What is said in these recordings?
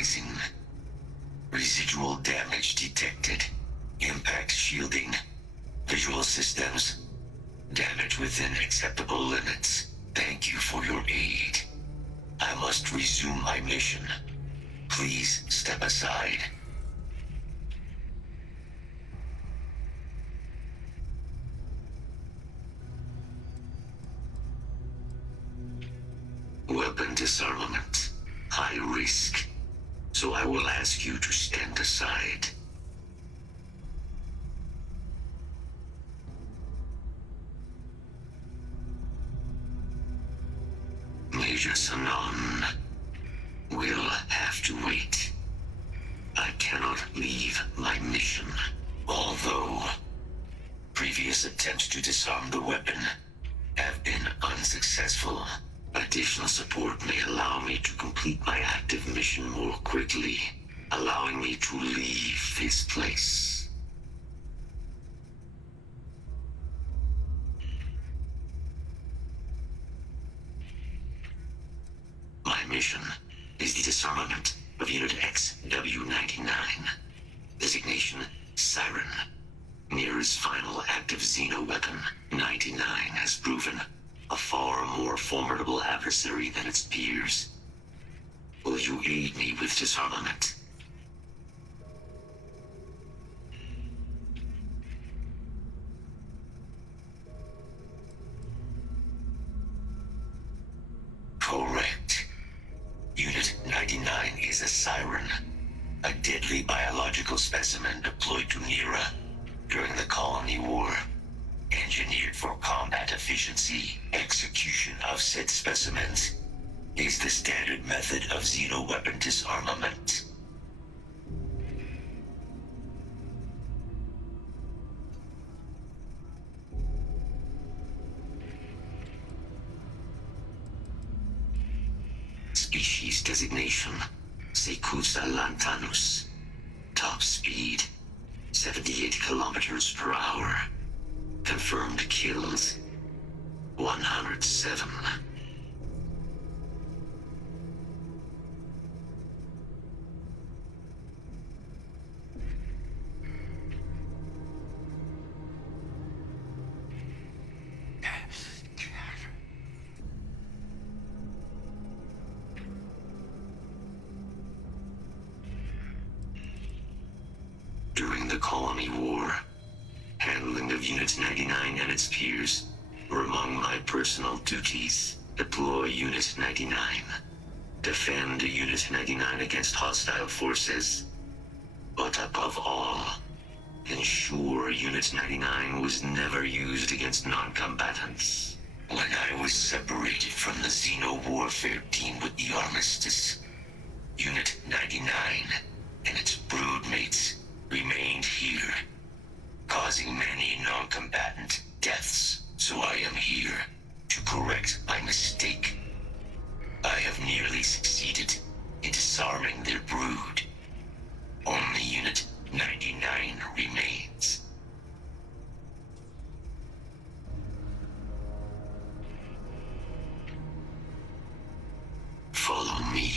Analyzing. Residual damage detected. Impact shielding. Visual systems. Damage within acceptable limits. Thank you for your aid. I must resume my mission. Please step aside. Weapon disarmament. High risk. So I will ask you to stand aside. Major Sanon will have to wait. I cannot leave my mission. Although previous attempts to disarm the weapon have been unsuccessful, additional support may allow me to complete my active mission more quickly, allowing me to leave this place. My mission is the disarmament of Unit XW-99. Designation, Siren. Nearest final active Xeno weapon, 99 has proven a far more formidable adversary than its peers. Will you aid me with disarmament? Correct. Unit 99 is a Siren, a deadly biological specimen deployed to Nera during the Colony War. Engineered for combat efficiency, execution of said specimens is the standard method of Xeno weapon disarmament. Species designation, Secusa lantanus. Top speed, 78 kilometers per hour. Confirmed kills, 107. During the Colony War, handling of Unit 99 and its peers were among my personal duties. Deploy Unit 99. Defend Unit 99 against hostile forces. But above all, ensure Unit 99 was never used against non-combatants. When I was separated from the Xeno warfare team with the Armistice, Unit 99 and its broodmates remained here, causing many non-combatant deaths. So I am here to correct my mistake. I have nearly succeeded in disarming their brood. Only Unit 99 remains. Follow me.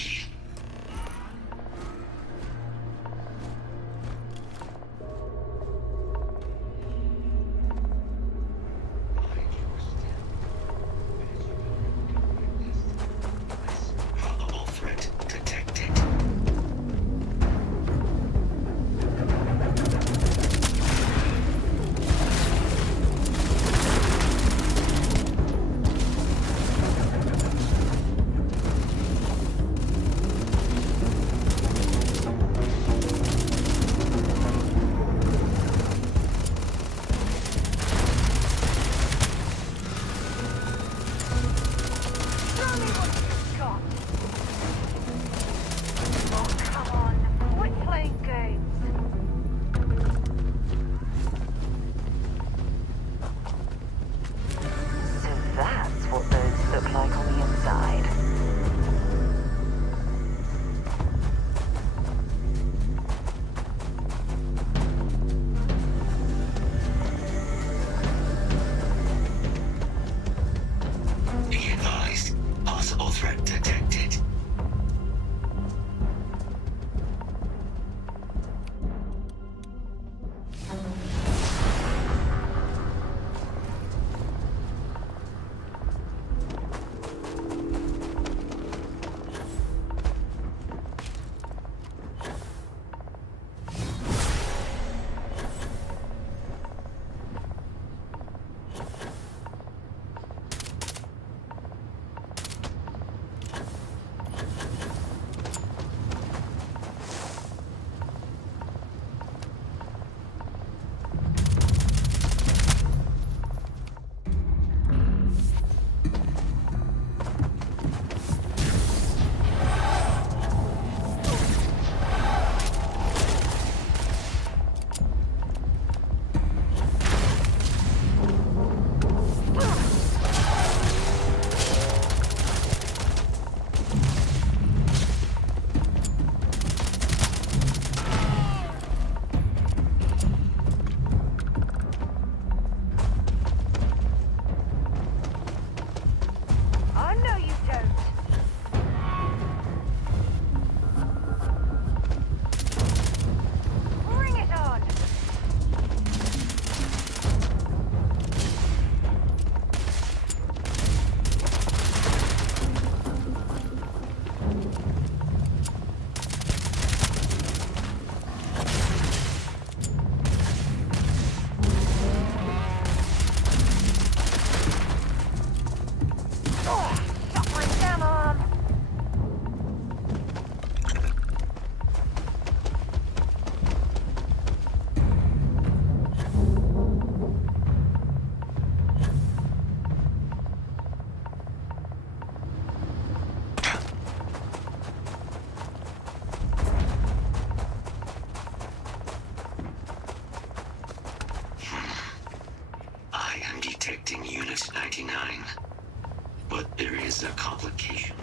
is a complication.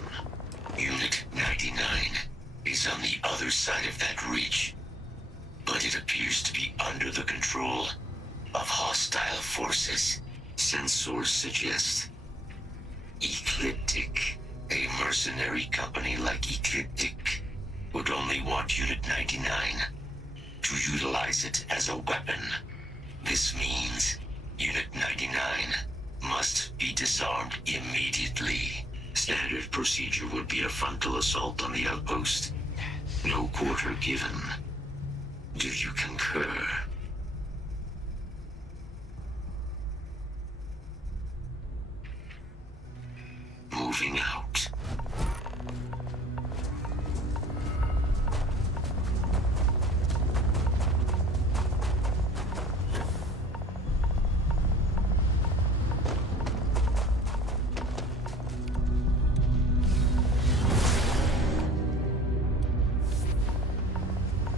Unit 99 is on the other side of that ridge, but it appears to be under the control of hostile forces. Sensors suggest Ecliptic, a mercenary company like Ecliptic, would only want Unit 99 to utilize it as a weapon. This means Unit 99 must be disarmed immediately. Standard procedure would be a frontal assault on the outpost. No quarter given. Do you concur? Moving out.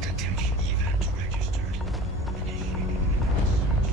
Detection event registered. Initiating search.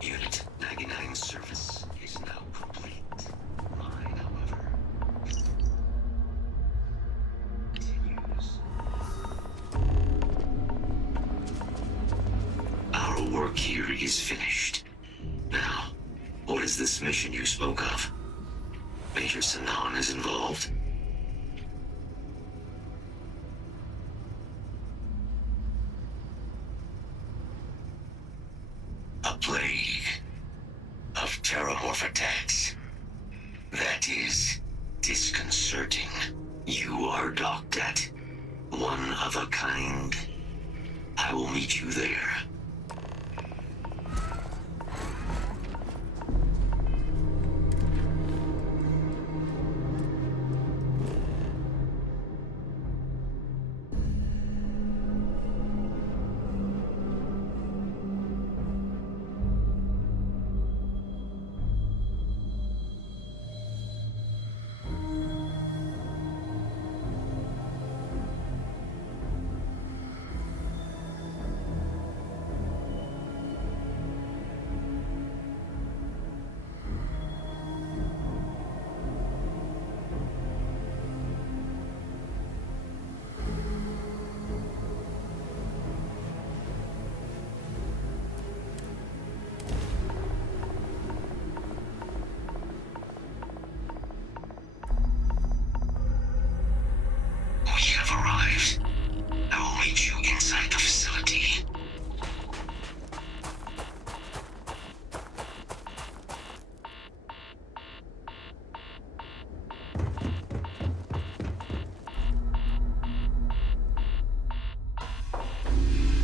Unit 99 service is now complete. Mine, however, continues. Our work here is finished. Now, what is this mission you spoke of? Major Sanan is involved? A plague of terramorph attacks. That is disconcerting. You are docked at one of a kind. I will meet you there.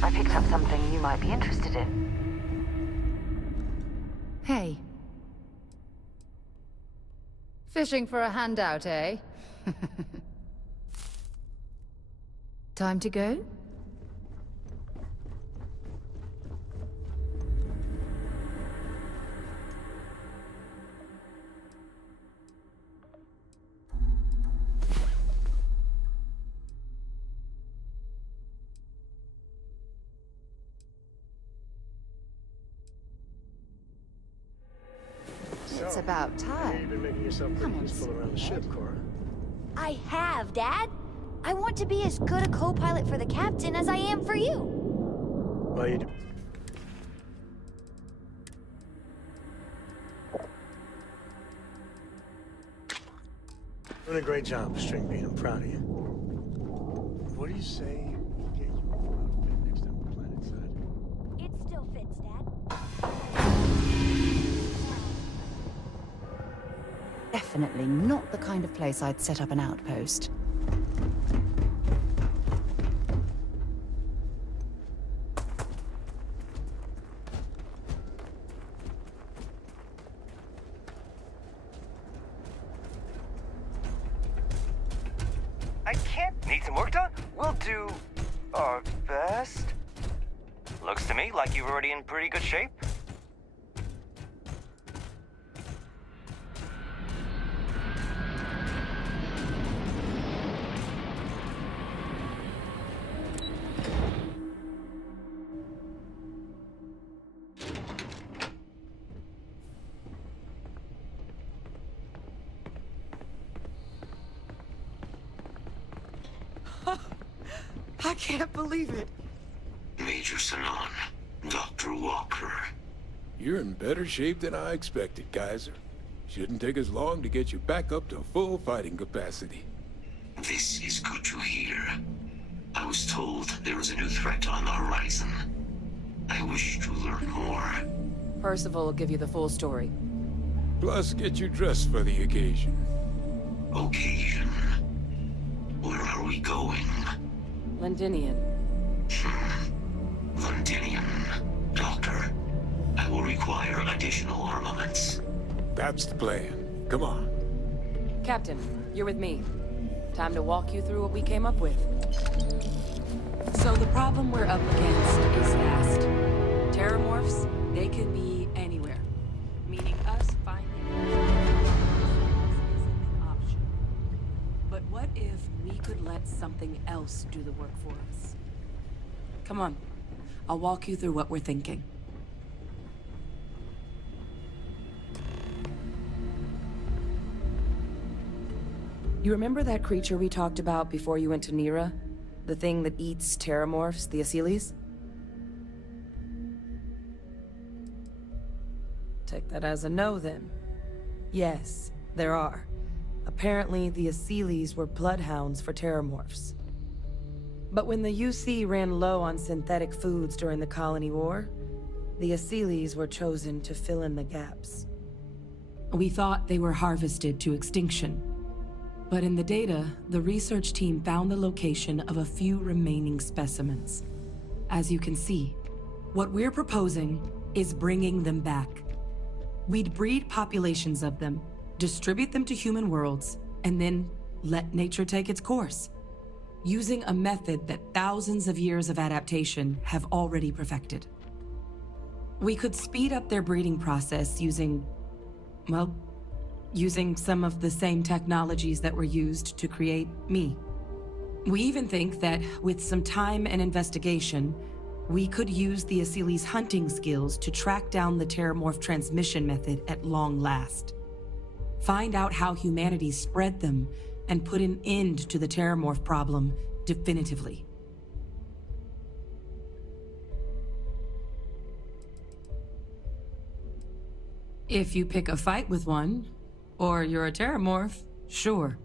I picked up something you might be interested in. Hey. Fishing for a handout, eh? Time to go? It's about time. You've been making yourself pretty useful around the ship, Cora. I have, Dad. I want to be as good a co-pilot for the captain as I am for you. Well, you do. Doing a great job, String Bean. I'm proud of you. What do you say we get you a new outfit next time we're planetside? It still fits, Dad. Definitely not the kind of place I'd set up an outpost. I can't. Need some work done? We'll do our best. Looks to me like you're already in pretty good shape. I can't believe it. Major Sanon, Dr. Walker. You're in better shape than I expected, Kaiser. Shouldn't take us long to get you back up to full fighting capacity. This is good to hear. I was told there was a new threat on the horizon. I wish to learn more. Percival will give you the full story. Plus, get you dressed for the occasion. Occasion. Where are we going? Londinian. Londinium. Doctor, I will require additional armaments. That's the plan. Come on. Captain, you're with me. Time to walk you through what we came up with. So the problem we're up against is vast. Terramorphs, they can be anywhere. Meaning us finding isn't an option. But what if we could let something else do the work for us? Come on. I'll walk you through what we're thinking. You remember that creature we talked about before you went to Nira? The thing that eats terramorphs, the Asylees? Take that as a no, then. Yes, there are. Apparently, the Asylees were bloodhounds for terramorphs. But when the UC ran low on synthetic foods during the Colony War, the Asylees were chosen to fill in the gaps. We thought they were harvested to extinction. But in the data, the research team found the location of a few remaining specimens. As you can see, what we're proposing is bringing them back. We'd breed populations of them, distribute them to human worlds, and then let nature take its course, using a method that thousands of years of adaptation have already perfected. We could speed up their breeding process using some of the same technologies that were used to create me. We even think that with some time and investigation, we could use the Asylees' hunting skills to track down the terramorph transmission method at long last. Find out how humanity spread them and put an end to the terramorph problem definitively. If you pick a fight with one, or you're a terramorph, sure.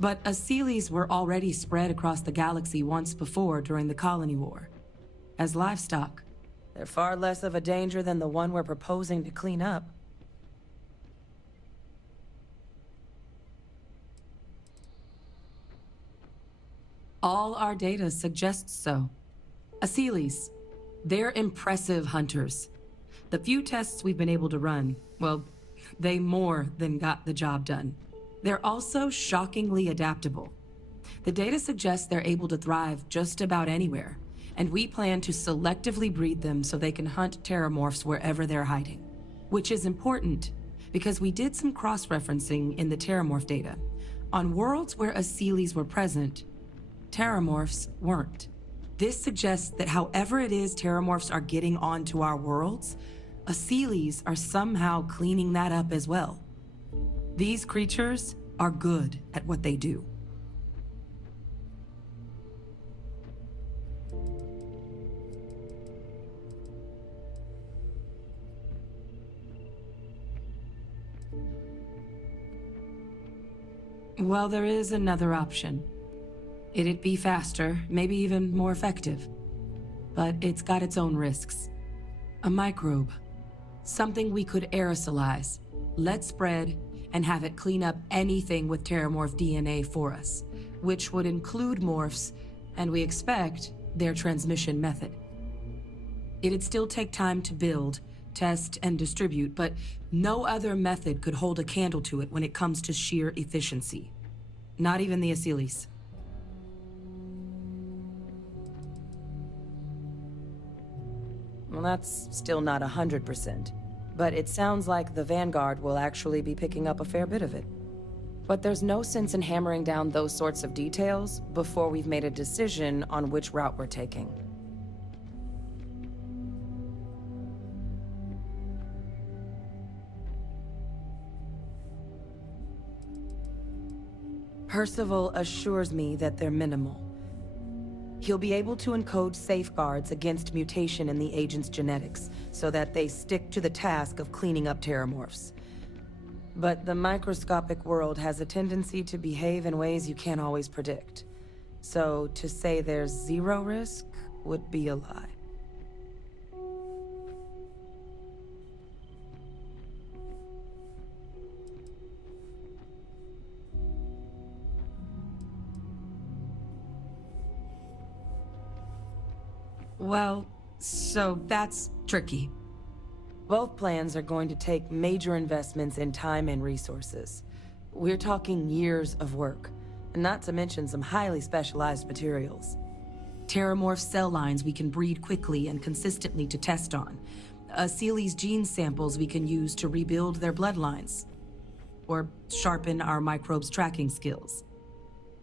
But Asylees were already spread across the galaxy once before during the Colony War. As livestock, they're far less of a danger than the one we're proposing to clean up. All our data suggests so. Asylees. They're impressive hunters. The few tests we've been able to run, well, they more than got the job done. They're also shockingly adaptable. The data suggests they're able to thrive just about anywhere, and we plan to selectively breed them so they can hunt terramorphs wherever they're hiding. Which is important, because we did some cross-referencing in the terramorph data. On worlds where Asylees were present, terramorphs weren't. This suggests that however it is terramorphs are getting onto our worlds, Asylees are somehow cleaning that up as well. These creatures are good at what they do. Well, there is another option. It'd be faster, maybe even more effective. But it's got its own risks. A microbe. Something we could aerosolize, let spread, and have it clean up anything with terramorph DNA for us, which would include morphs, and we expect their transmission method. It'd still take time to build, test, and distribute, but no other method could hold a candle to it when it comes to sheer efficiency. Not even the Asylees. Well, that's still not 100%. But it sounds like the Vanguard will actually be picking up a fair bit of it. But there's no sense in hammering down those sorts of details before we've made a decision on which route we're taking. Percival assures me that they're minimal. He'll be able to encode safeguards against mutation in the agent's genetics, so that they stick to the task of cleaning up terramorphs. But the microscopic world has a tendency to behave in ways you can't always predict. So to say there's zero risk would be a lie. Well, so that's tricky. Both plans are going to take major investments in time and resources. We're talking years of work, not to mention some highly specialized materials. Terramorph cell lines we can breed quickly and consistently to test on. Asylees gene samples we can use to rebuild their bloodlines. Or sharpen our microbes' tracking skills.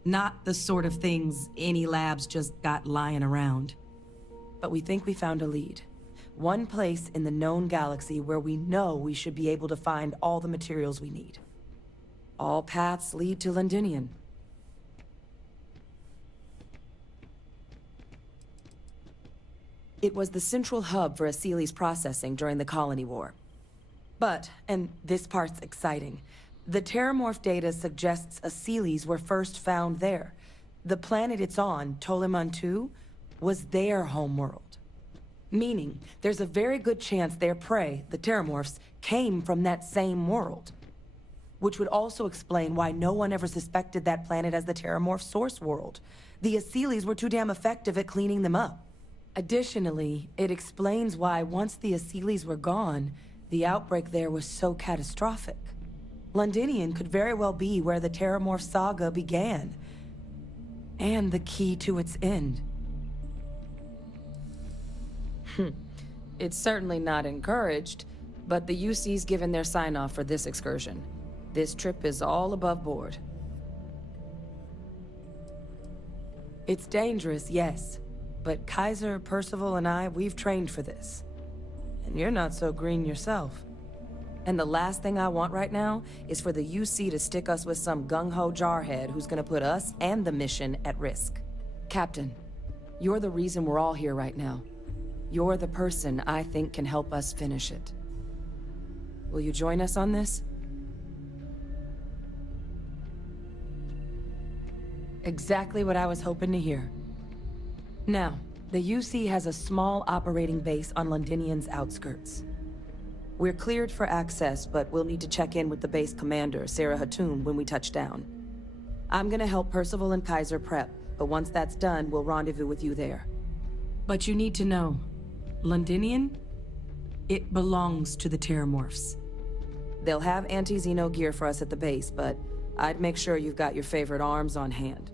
Not the sort of things any labs just got lying around. But we think we found a lead. One place in the known galaxy where we know we should be able to find all the materials we need. All paths lead to Londinian. It was the central hub for Asylees processing during the Colony War. But, and this part's exciting, the terramorph data suggests Asylees were first found there. The planet it's on, Toliman 2, was their homeworld. Meaning, there's a very good chance their prey, the terramorphs, came from that same world. Which would also explain why no one ever suspected that planet as the terramorph source world. The Asylees were too damn effective at cleaning them up. Additionally, it explains why once the Asylees were gone, the outbreak there was so catastrophic. Londinian could very well be where the terramorph saga began. And the key to its end. It's certainly not encouraged, but the UC's given their sign-off for this excursion. This trip is all above board. It's dangerous, yes, but Kaiser, Percival, and I, we've trained for this. And you're not so green yourself. And the last thing I want right now is for the UC to stick us with some gung-ho jarhead who's gonna put us and the mission at risk. Captain, you're the reason we're all here right now. You're the person I think can help us finish it. Will you join us on this? Exactly what I was hoping to hear. Now, the UC has a small operating base on Londinian's outskirts. We're cleared for access, but we'll need to check in with the base commander, Sarah Hatum, when we touch down. I'm gonna help Percival and Kaiser prep, but once that's done, we'll rendezvous with you there. But you need to know, Londinian, it belongs to the Terramorphs. They'll have anti-Xeno gear for us at the base, but I'd make sure you've got your favorite arms on hand.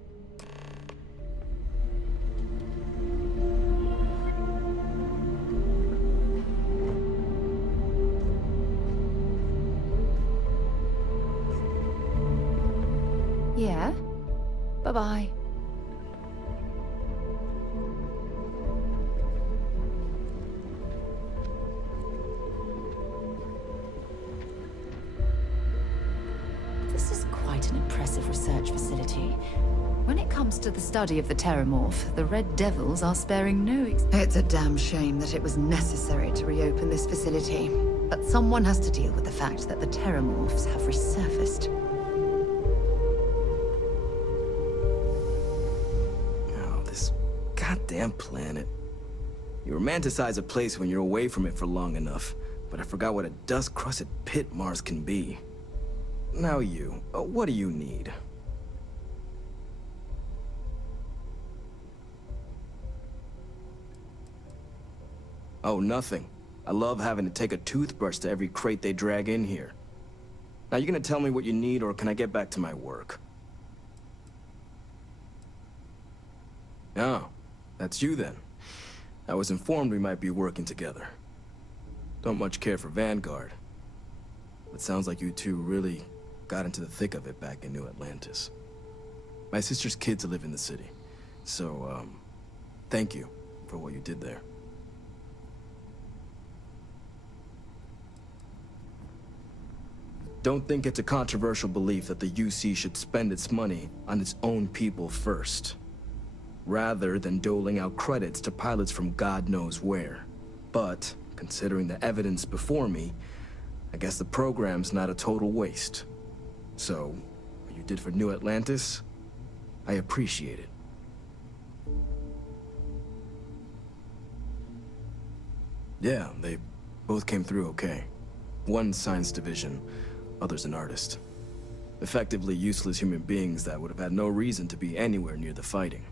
Yeah? Bye-bye. This is quite an impressive research facility. When it comes to the study of the Terramorph, the Red Devils are sparing no It's a damn shame that it was necessary to reopen this facility. But someone has to deal with the fact that the Terramorphs have resurfaced. Oh, this goddamn planet. You romanticize a place when you're away from it for long enough, but I forgot what a dust-crusted pit Mars can be. Now you, what do you need? Oh, nothing. I love having to take a toothbrush to every crate they drag in here. Now, you gonna tell me what you need, or can I get back to my work? Oh, that's you then. I was informed we might be working together. Don't much care for Vanguard. But sounds like you two really got into the thick of it back in New Atlantis. My sister's kids live in the city, so, thank you for what you did there. Don't think it's a controversial belief that the UC should spend its money on its own people first, rather than doling out credits to pilots from God knows where. But, considering the evidence before me, I guess the program's not a total waste. So, what you did for New Atlantis, I appreciate it. Yeah, they both came through okay. One science division, others an artist. Effectively useless human beings that would have had no reason to be anywhere near the fighting.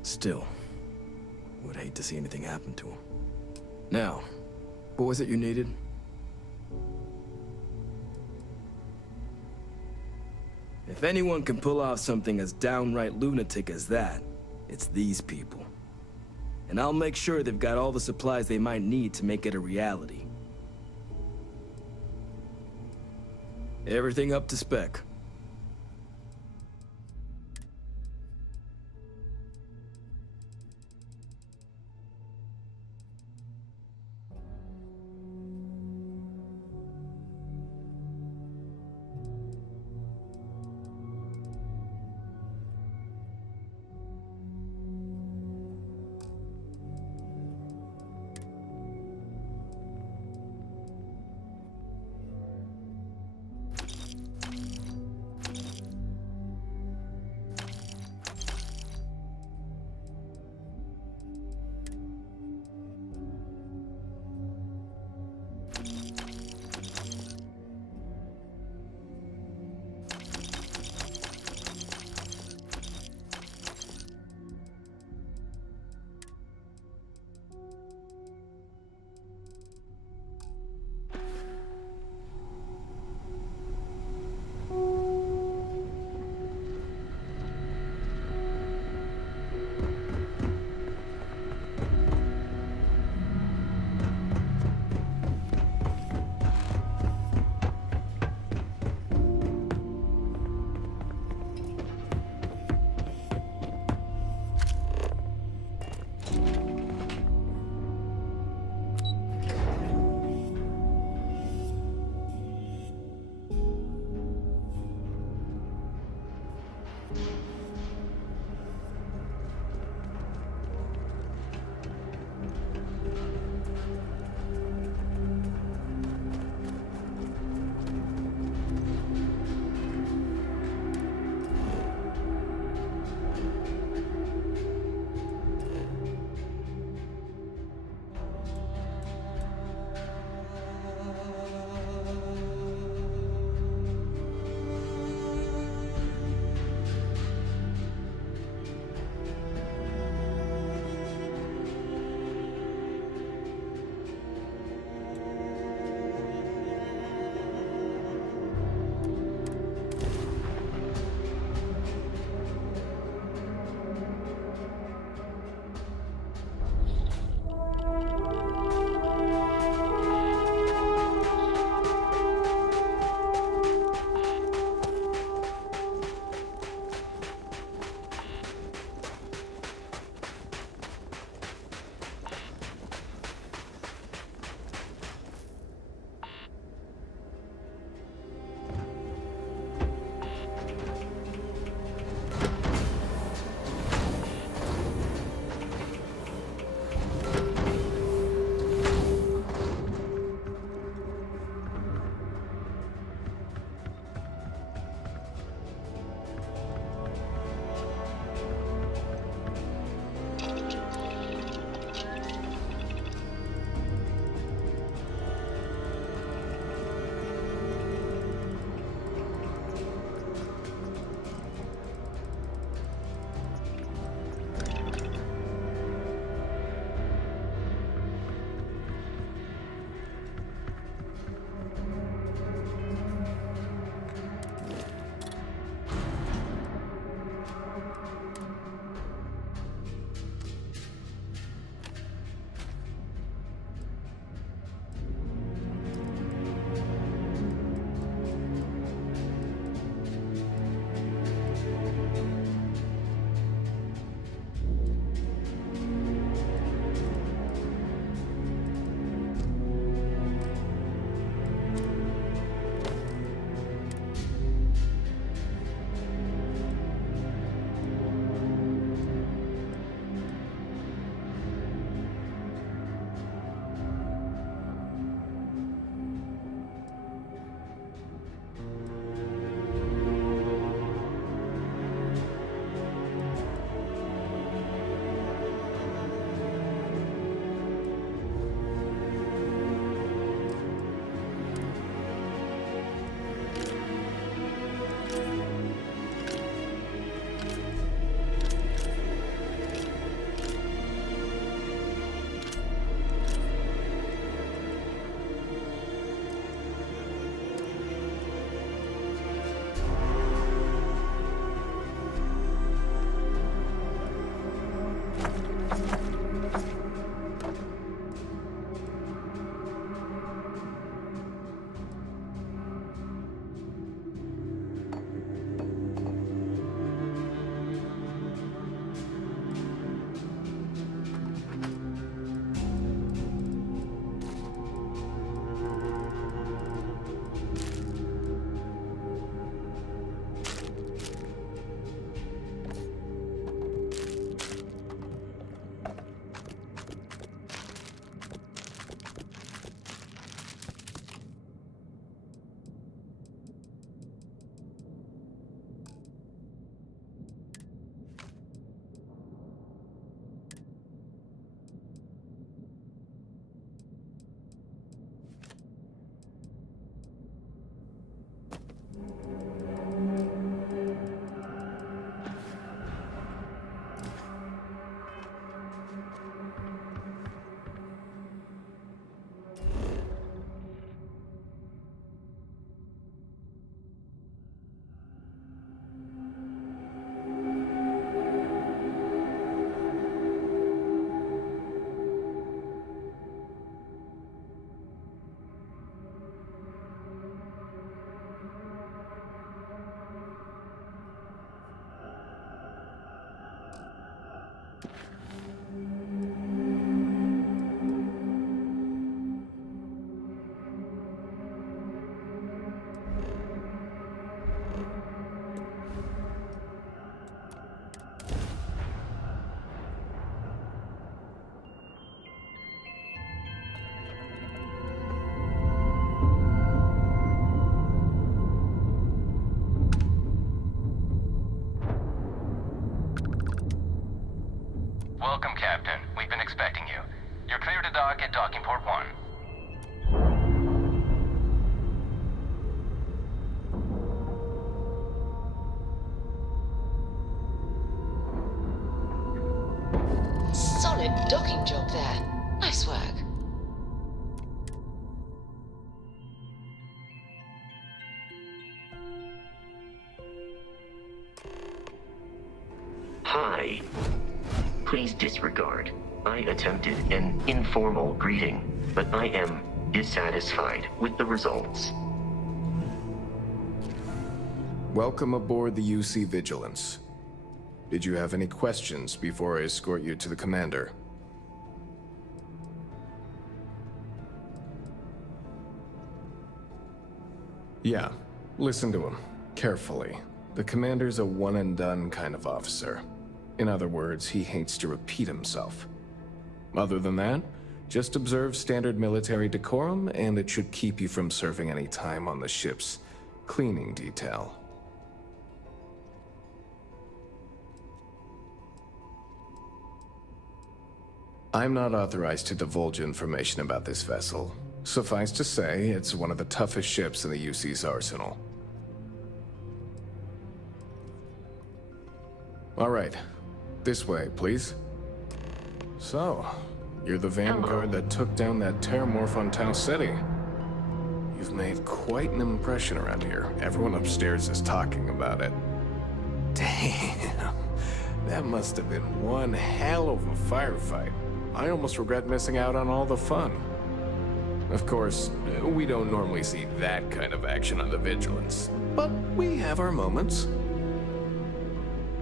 Still, would hate to see anything happen to them. Now, what was it you needed? If anyone can pull off something as downright lunatic as that, it's these people. And I'll make sure they've got all the supplies they might need to make it a reality. Everything up to spec. Captain. We've been expecting you. You're clear to dock at Docking Port 1. Solid docking job there. Nice work. Hi. Please disregard. I attempted an informal greeting, but I am dissatisfied with the results. Welcome aboard the UC Vigilance. Did you have any questions before I escort you to the commander? Yeah, listen to him carefully. The commander's a one-and-done kind of officer. In other words, he hates to repeat himself. Other than that, just observe standard military decorum, and it should keep you from serving any time on the ship's cleaning detail. I'm not authorized to divulge information about this vessel. Suffice to say, it's one of the toughest ships in the UC's arsenal. All right. This way, please. So, you're the vanguard that took down that terramorph on Tau City. You've made quite an impression around here. Everyone upstairs is talking about it. Damn. That must have been one hell of a firefight. I almost regret missing out on all the fun. Of course, we don't normally see that kind of action on the Vigilance, but we have our moments.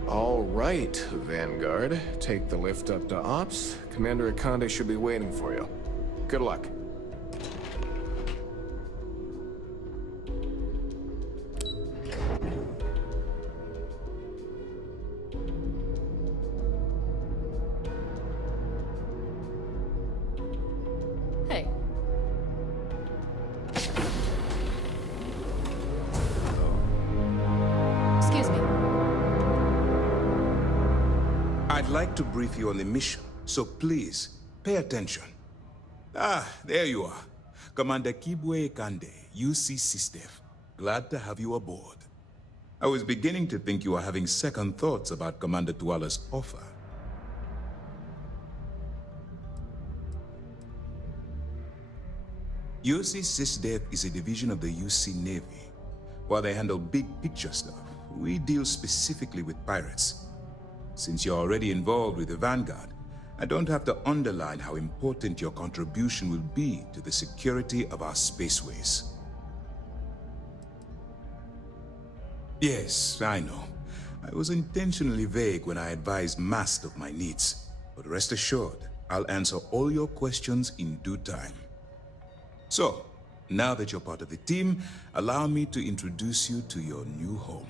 All right, Vanguard. Take the lift up to Ops. Commander Akande should be waiting for you. Good luck. Hey. Excuse me. I'd like to brief you on the mission, so please, pay attention. Ah, there you are. Commander Kibwe Kande, UC SysDef. Glad to have you aboard. I was beginning to think you were having second thoughts about Commander Tuala's offer. UC SysDef is a division of the UC Navy. While they handle big picture stuff, we deal specifically with pirates. Since you're already involved with the Vanguard, I don't have to underline how important your contribution will be to the security of our spaceways. Yes, I know. I was intentionally vague when I advised Mast of my needs, but rest assured, I'll answer all your questions in due time. So, now that you're part of the team, allow me to introduce you to your new home.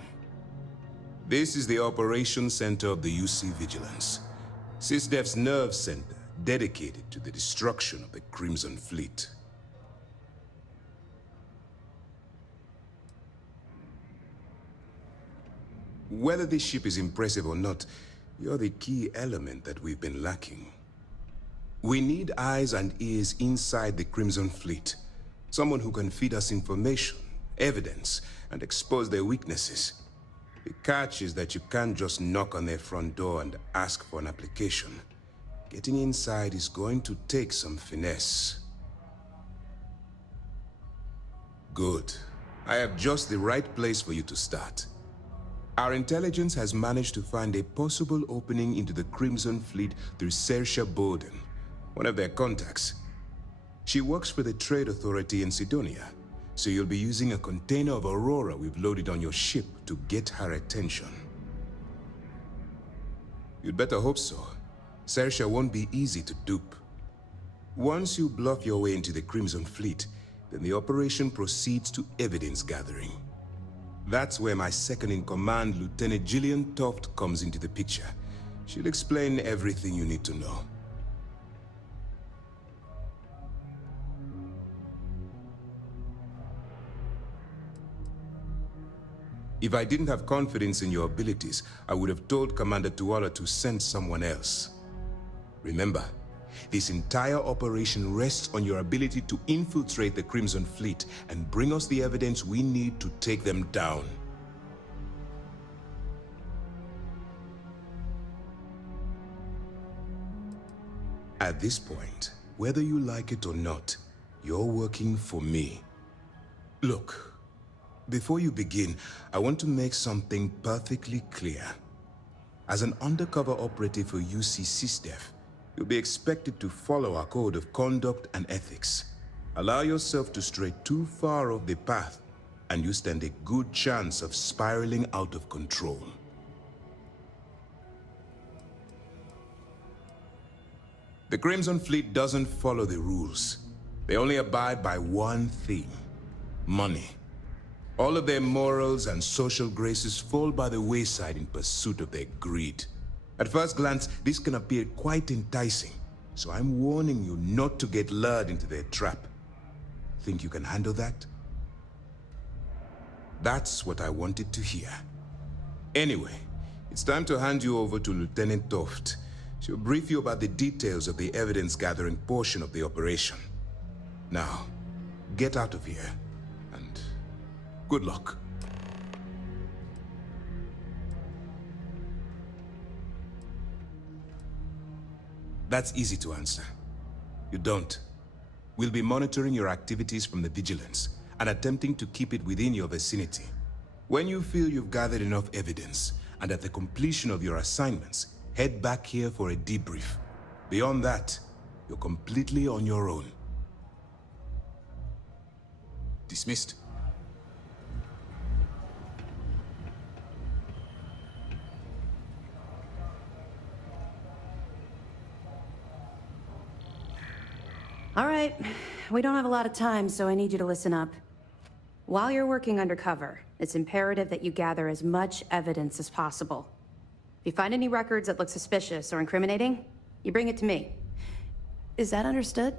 This is the Operations Center of the UC Vigilance, SysDef's nerve center dedicated to the destruction of the Crimson Fleet. Whether this ship is impressive or not, you're the key element that we've been lacking. We need eyes and ears inside the Crimson Fleet. Someone who can feed us information, evidence, and expose their weaknesses. The catch is that you can't just knock on their front door and ask for an application. Getting inside is going to take some finesse. Good. I have just the right place for you to start. Our intelligence has managed to find a possible opening into the Crimson Fleet through Saoirse Bowden, one of their contacts. She works for the Trade Authority in Sidonia, so you'll be using a container of Aurora we've loaded on your ship to get her attention. You'd better hope so. Saoirse won't be easy to dupe. Once you bluff your way into the Crimson Fleet, then the operation proceeds to evidence gathering. That's where my second-in-command, Lieutenant Gillian Toft, comes into the picture. She'll explain everything you need to know. If I didn't have confidence in your abilities, I would have told Commander Tuala to send someone else. Remember, this entire operation rests on your ability to infiltrate the Crimson Fleet and bring us the evidence we need to take them down. At this point, whether you like it or not, you're working for me. Look, before you begin, I want to make something perfectly clear. As an undercover operative for UC SysDef, you'll be expected to follow our code of conduct and ethics. Allow yourself to stray too far off the path, and you stand a good chance of spiraling out of control. The Crimson Fleet doesn't follow the rules. They only abide by one thing: money. All of their morals and social graces fall by the wayside in pursuit of their greed. At first glance, this can appear quite enticing, so I'm warning you not to get lured into their trap. Think you can handle that? That's what I wanted to hear. Anyway, it's time to hand you over to Lieutenant Toft. She'll brief you about the details of the evidence-gathering portion of the operation. Now, get out of here, and good luck. That's easy to answer. You don't. We'll be monitoring your activities from the Vigilance and attempting to keep it within your vicinity. When you feel you've gathered enough evidence, and at the completion of your assignments, head back here for a debrief. Beyond that, you're completely on your own. Dismissed. All right, we don't have a lot of time, so I need you to listen up. While you're working undercover, it's imperative that you gather as much evidence as possible. If you find any records that look suspicious or incriminating, you bring it to me. Is that understood?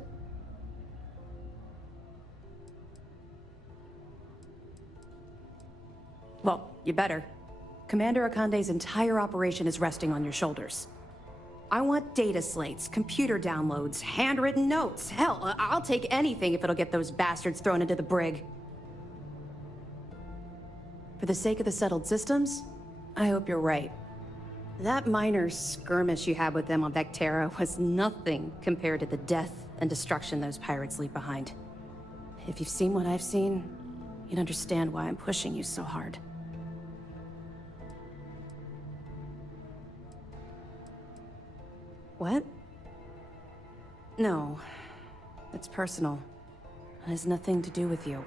Well, you better. Commander Akande's entire operation is resting on your shoulders. I want data slates, computer downloads, handwritten notes. Hell, I'll take anything if it'll get those bastards thrown into the brig. For the sake of the settled systems, I hope you're right. That minor skirmish you had with them on Vectera was nothing compared to the death and destruction those pirates leave behind. If you've seen what I've seen, you'd understand why I'm pushing you so hard. What? No. It's personal. It has nothing to do with you.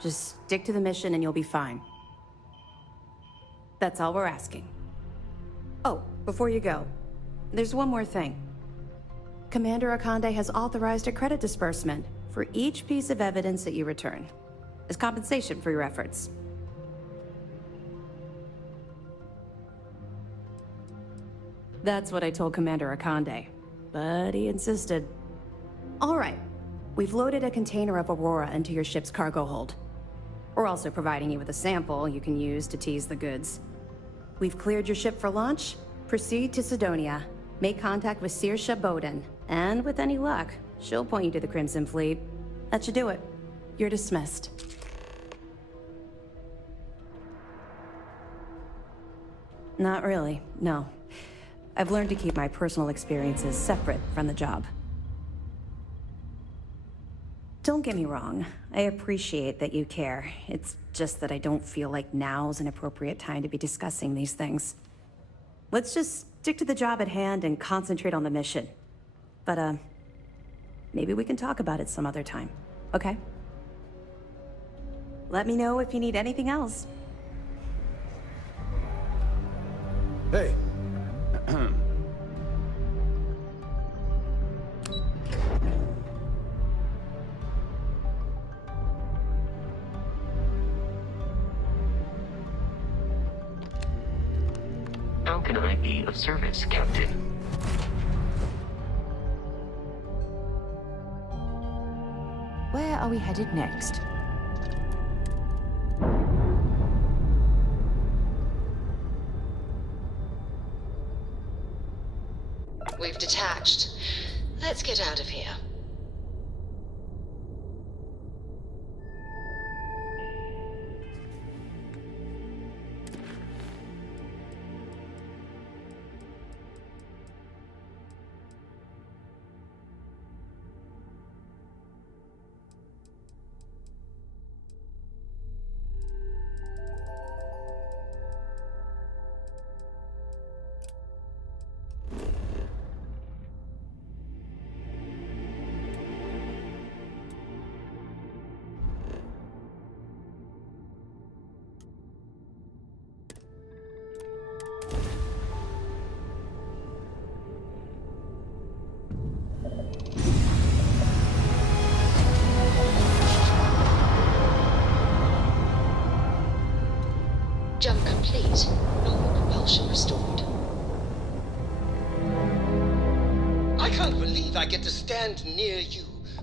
Just stick to the mission and you'll be fine. That's all we're asking. Oh, before you go, there's one more thing. Commander Akande has authorized a credit disbursement for each piece of evidence that you return, as compensation for your efforts. That's what I told Commander Akande, but he insisted. All right, we've loaded a container of Aurora into your ship's cargo hold. We're also providing you with a sample you can use to tease the goods. We've cleared your ship for launch. Proceed to Sidonia. Make contact with Saoirse Bowden, and with any luck, she'll point you to the Crimson Fleet. That should do it. You're dismissed. Not really, no. I've learned to keep my personal experiences separate from the job. Don't get me wrong, I appreciate that you care. It's just that I don't feel like now's an appropriate time to be discussing these things. Let's just stick to the job at hand and concentrate on the mission. But, maybe we can talk about it some other time, okay? Let me know if you need anything else. Hey. How can I be of service, Captain? Where are we headed next? We've detached rushed. Let's get out of here. Jump complete. Normal propulsion restored. I can't believe I get to stand near you.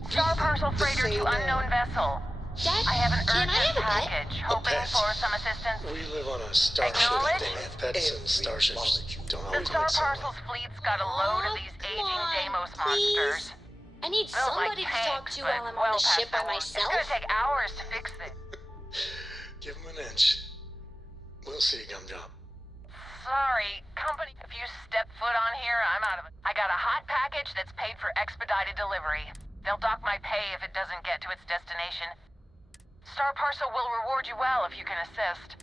Star Parcel Freighter to unknown vessel. Dad, I have an can I urgent have a pet? package. Hoping pet? for some assistance. We live on a starship. Acknowledge? They have pets and starships don't The always Star make sense. Parcel's fleet's got a load of these Come aging on, Deimos please. monsters. I need Built like somebody to talk tanks, to but while I'm well on the past ship by their work. myself. It's gonna take hours to fix this. Give him an inch. We'll see, Gumdrop. Sorry, company. If you step foot on here, I'm out of it. I got a hot package that's paid for expedited delivery. They'll dock my pay if it doesn't get to its destination. Star Parcel will reward you well if you can assist.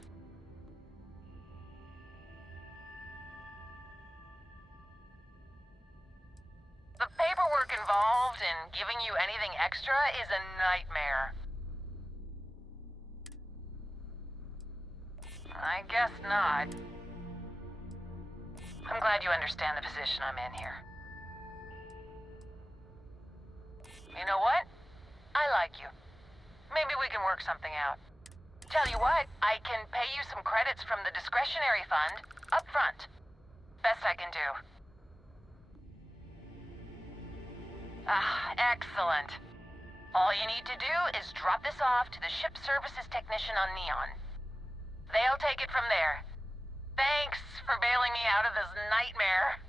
The paperwork involved in giving you anything extra is a nightmare. I guess not. I'm glad you understand the position I'm in here. You know what? I like you. Maybe we can work something out. Tell you what, I can pay you some credits from the discretionary fund up front. Best I can do. Ah, excellent. All you need to do is drop this off to the ship services technician on Neon. They'll take it from there. Thanks for bailing me out of this nightmare.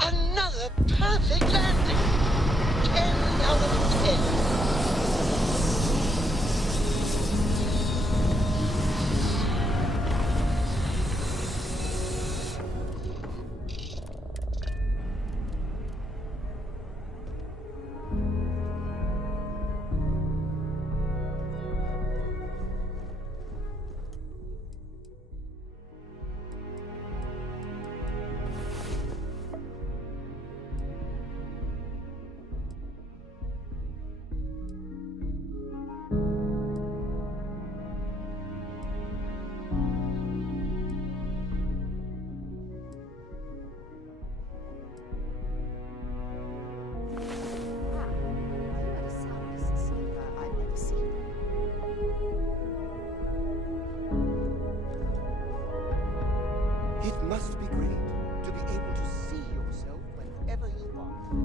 Another perfect landing. 10 out of 10. It must be great to be able to see yourself whenever you are.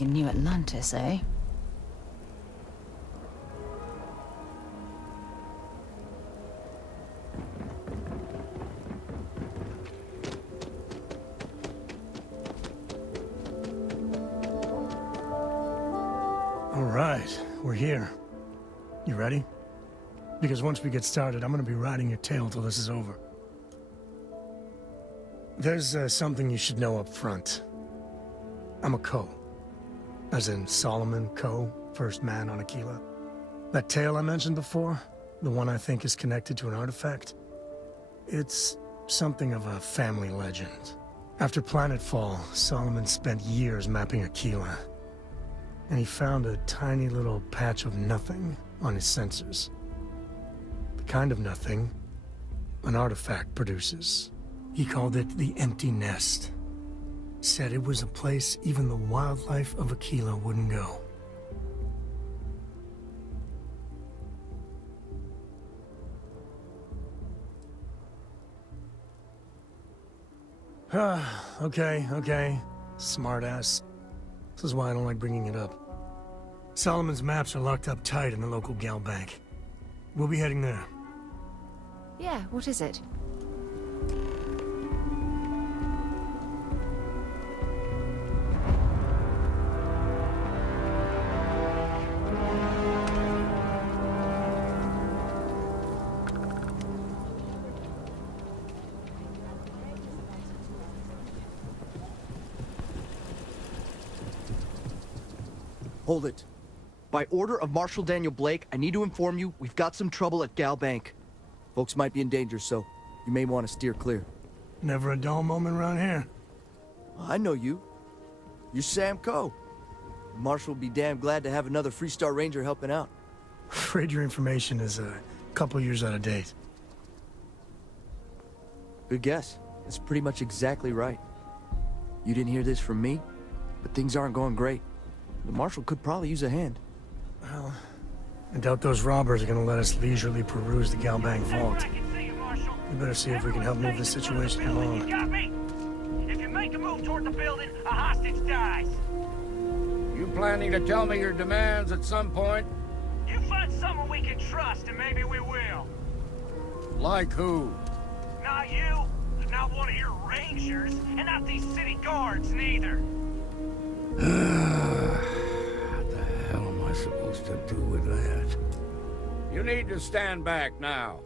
In New Atlantis, eh? All right, we're here. You ready? Because once we get started, I'm gonna be riding your tail till this is over. There's something you should know up front. I'm a Co. As in Solomon Co., first man on Aquila. That tale I mentioned before, the one I think is connected to an artifact, it's something of a family legend. After planetfall, Solomon spent years mapping Aquila. and he found a tiny little patch of nothing on his sensors. The kind of nothing an artifact produces. He called it the Empty Nest. Said it was a place even the wildlife of Aquila wouldn't go. Okay. Smartass. This is why I don't like bringing it up. Solomon's maps are locked up tight in the local gal bank. We'll be heading there. Yeah, what is it? Hold it. By order of Marshal Daniel Blake, I need to inform you we've got some trouble at Gal Bank. Folks might be in danger, so you may want to steer clear. Never a dull moment around here. I know you. You're Sam Coe. Marshal will be damn glad to have another Freestar Ranger helping out. Afraid your information is a couple years out of date. Good guess. That's pretty much exactly right. You didn't hear this from me, but things aren't going great. The Marshal could probably use a hand. Well, I doubt those robbers are gonna let us leisurely peruse the Galbank vault. We better see if we can help move this situation along. If you make a move toward the building, a hostage dies. You planning to tell me your demands at some point? You find someone we can trust, and maybe we will. Like who? Not you, not one of your rangers, and not these city guards, neither. What the hell am I supposed to do with that? You need to stand back now.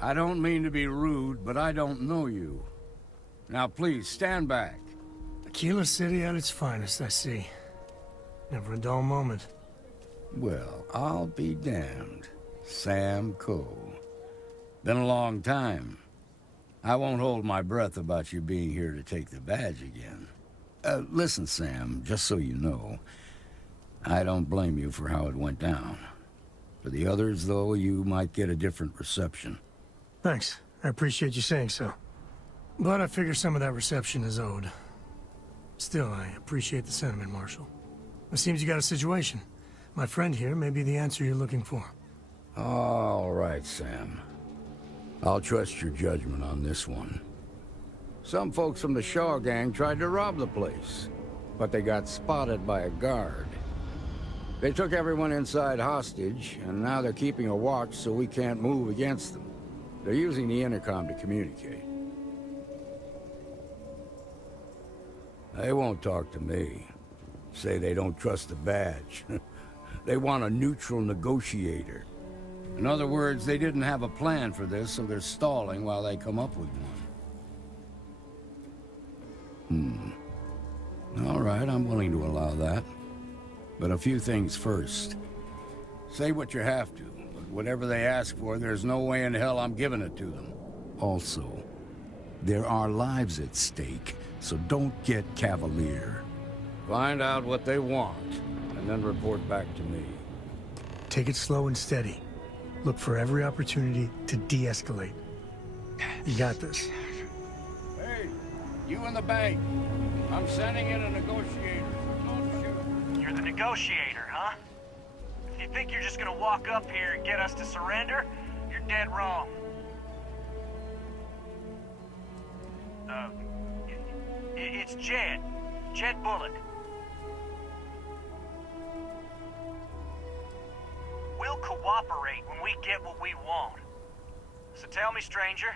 I don't mean to be rude, but I don't know you. Now please, stand back. Aquila City at its finest, I see. Never a dull moment. Well, I'll be damned. Sam Coe. Been a long time. I won't hold my breath about you being here to take the badge again. Listen, Sam, just so you know, I don't blame you for how it went down. For the others, though, you might get a different reception. Thanks. I appreciate you saying so. But I figure some of that reception is owed. Still, I appreciate the sentiment, Marshal. It seems you got a situation. My friend here may be the answer you're looking for. All right, Sam. I'll trust your judgment on this one. Some folks from the Shaw gang tried to rob the place, but they got spotted by a guard. They took everyone inside hostage, and now they're keeping a watch so we can't move against them. They're using the intercom to communicate. They won't talk to me. Say they don't trust the badge. They want a neutral negotiator. In other words, they didn't have a plan for this, so they're stalling while they come up with one. All right, I'm willing to allow that. But a few things first. Say what you have to, but whatever they ask for, there's no way in hell I'm giving it to them. Also, there are lives at stake, so don't get cavalier. Find out what they want, and then report back to me. Take it slow and steady. Look for every opportunity to de-escalate. You got this. Hey, you in the bank. I'm sending in a negotiator. Don't shoot. You're the negotiator, huh? If you think you're just gonna walk up here and get us to surrender, you're dead wrong. It's Jed. Jed Bullock. We'll cooperate when we get what we want. So tell me, stranger,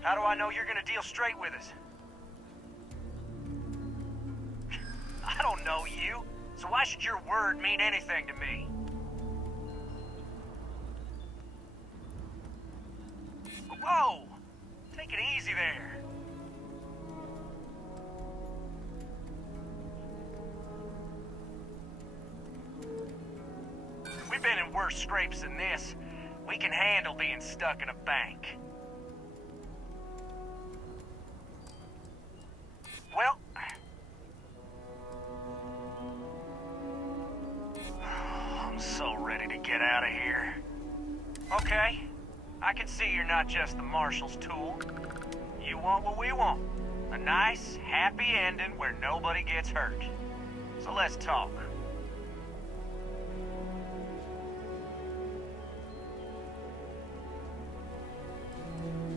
how do I know you're gonna deal straight with us? I don't know you, so why should your word mean anything to me? Whoa! Take it easy there. We've been in worse scrapes than this. We can handle being stuck in a bank. ready to get out of here? Okay. I can see you're not just the Marshal's tool. You want what we want. A nice, happy ending where nobody gets hurt. So let's talk.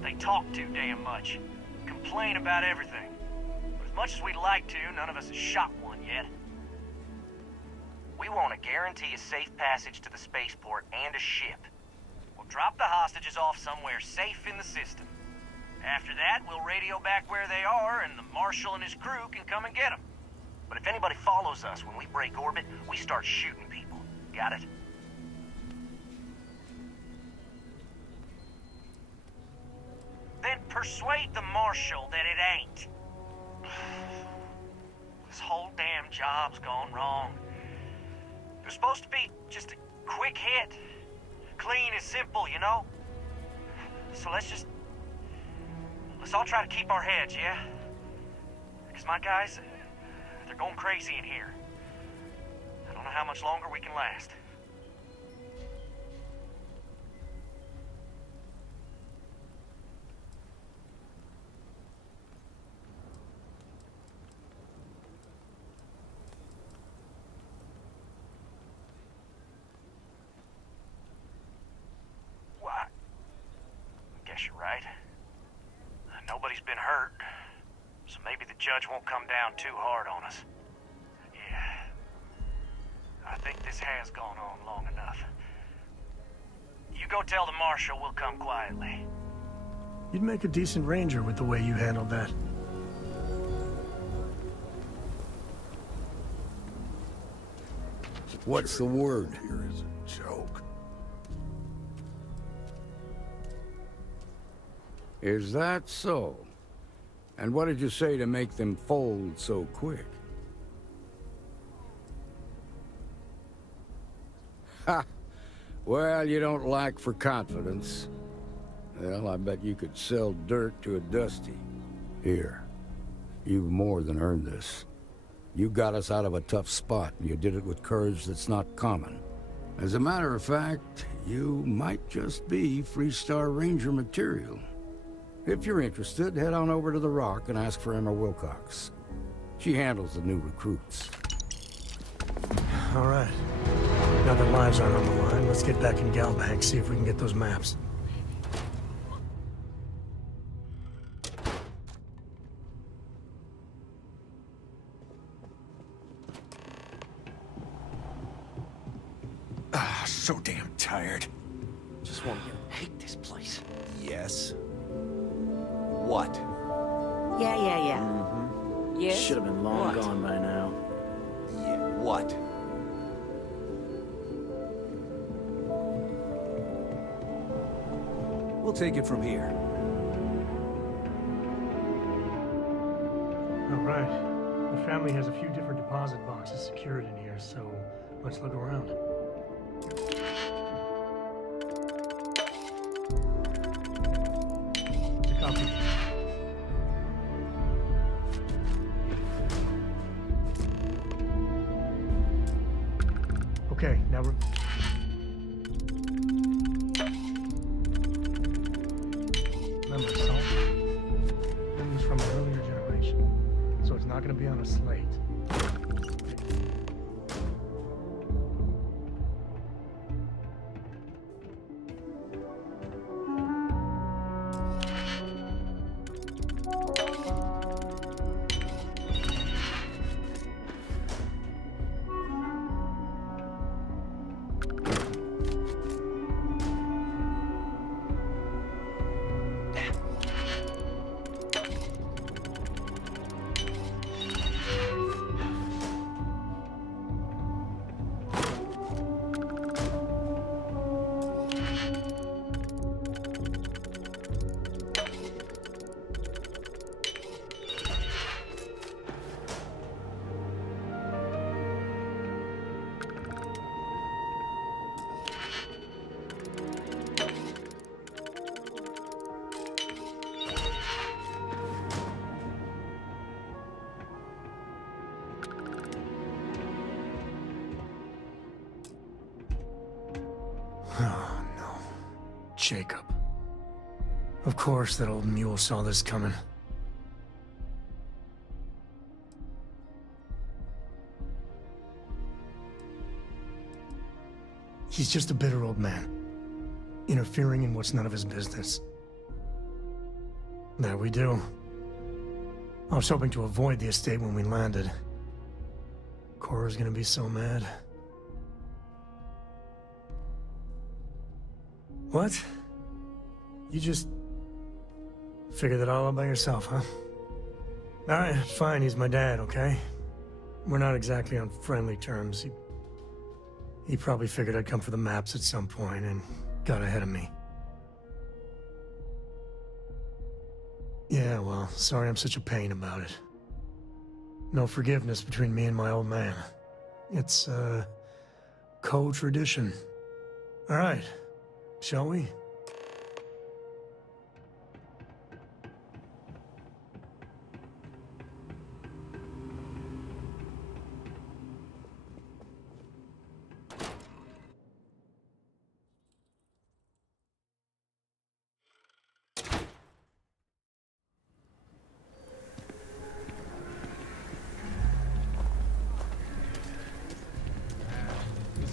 They talk too damn much. Complain about everything. But as much as we'd like to, none of us has shot one yet. We want to guarantee a safe passage to the spaceport and a ship. We'll drop the hostages off somewhere safe in the system. After that, we'll radio back where they are, and the Marshal and his crew can come and get them. But if anybody follows us when we break orbit, we start shooting people. Got it? Then persuade the Marshal that it ain't. This whole damn job's gone wrong. It was supposed to be just a quick hit. Clean and simple, you know? So let's all try to keep our heads, yeah? Because my guys, they're going crazy in here. I don't know how much longer we can last. Guess you're right. Nobody's been hurt, so maybe the judge won't come down too hard on us. Yeah. I think this has gone on long enough. You go tell the Marshal we'll come quietly. You'd make a decent ranger with the way you handled that. What's the word? Here is a joke. Is that so? And what did you say to make them fold so quick? Ha! Well, you don't lack for confidence. Well, I bet you could sell dirt to a Dusty. Here, you've more than earned this. You got us out of a tough spot, and you did it with courage that's not common. As a matter of fact, you might just be Freestar Ranger material. If you're interested, head on over to the Rock and ask for Emma Wilcox. She handles the new recruits. All right. Now that lives aren't on the line, let's get back in Galbank, see if we can get those maps. So damn tired. Just want to hate this place. Yes. What? Yeah. Mm-hmm. Yes? Should have been long What? gone by now. Yeah, what? We'll take it from here. All right. The family has a few different deposit boxes secured in here, so let's look around. Copy. Okay, now we're... Remember, salt? Memories from an earlier generation. So it's not going to be on a slate. Jacob. Of course that old mule saw this coming. He's just a bitter old man, interfering in what's none of his business. There we do. I was hoping to avoid the estate when we landed. Cora's gonna be so mad. What? You just figured that all out by yourself, huh? Alright, fine, he's my dad, okay? We're not exactly on friendly terms. He probably figured I'd come for the maps at some point and got ahead of me. Yeah, well, sorry I'm such a pain about it. No forgiveness between me and my old man. It's, co-tradition. Alright, shall we?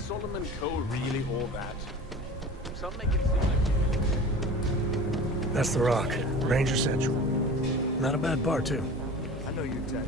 Solomon Cole really all that? Some make it seem like... That's the Rock. Ranger Central. Not a bad bar, too. I know your type.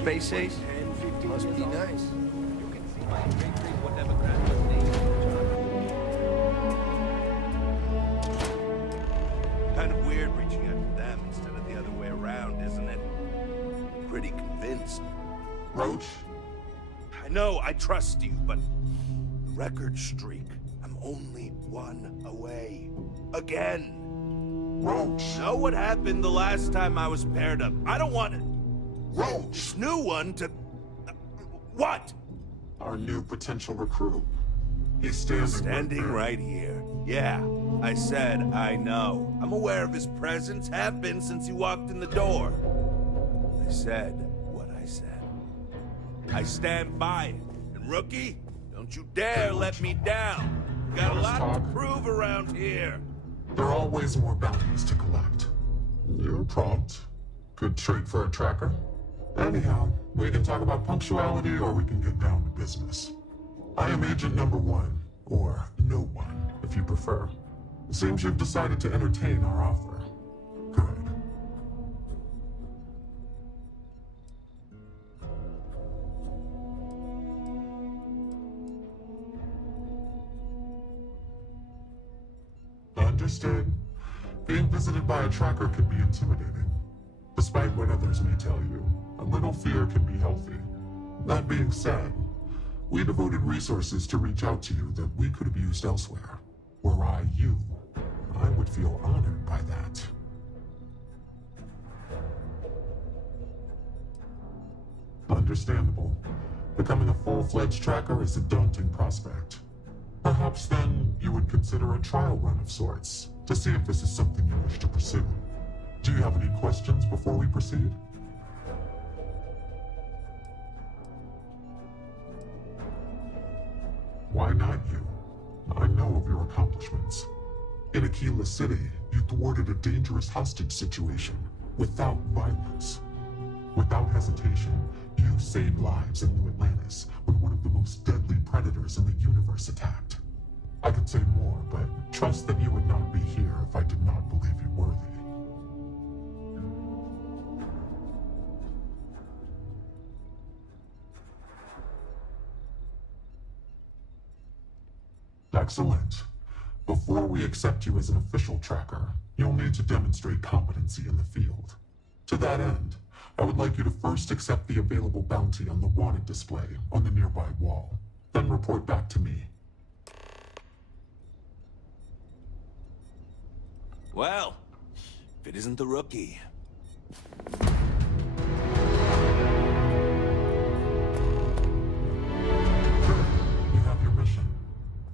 space age? Must be nice. You can see my great whatever grandma's name is. Kind of weird reaching out to them instead of the other way around, isn't it? Pretty convinced. Roach? I know, I trust you, but the record streak, I'm only one away. Again. Roach! Know what happened the last time I was paired up? I don't want it. Roach! This new one to... What? Our new potential recruit. He's standing right here. Yeah, I said I know. I'm aware of his presence, have been since he walked in the door. I said what I said. I stand by it. And rookie, don't you dare let me down. Got a lot to prove around here. There are always more bounties to collect. You're prompt. Good trait for a tracker. Anyhow, we can talk about punctuality or we can get down to business. I am agent number 1, or no one, if you prefer. It seems you've decided to entertain our offer. Good. Understood. Being visited by a tracker can be intimidating. Despite what others may tell you, a little fear can be healthy. That being said, we devoted resources to reach out to you that we could have used elsewhere. Were I you, I would feel honored by that. Understandable. Becoming a full-fledged tracker is a daunting prospect. Perhaps then you would consider a trial run of sorts, to see if this is something you wish to pursue. Do you have any questions before we proceed? Why not you? I know of your accomplishments. In Aquila City, you thwarted a dangerous hostage situation without violence. Without hesitation, you saved lives in New Atlantis when one of the most deadly predators in the universe attacked. I could say more, but trust that you would not be here if I did not believe you worthy. Excellent. Before we accept you as an official tracker, you'll need to demonstrate competency in the field. To that end, I would like you to first accept the available bounty on the wanted display on the nearby wall, then report back to me. Well, if it isn't the rookie. You have your mission.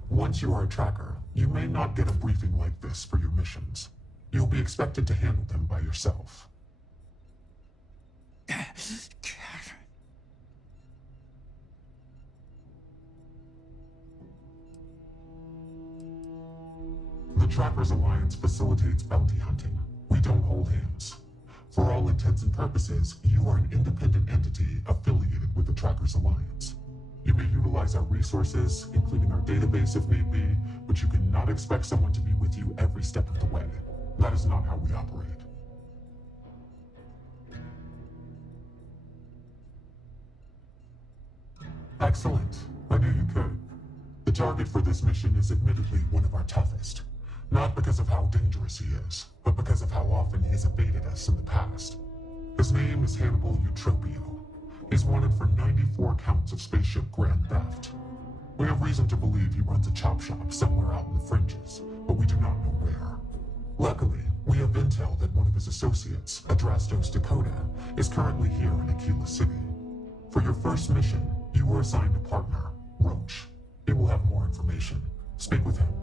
Once you are a tracker, you may not get a briefing like this for your missions. You'll be expected to handle them by yourself. The Trackers Alliance facilitates bounty hunting. We don't hold hands. For all intents and purposes, you are an independent entity affiliated with the Trackers Alliance. You may utilize our resources, including our database if need be, but you cannot expect someone to be with you every step of the way. That is not how we operate. Excellent. I knew you could. The target for this mission is admittedly one of our toughest. Not because of how dangerous he is, but because of how often he has evaded us in the past. His name is Hannibal Eutropio. He's wanted for 94 counts of spaceship grand theft. We have reason to believe he runs a chop shop somewhere out in the fringes, but we do not know where. Luckily, we have intel that one of his associates, Adrastos Dakota, is currently here in Aquila City. For your first mission, you were assigned a partner, Roach. He will have more information. Speak with him.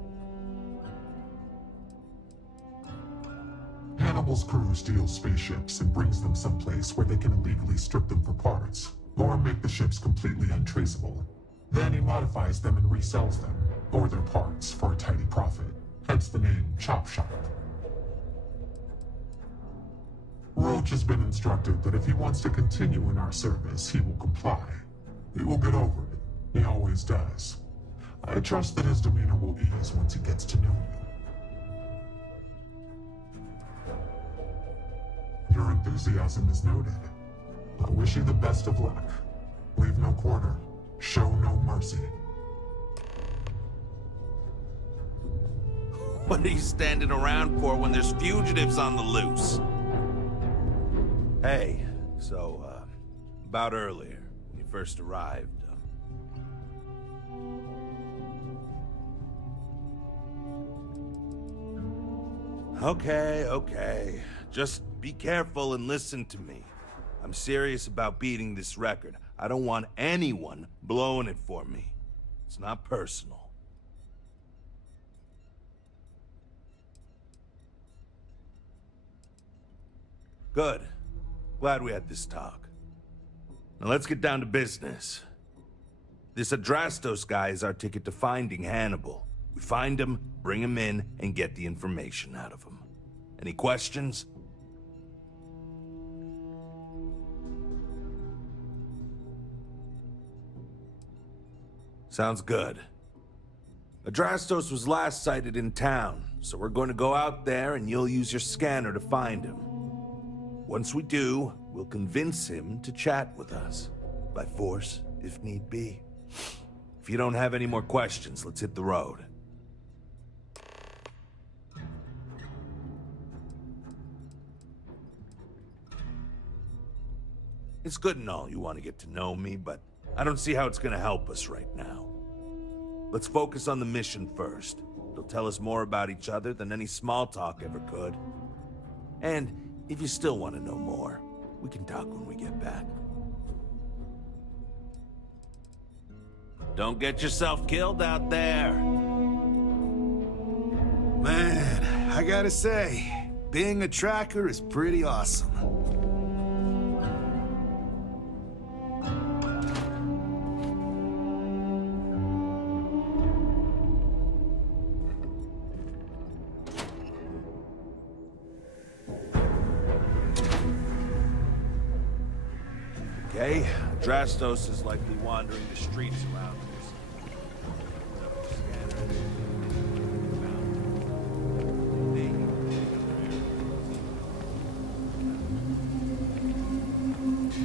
Hannibal's crew steals spaceships and brings them someplace where they can illegally strip them for parts, or make the ships completely untraceable. Then he modifies them and resells them, or their parts, for a tidy profit. Hence the name Chop Shop. Roach has been instructed that if he wants to continue in our service, he will comply. He will get over it. He always does. I trust that his demeanor will ease once he gets to know you. Your enthusiasm is noted. I wish you the best of luck. Leave no quarter. Show no mercy. What are you standing around for when there's fugitives on the loose? Hey, so, about earlier, when you first arrived, Okay. Just be careful and listen to me. I'm serious about beating this record. I don't want anyone blowing it for me. It's not personal. Good. Glad we had this talk. Now let's get down to business. This Adrastos guy is our ticket to finding Hannibal. We find him, bring him in, and get the information out of him. Any questions? Sounds good. Adrastos was last sighted in town, so we're going to go out there and you'll use your scanner to find him. Once we do, we'll convince him to chat with us. By force, if need be. If you don't have any more questions, let's hit the road. It's good and all you want to get to know me, but I don't see how it's gonna help us right now. Let's focus on the mission first. It'll tell us more about each other than any small talk ever could. And if you still want to know more, we can talk when we get back. Don't get yourself killed out there. Man, I gotta say, being a tracker is pretty awesome. Okay, Adrastos is likely wandering the streets around us.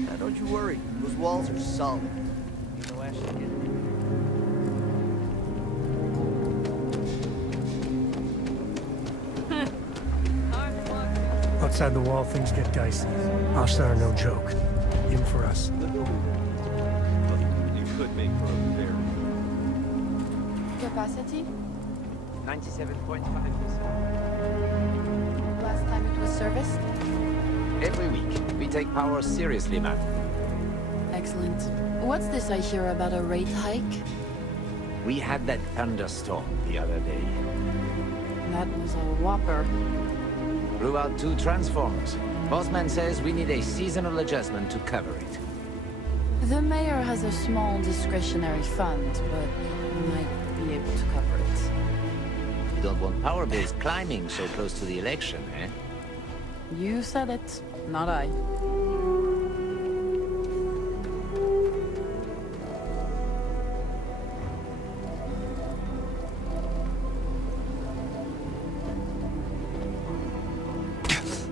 Now don't you worry, those walls are solid. You know, Ashley. Outside the wall, things get dicey. Hostile are no joke. Even for us. You could make for a very... Capacity? 97.5%. Last time it was serviced? Every week, we take power seriously, ma'am. Excellent. What's this I hear about a rate hike? We had that thunderstorm the other day. That was a whopper. Blew out 2 transformers. Bossman says we need a seasonal adjustment to cover it. The mayor has a small discretionary fund, but might be able to cover it. You don't want power bills climbing so close to the election, eh? You said it, not I.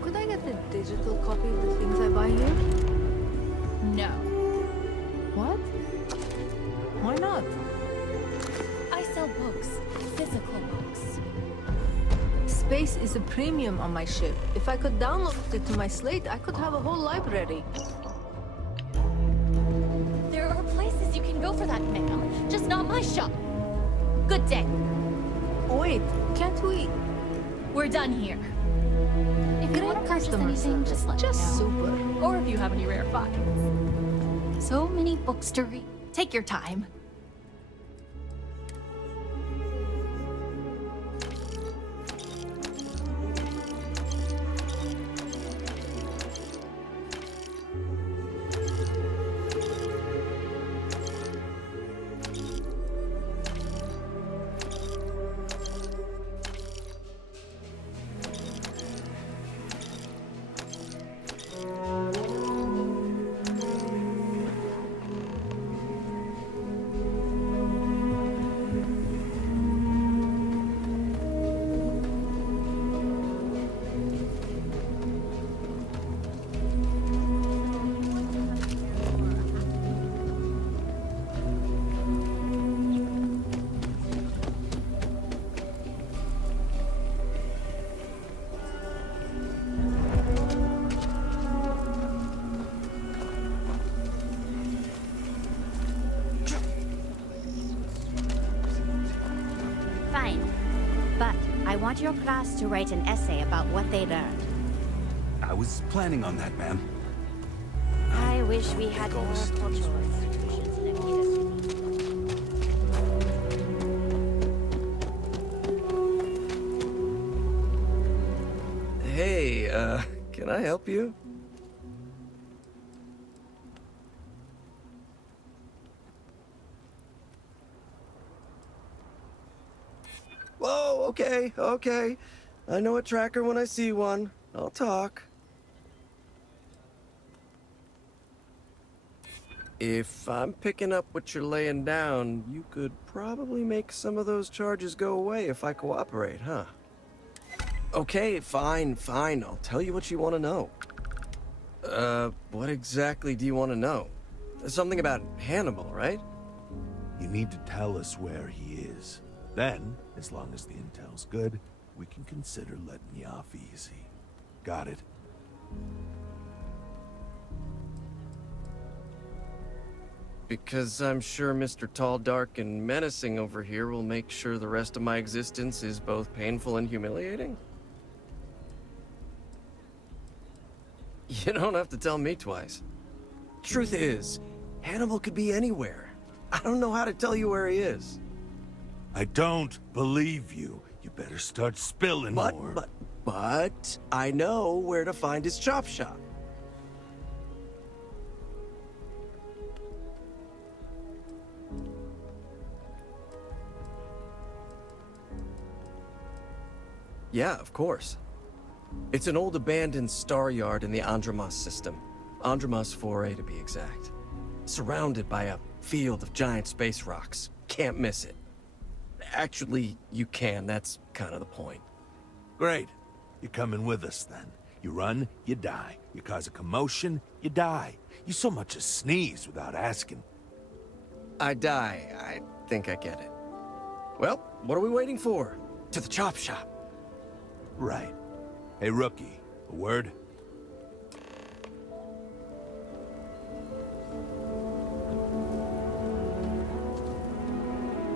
Could I get a digital copy of the things I buy here? No. What? Why not? I sell books. Physical books. Space is a premium on my ship. If I could download it to my slate, I could have a whole library. There are places you can go for that, ma'am. Just not my shop. Good day. Wait, can't we? We're done here. If you want to purchase customer anything, just let me know. super. Or if you have any rare finds. So many books to read. Take your time. I want your class to write an essay about what they learned. I was planning on that, ma'am. I wish we had more cultural institutions that made us unique. Hey, can I help you? Whoa, okay. I know a tracker when I see one. I'll talk. If I'm picking up what you're laying down, you could probably make some of those charges go away if I cooperate, huh? Okay, fine. I'll tell you what you want to know. What exactly do you want to know? Something about Hannibal, right? You need to tell us where he is. Then, as long as the intel's good, we can consider letting you off easy. Got it? Because I'm sure Mr. Tall, Dark, and Menacing over here will make sure the rest of my existence is both painful and humiliating? You don't have to tell me twice. Truth is, Hannibal could be anywhere. I don't know how to tell you where he is. I don't believe you. You better start spilling more. But I know where to find his chop shop. Yeah, of course. It's an old abandoned star yard in the Andromos system. Andromos 4A to be exact. Surrounded by a field of giant space rocks. Can't miss it. Actually, you can. That's kind of the point. Great. You're coming with us then. You run, you die. You cause a commotion, you die. You so much as sneeze without asking. I die. I think I get it. Well, what are we waiting for? To the chop shop. Right. Hey, rookie, a word?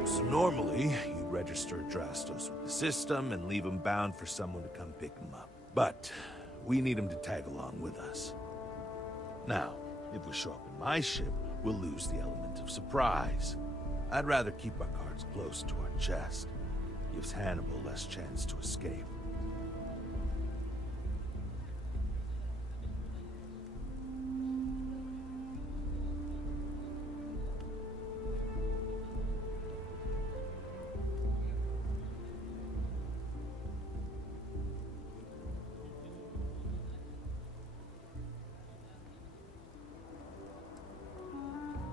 So normally, you register Drastos with the system and leave him bound for someone to come pick him up. But we need him to tag along with us. Now, if we show up in my ship, we'll lose the element of surprise. I'd rather keep our cards close to our chest. Gives Hannibal less chance to escape.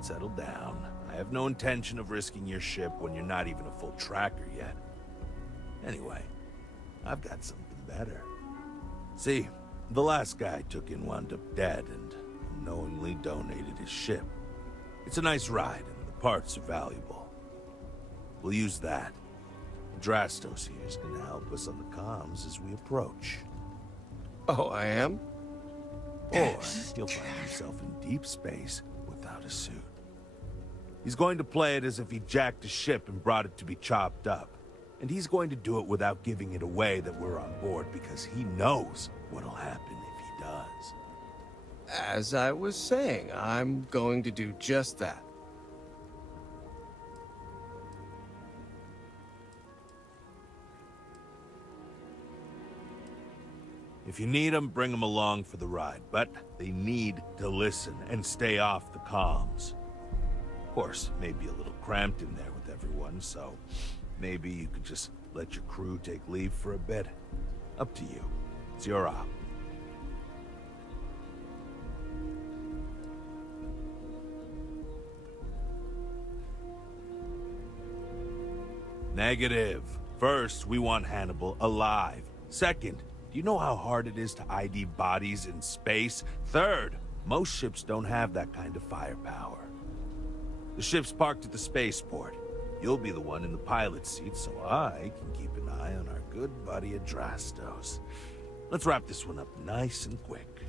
Settle down. I have no intention of risking your ship when you're not even a full tracker yet. Anyway, I've got something better. See, the last guy I took in wound up dead and unknowingly donated his ship. It's a nice ride and the parts are valuable. We'll use that. Drastos here is going to help us on the comms as we approach. Oh, I am? Or he'll find himself in deep space without a suit. He's going to play it as if he jacked a ship and brought it to be chopped up. And he's going to do it without giving it away that we're on board because he knows what'll happen if he does. As I was saying, I'm going to do just that. If you need them, bring them along for the ride, but they need to listen and stay off the comms. Of course, maybe a little cramped in there with everyone, so maybe you could just let your crew take leave for a bit. Up to you. It's your op. Negative. First, we want Hannibal alive. Second, do you know how hard it is to ID bodies in space? Third, most ships don't have that kind of firepower. The ship's parked at the spaceport. You'll be the one in the pilot's seat, so I can keep an eye on our good buddy Adrastos. Let's wrap this one up nice and quick.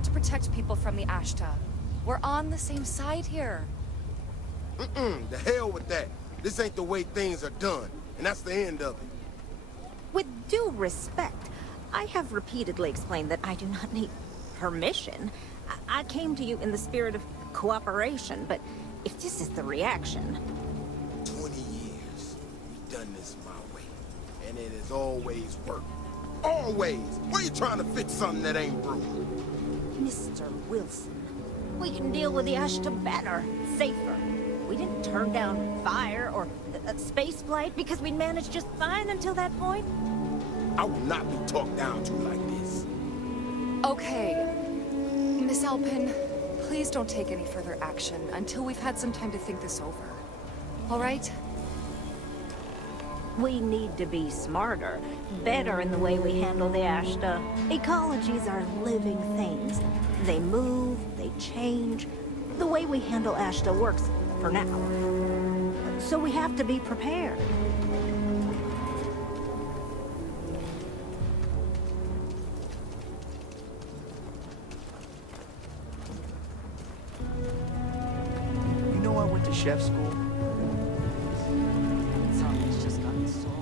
want to protect people from the Ashta. We're on the same side here. The hell with that. This ain't the way things are done, and that's the end of it. With due respect, I have repeatedly explained that I do not need permission. I came to you in the spirit of cooperation, but if this is the reaction... 20 years, we've done this my way, and it has always worked. Always! Why are you trying to fix something that ain't broke? Mr. Wilson, we can deal with the Ashta better, safer. We didn't turn down fire or spaceflight because we'd managed just fine until that point. I will not be talked down to like this. Okay. Miss Alpin, please don't take any further action until we've had some time to think this over. All right? We need to be smarter, better in the way we handle the Ashta. Ecologies are living things. They move, they change. The way we handle Ashta works for now. So we have to be prepared. You know I went to chef school? Something's just unsolved.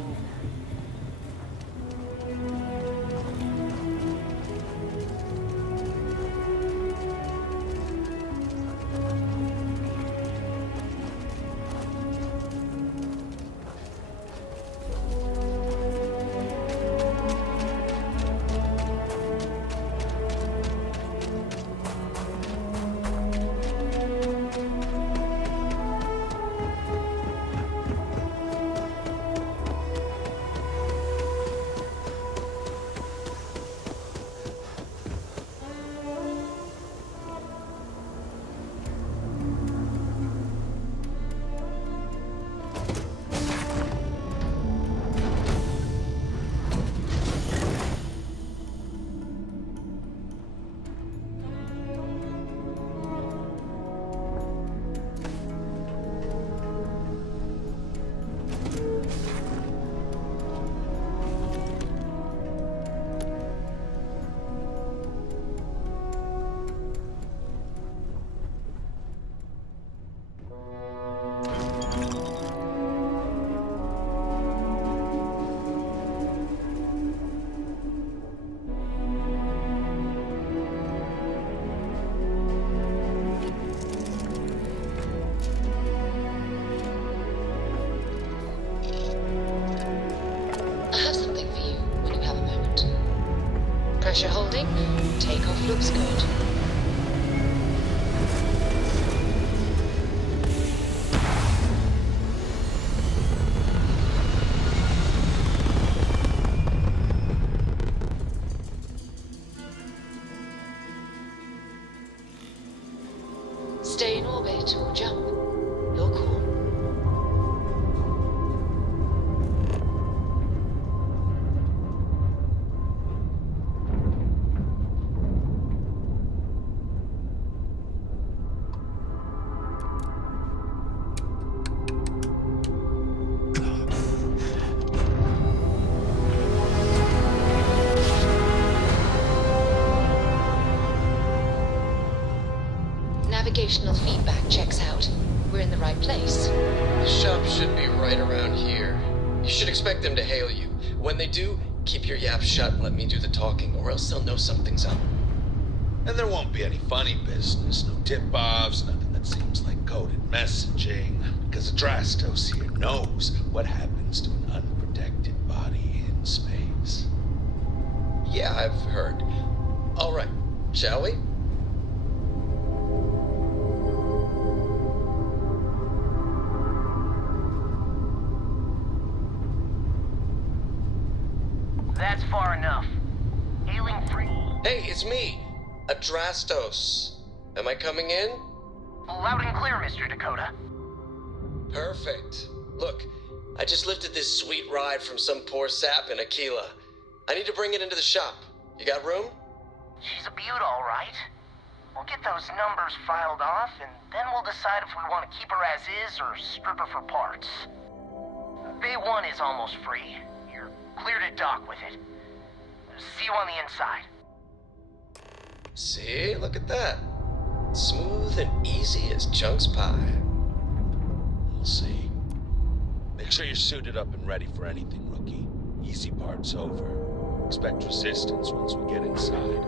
Pressure holding. Takeoff looks good. Stay in orbit or jump. Your call. Navigational feedback checks out. We're in the right place. The shop should be right around here. You should expect them to hail you. When they do, keep your yap shut and let me do the talking, or else they'll know something's up. And there won't be any funny business, no tip-offs, nothing that seems like coded messaging, because Adrastos here knows what happens to an unprotected body in space. Yeah, I've heard. All right, shall we? That's far enough. Hailing free. Hey, it's me, Adrastos. Am I coming in? Loud and clear, Mr. Dakota. Perfect. Look, I just lifted this sweet ride from some poor sap in Aquila. I need to bring it into the shop. You got room? She's a beaut, all right. We'll get those numbers filed off, and then we'll decide if we want to keep her as is or strip her for parts. Bay 1 is almost free. You're clear to dock with it. See you on the inside. See, look at that. Smooth and easy as Chunk's pie. We'll see. Make sure you're suited up and ready for anything, rookie. Easy part's over. Expect resistance once we get inside.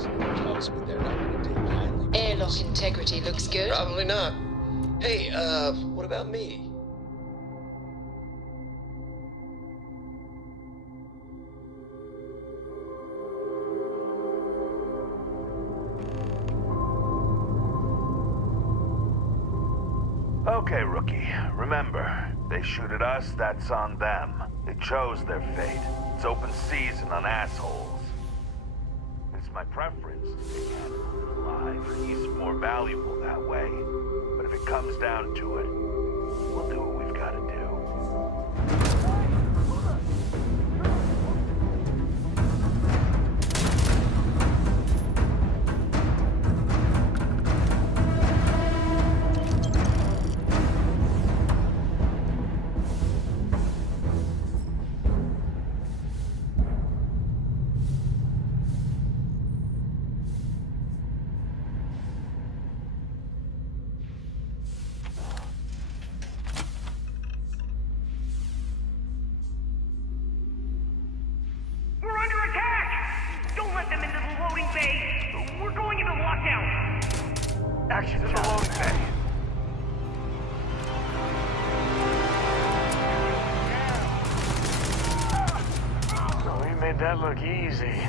Something tells me they're not gonna take kindly. Airlock integrity looks good. Probably not. Hey, what about me? Okay, rookie. Remember, they shoot at us, that's on them. They chose their fate. It's open season on assholes. It's my preference to stay alive. He's more valuable that way. But if it comes down to it, we'll do what we've got to do. Action in the loading bay. So we made that look easy.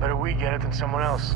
Better we get it than someone else.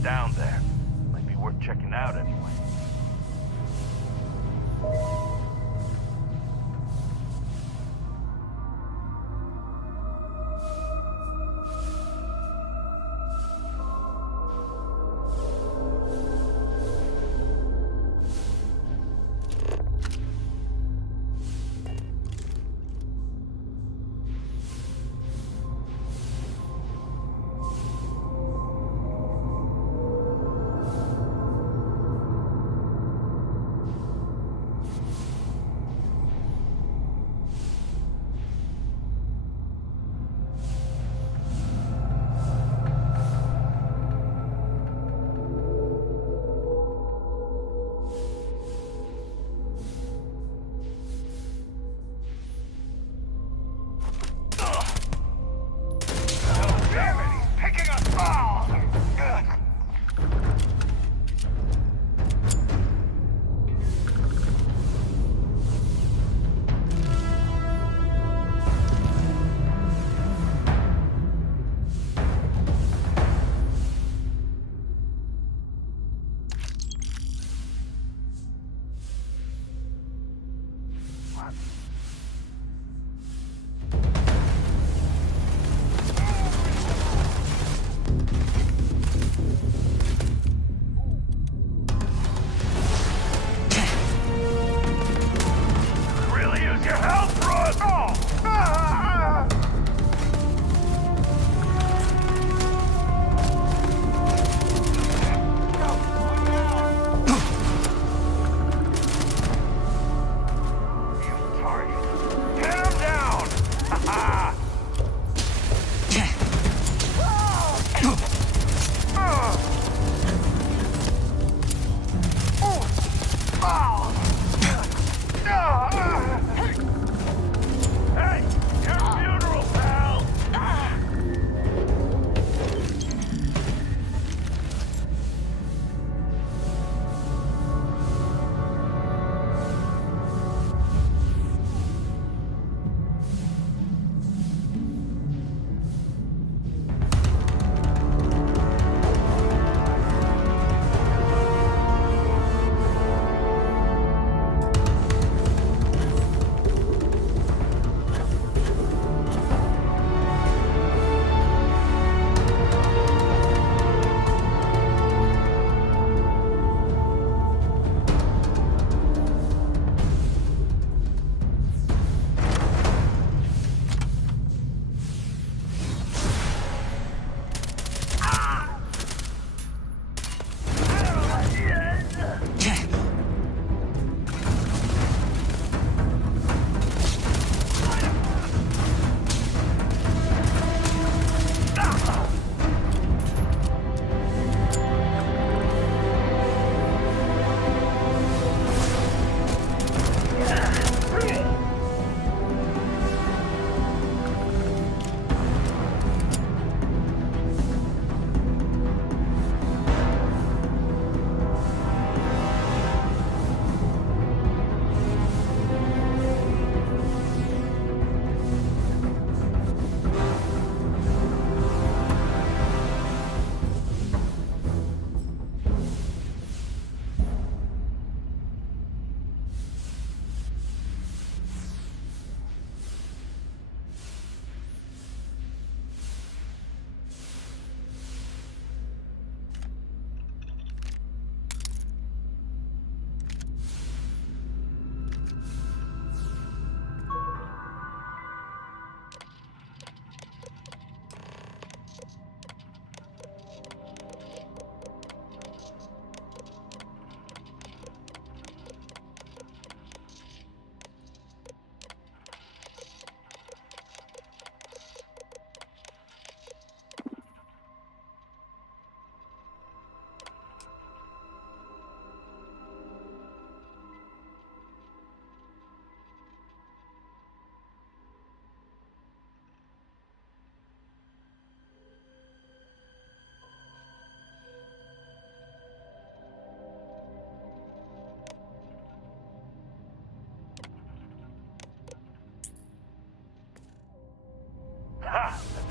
Down there. Might be worth checking out anyway.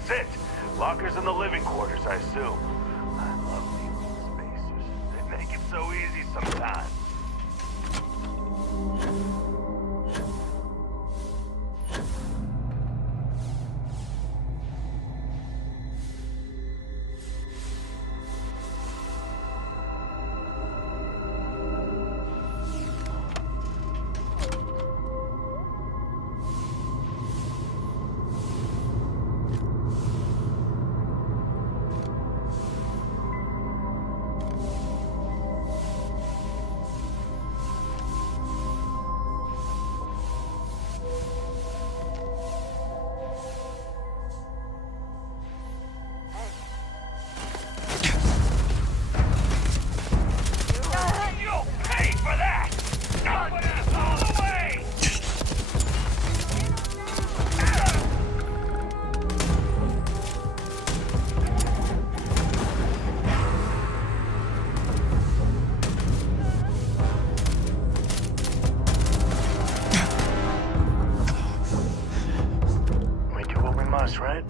That's it. Lockers in the living quarters, I assume. I love these spaces. They make it so easy sometimes. Right?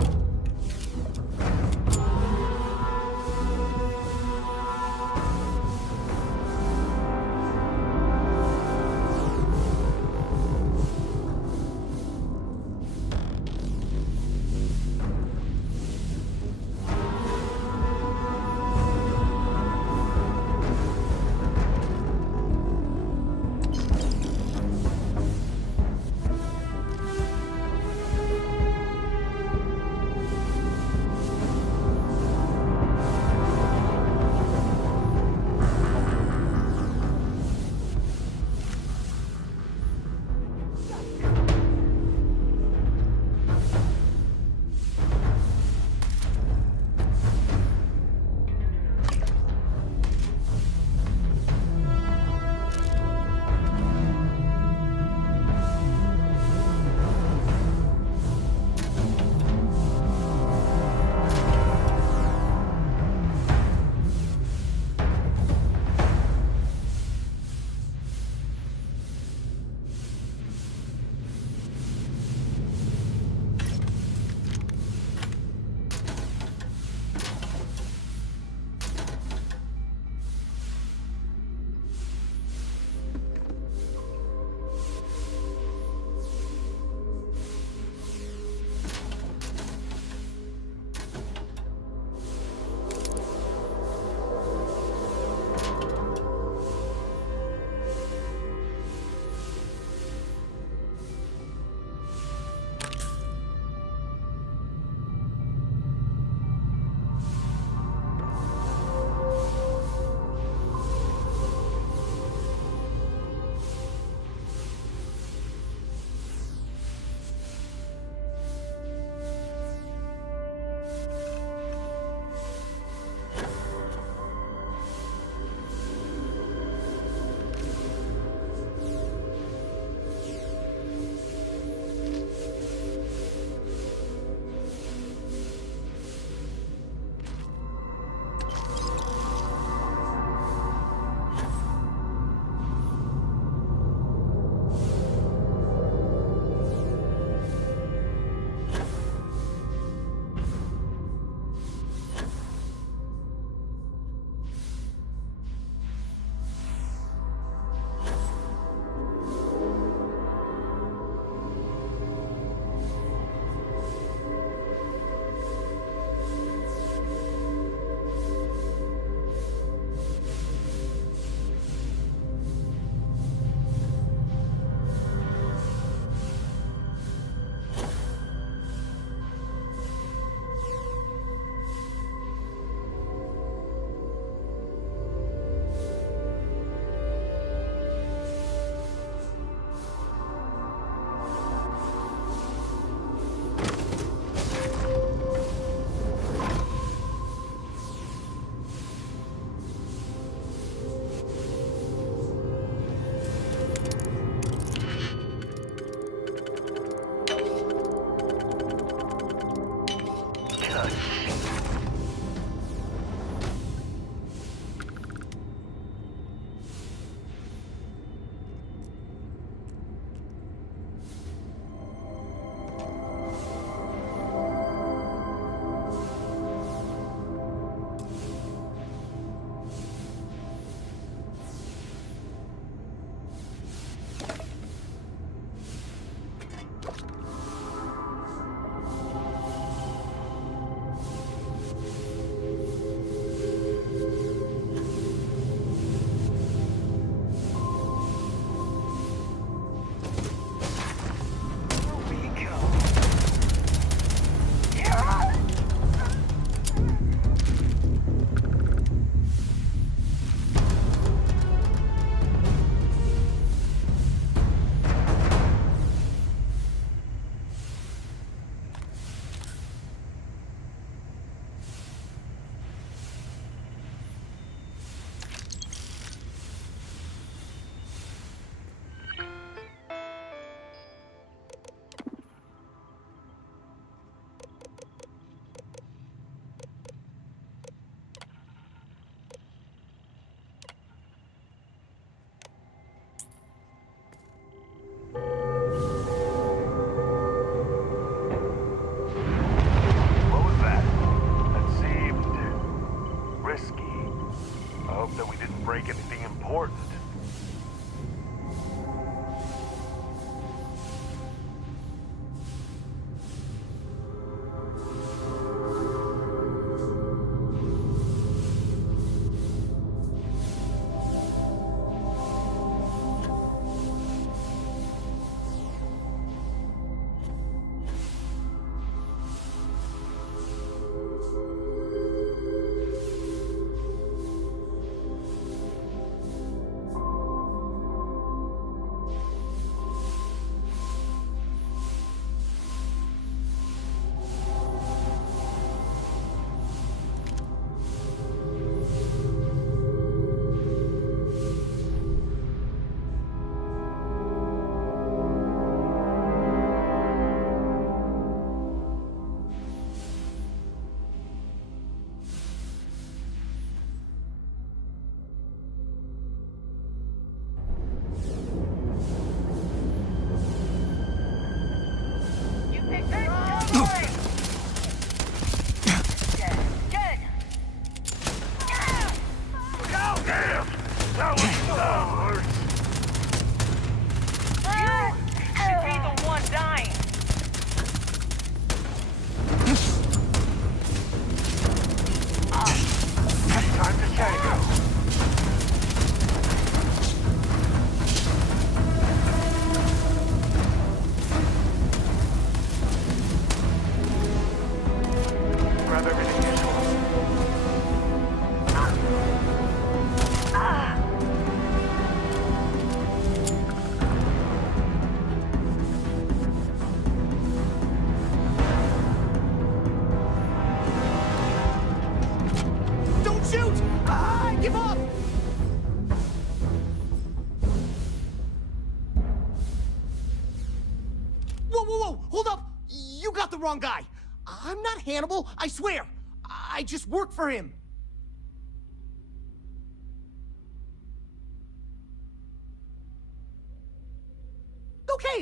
wrong guy. I'm not Hannibal, I swear. I just work for him.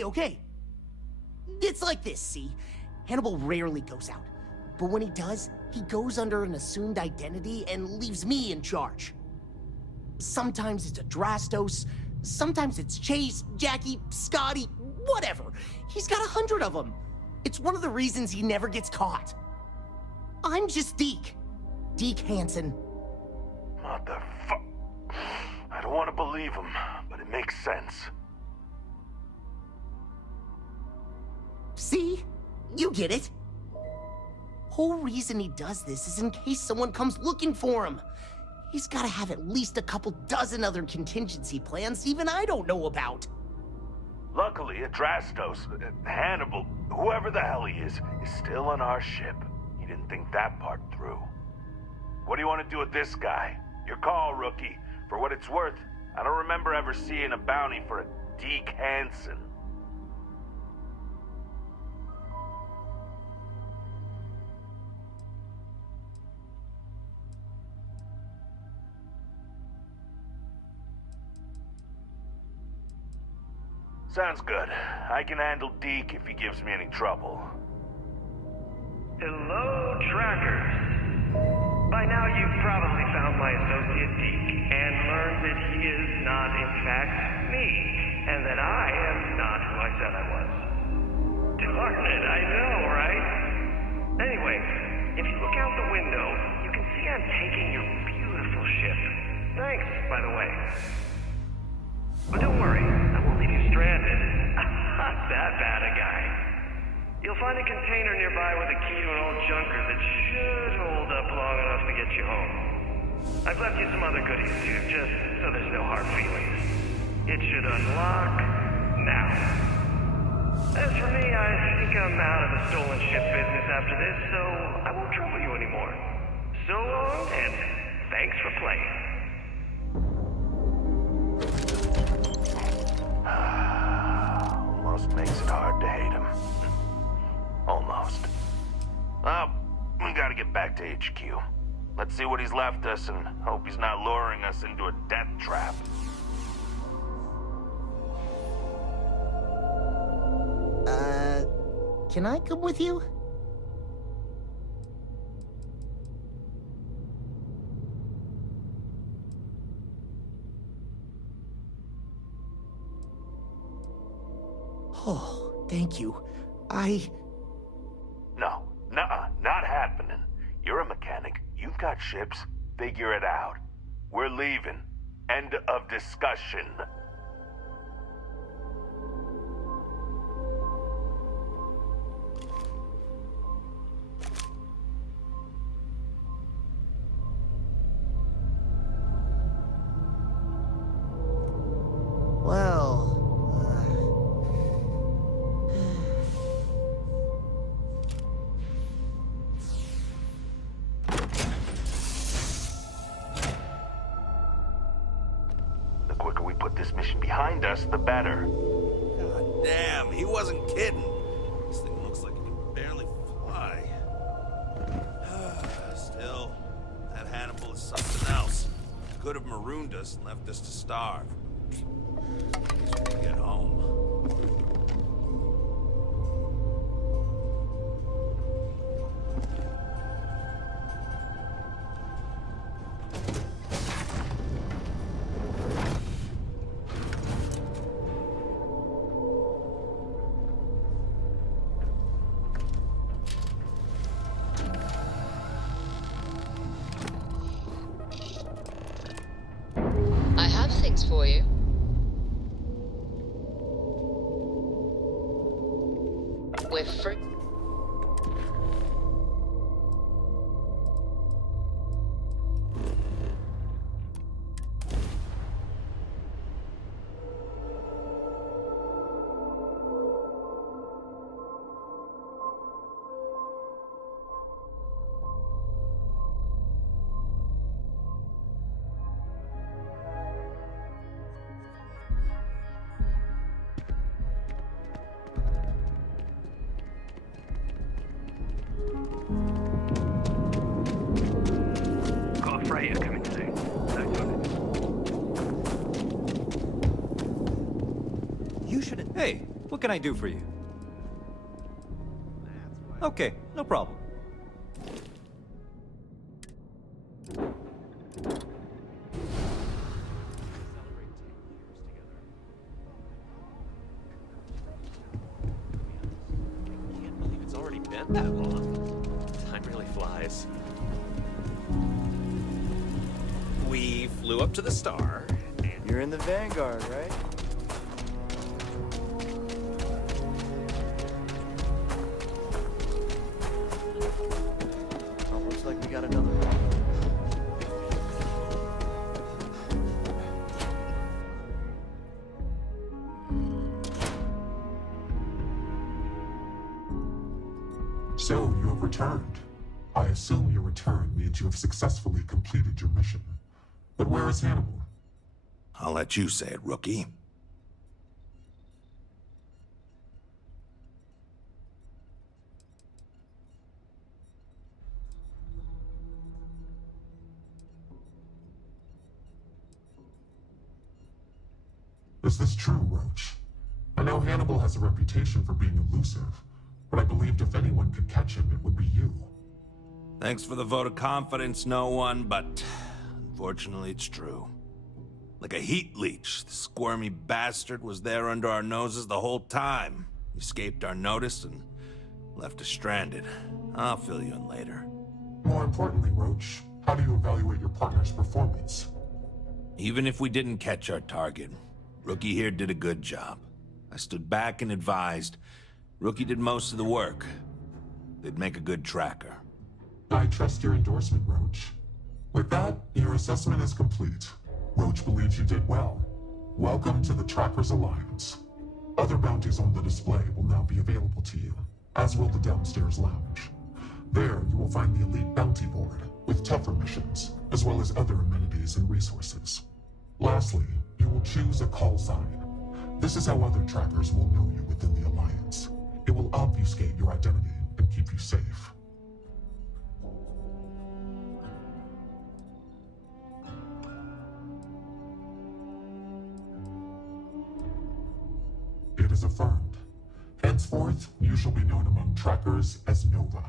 Okay. It's like this, see? Hannibal rarely goes out. But when he does, he goes under an assumed identity and leaves me in charge. Sometimes it's Adrastos, sometimes it's Chase, Jackie, Scotty, whatever. He's got 100 of them. It's one of the reasons he never gets caught. I'm just Deke. Deke Hansen. Motherfuck. I don't want to believe him, but it makes sense. See? You get it. Whole reason he does this is in case someone comes looking for him. He's gotta have at least a couple dozen other contingency plans even I don't know about. Luckily, Adrastos, Hannibal, whoever the hell he is still on our ship. He didn't think that part through. What do you want to do with this guy? Your call, rookie. For what it's worth, I don't remember ever seeing a bounty for a Deke Hansen. Sounds good. I can handle Deke if he gives me any trouble. Hello, trackers. By now you've probably found my associate Deke and learned that he is not in fact me, and that I am not who I said I was. Darn it, I know, right? Anyway, if you look out the window, you can see I'm taking your beautiful ship. Thanks, by the way. But don't worry, I won't leave you stranded. I'm not that bad a guy. You'll find a container nearby with a key to an old junker that should hold up long enough to get you home. I've left you some other goodies too, just so there's no hard feelings. It should unlock now. As for me, I think I'm out of the stolen ship business after this, so I won't trouble you anymore. So long, and thanks for playing. Almost makes it hard to hate him. Almost. Well, we gotta get back to HQ. Let's see what he's left us and hope he's not luring us into a death trap. Can I come with you? Oh, thank you. No, nuh-uh, not happening. You're a mechanic. You've got ships. Figure it out. We're leaving. End of discussion. The better. God damn, he wasn't kidding. This thing looks like it can barely fly. Still, that Hannibal is something else. Could have marooned us and left us to starve. At least we can get home. For you. We're free. What can I do for you? Okay, no problem. Can't believe it's already been that long. Time really flies. We flew up to the star. You're in the Vanguard, right? Oh, looks like we got another one. So, you have returned. I assume your return means you have successfully completed your mission. But where is Hannibal? I'll let you say it, rookie. Is this true, Roach? I know Hannibal has a reputation for being elusive, but I believed if anyone could catch him, it would be you. Thanks for the vote of confidence, no one, but unfortunately it's true. Like a heat leech, the squirmy bastard was there under our noses the whole time. He escaped our notice and left us stranded. I'll fill you in later. More importantly, Roach, how do you evaluate your partner's performance? Even if we didn't catch our target, Rookie here did a good job. I stood back and advised. Rookie did most of the work. They'd make a good tracker. I trust your endorsement, Roach. With that, your assessment is complete. Roach believes you did well. Welcome to the Trackers Alliance. Other bounties on the display will now be available to you, as will the downstairs lounge. There, you will find the Elite Bounty Board, with tougher missions, as well as other amenities and resources. Lastly, you will choose a call sign. This is how other trackers will know you within the Alliance. It will obfuscate your identity and keep you safe. It is affirmed. Henceforth, you shall be known among trackers as Nova.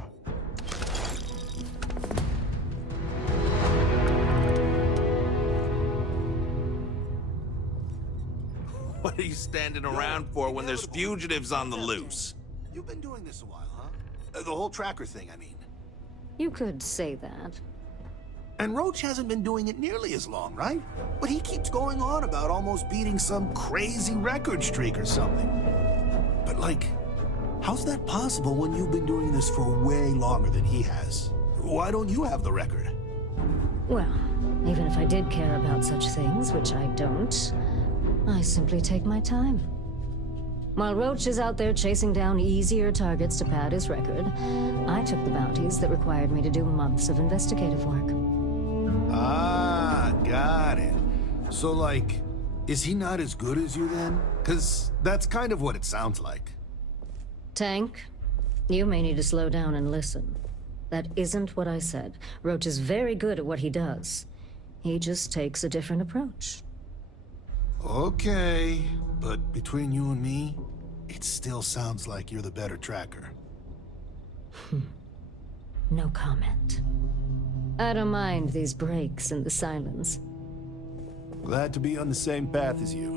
What are you standing around for when there's fugitives on the loose? You've been doing this a while, huh? The whole tracker thing, I mean. You could say that. And Roach hasn't been doing it nearly as long, right? But he keeps going on about almost beating some crazy record streak or something. But like, how's that possible when you've been doing this for way longer than he has? Why don't you have the record? Well, even if I did care about such things, which I don't, I simply take my time. While Roach is out there chasing down easier targets to pad his record, I took the bounties that required me to do months of investigative work. Ah, got it. So like, is he not as good as you then? 'Cause that's kind of what it sounds like. Tank, you may need to slow down and listen. That isn't what I said. Roach is very good at what he does. He just takes a different approach. Okay, but between you and me, it still sounds like you're the better tracker. No comment. I don't mind these breaks in the silence. Glad to be on the same path as you.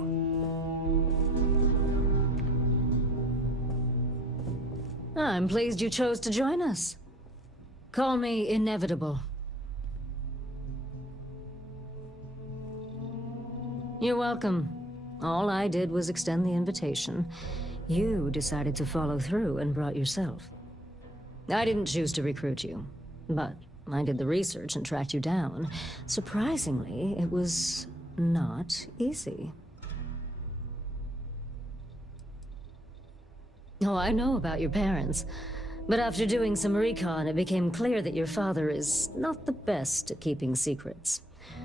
I'm pleased you chose to join us. Call me inevitable. You're welcome. All I did was extend the invitation. You decided to follow through and brought yourself. I didn't choose to recruit you, but I did the research and tracked you down. Surprisingly, it was not easy. Oh, I know about your parents, but after doing some recon, it became clear that your father is not the best at keeping secrets.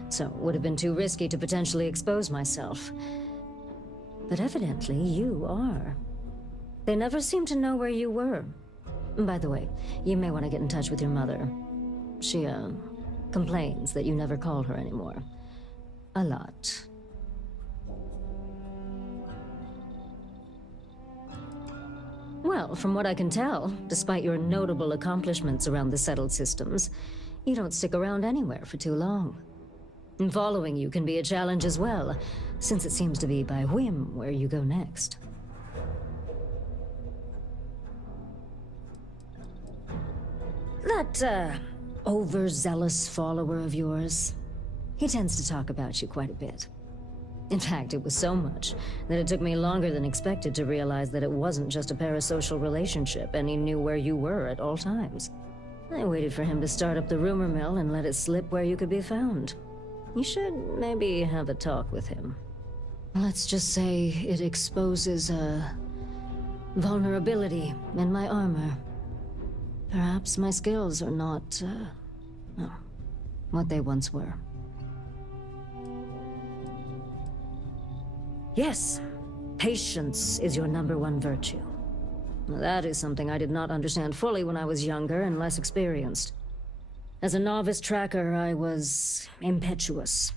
So it would have been too risky to potentially expose myself. But evidently, you are. They never seemed to know where you were. By the way, you may want to get in touch with your mother. She, complains that you never call her anymore. A lot. Well, from what I can tell, despite your notable accomplishments around the settled systems, you don't stick around anywhere for too long. And following you can be a challenge as well, since it seems to be by whim where you go next. That, overzealous follower of yours, he tends to talk about you quite a bit. In fact, it was so much that it took me longer than expected to realize that it wasn't just a parasocial relationship and he knew where you were at all times. I waited for him to start up the rumor mill and let it slip where you could be found. You should maybe have a talk with him. Let's just say it exposes a vulnerability in my armor. Perhaps my skills are not, what they once were. Yes, patience is your #1 virtue. That is something I did not understand fully when I was younger and less experienced. As a novice tracker, I was impetuous.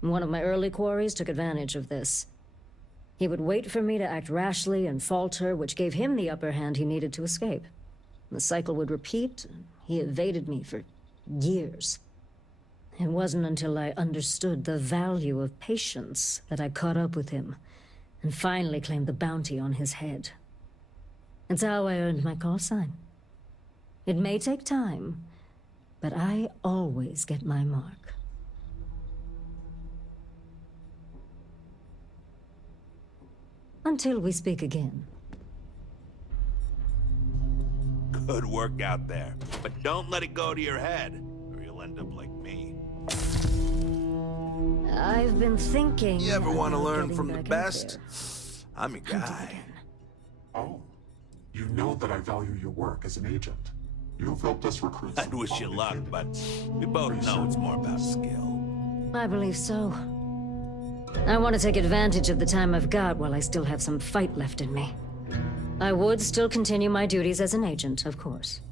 One of my early quarries took advantage of this. He would wait for me to act rashly and falter, which gave him the upper hand he needed to escape. The cycle would repeat, and he evaded me for years. It wasn't until I understood the value of patience that I caught up with him, and finally claimed the bounty on his head. It's how I earned my call sign. It may take time, but I always get my mark. Until we speak again. Good work out there. But don't let it go to your head, or you'll end up like me. I've been thinking... You ever want to learn from the best? I'm your guy. Oh, you know that I value your work as an agent. You've helped us recruit... I'd wish you luck, but we both know it's more about skill. I believe so. I want to take advantage of the time I've got while I still have some fight left in me. I would still continue my duties as an agent, of course.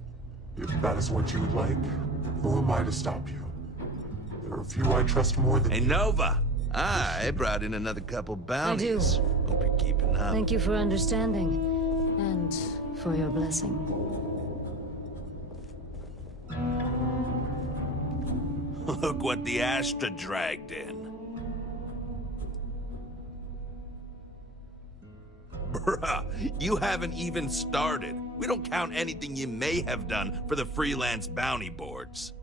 If that is what you would like, who am I to stop you? There are few I trust more than... Hey, Nova! I brought in another couple bounties. I do. Hope you're keeping up. Thank you for understanding, and for your blessing. Look what the Astra dragged in. Bruh, you haven't even started. We don't count anything you may have done for the freelance bounty boards.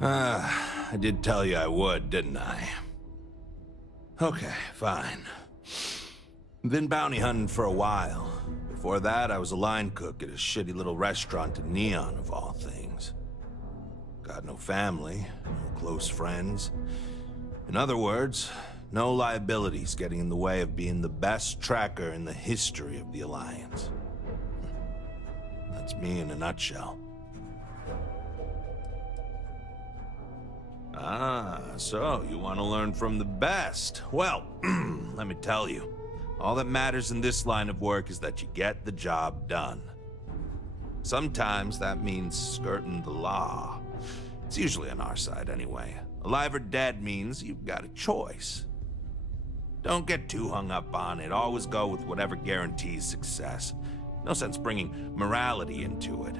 I did tell you I would, didn't I? Okay, fine. Been bounty hunting for a while. Before that, I was a line cook at a shitty little restaurant in Neon, of all things. Got no family, no close friends. In other words, no liabilities getting in the way of being the best tracker in the history of the Alliance. That's me in a nutshell. Ah, so you want to learn from the best. Well, let me tell you, all that matters in this line of work is that you get the job done. Sometimes that means skirting the law. It's usually on our side anyway. Alive or dead means you've got a choice. Don't get too hung up on it. Always go with whatever guarantees success. No sense bringing morality into it.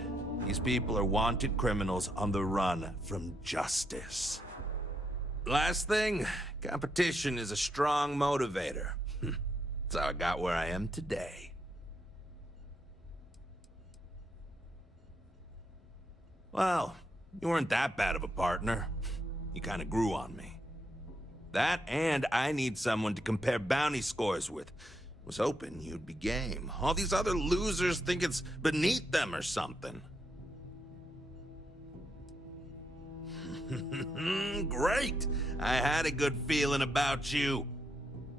These people are wanted criminals on the run from justice. Last thing, competition is a strong motivator. That's how I got where I am today. Well, you weren't that bad of a partner. You kind of grew on me. That, and I need someone to compare bounty scores with. Was hoping you'd be game. All these other losers think it's beneath them or something. Great! I had a good feeling about you.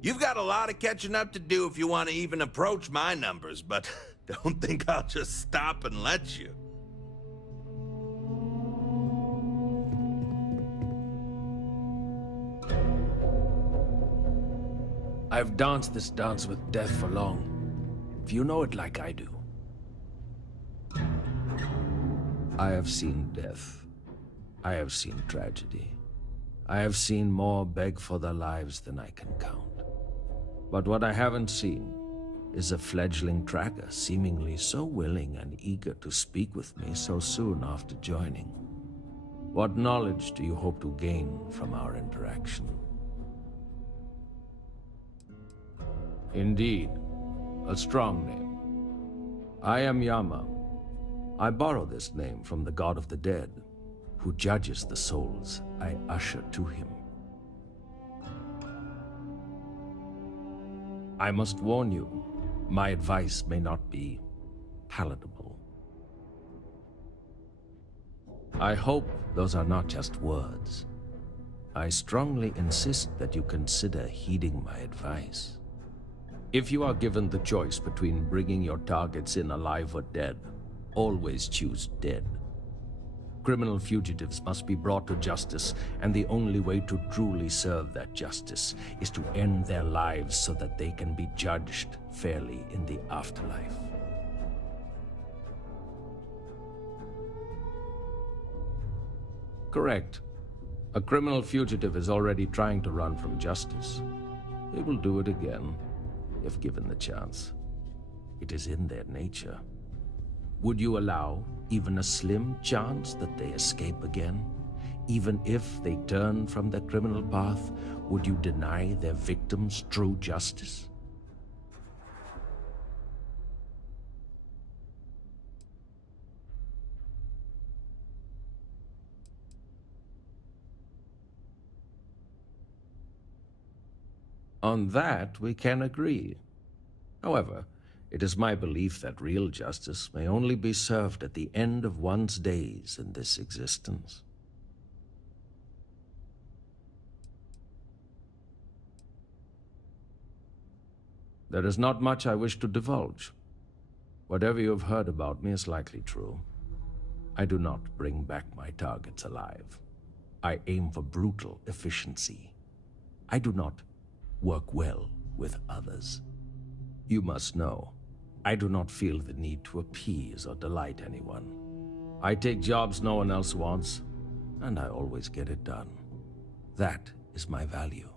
You've got a lot of catching up to do if you want to even approach my numbers, but don't think I'll just stop and let you. I've danced this dance with death for long. If you know it like I do. I have seen death. I have seen tragedy. I have seen more beg for their lives than I can count. But what I haven't seen is a fledgling tracker seemingly so willing and eager to speak with me so soon after joining. What knowledge do you hope to gain from our interaction? Indeed, a strong name. I am Yama. I borrow this name from the god of the dead, who judges the souls I usher to him. I must warn you, my advice may not be palatable. I hope those are not just words. I strongly insist that you consider heeding my advice. If you are given the choice between bringing your targets in alive or dead, always choose dead. Criminal fugitives must be brought to justice, and the only way to truly serve that justice is to end their lives so that they can be judged fairly in the afterlife. Correct. A criminal fugitive is already trying to run from justice. They will do it again, if given the chance. It is in their nature. Would you allow even a slim chance that they escape again? Even if they turn from their criminal path, would you deny their victims true justice? On that, we can agree. However, it is my belief that real justice may only be served at the end of one's days in this existence. There is not much I wish to divulge. Whatever you have heard about me is likely true. I do not bring back my targets alive. I aim for brutal efficiency. I do not work well with others. You must know, I do not feel the need to appease or delight anyone. I take jobs no one else wants, and I always get it done. That is my value.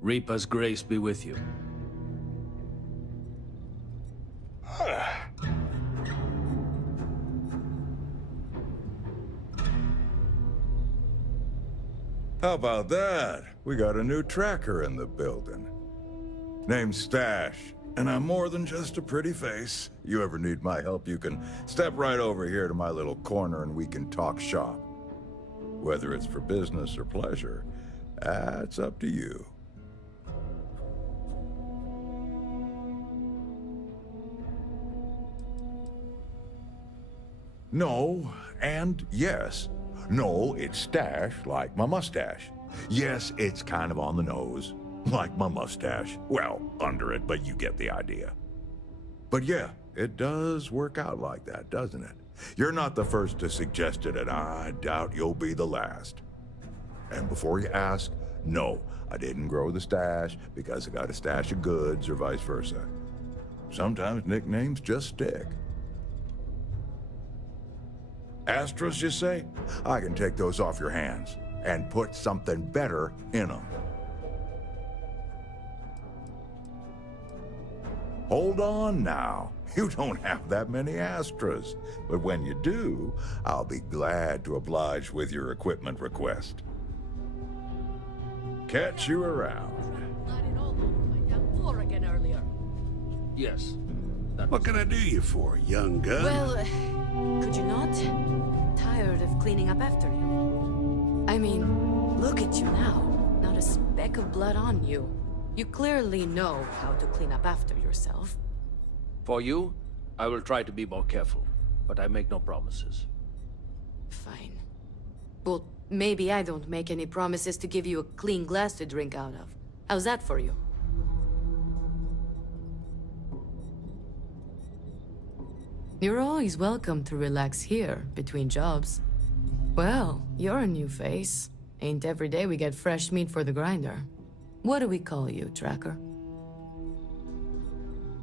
Reaper's grace be with you. How about that? We got a new tracker in the building. Name's Stash, and I'm more than just a pretty face. You ever need my help, you can step right over here to my little corner and we can talk shop. Whether it's for business or pleasure, that's up to you. No, and yes. No, it's Stash, like my mustache. Yes, it's kind of on the nose, like my mustache. Well, under it, but you get the idea. But yeah, it does work out like that, doesn't it? You're not the first to suggest it, and I doubt you'll be the last. And before you ask, no, I didn't grow the stash because I got a stash of goods or vice versa. Sometimes nicknames just stick. Astros, you say? I can take those off your hands and put something better in them. Hold on now. You don't have that many Astros. But when you do, I'll be glad to oblige with your equipment request. Catch you around. Yes. What can I do you for, young gun? Well, could you not? Tired of cleaning up after you. I mean, look at you now. Not a speck of blood on you. You clearly know how to clean up after yourself. For you, I will try to be more careful, but I make no promises. Fine. Well, maybe I don't make any promises to give you a clean glass to drink out of. How's that for you? You're always welcome to relax here, between jobs. Well, you're a new face. Ain't every day we get fresh meat for the grinder. What do we call you, Tracker?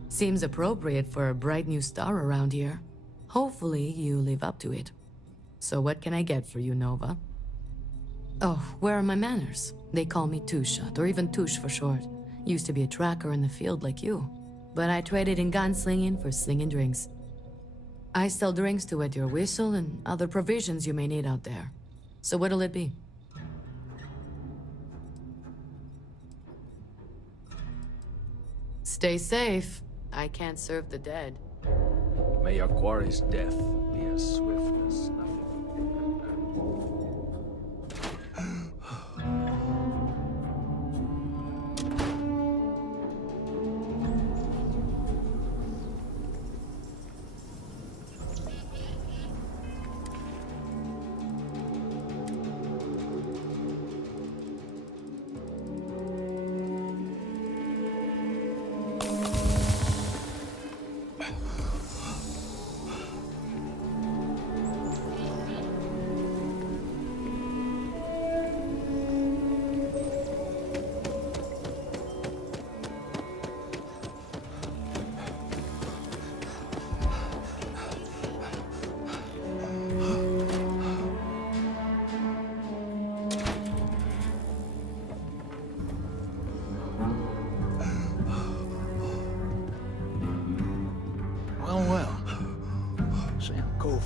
Seems appropriate for a bright new star around here. Hopefully you live up to it. So what can I get for you, Nova? Oh, where are my manners? They call me Two-Shot, or even Touche for short. Used to be a tracker in the field like you. But I traded in gunslinging for slinging drinks. I sell drinks to wet your whistle and other provisions you may need out there. So what'll it be? Stay safe. I can't serve the dead. May your quarry's death be as swift as nothing.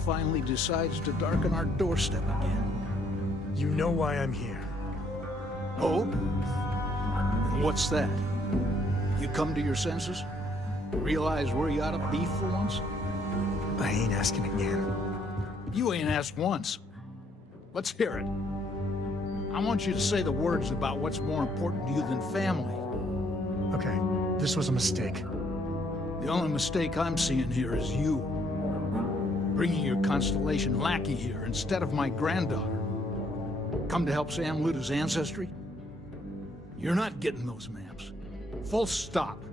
Finally decides to darken our doorstep again. You know why I'm here. Oh? And what's that? You come to your senses? Realize where you ought to be for once? I ain't asking again. You ain't asked once. Let's hear it. I want you to say the words about what's more important to you than family. Okay, this was a mistake. The only mistake I'm seeing here is you. Bringing your Constellation lackey here instead of my granddaughter. Come to help Sam loot his ancestry? You're not getting those maps. Full stop.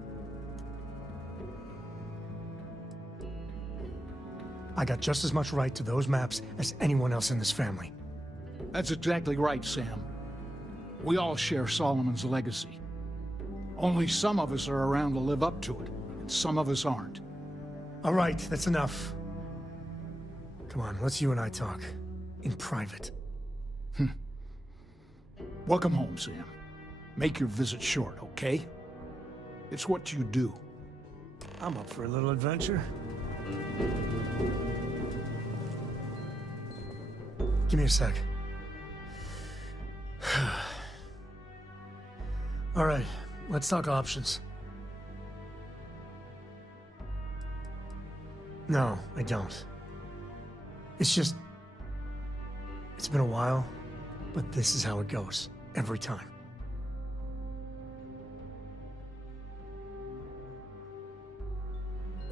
I got just as much right to those maps as anyone else in this family. That's exactly right, Sam. We all share Solomon's legacy. Only some of us are around to live up to it, and some of us aren't. All right, that's enough. Come on, let's you and I talk. In private. Welcome home, Sam. Make your visit short, okay? It's what you do. I'm up for a little adventure. Give me a sec. All right, let's talk options. No, I don't. It's been a while, but this is how it goes, every time.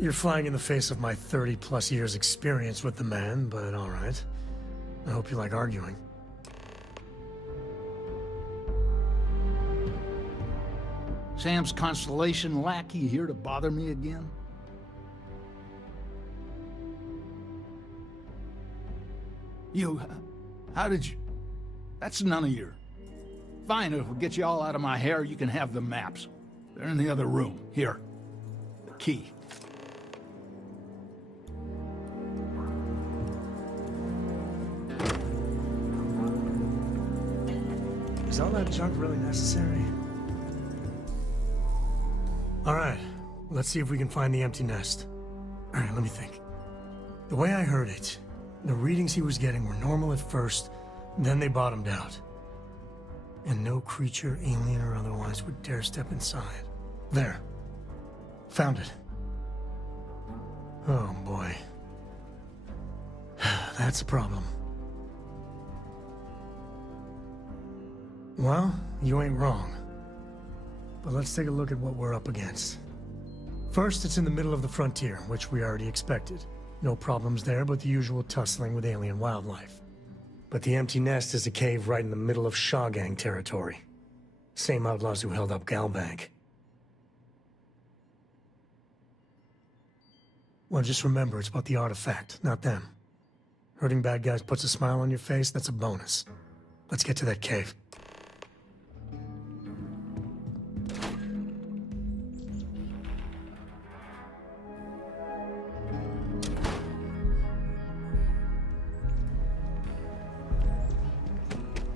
You're flying in the face of my 30+ years experience with the man, but all right. I hope you like arguing. Sam's Constellation lackey here to bother me again? How did you... That's none of your... Fine, if it'll get you all out of my hair, you can have the maps. They're in the other room. Here. The key. Is all that junk really necessary? All right, let's see if we can find the empty nest. All right, let me think. The way I heard it, the readings he was getting were normal at first, then they bottomed out. And no creature, alien or otherwise, would dare step inside. There. Found it. Oh boy. That's a problem. Well, you ain't wrong. But let's take a look at what we're up against. First, it's in the middle of the frontier, which we already expected. No problems there, but the usual tussling with alien wildlife. But the empty nest is a cave right in the middle of Shaw Gang territory. Same outlaws who held up Galbank. Well, just remember, it's about the artifact, not them. Hurting bad guys puts a smile on your face, that's a bonus. Let's get to that cave.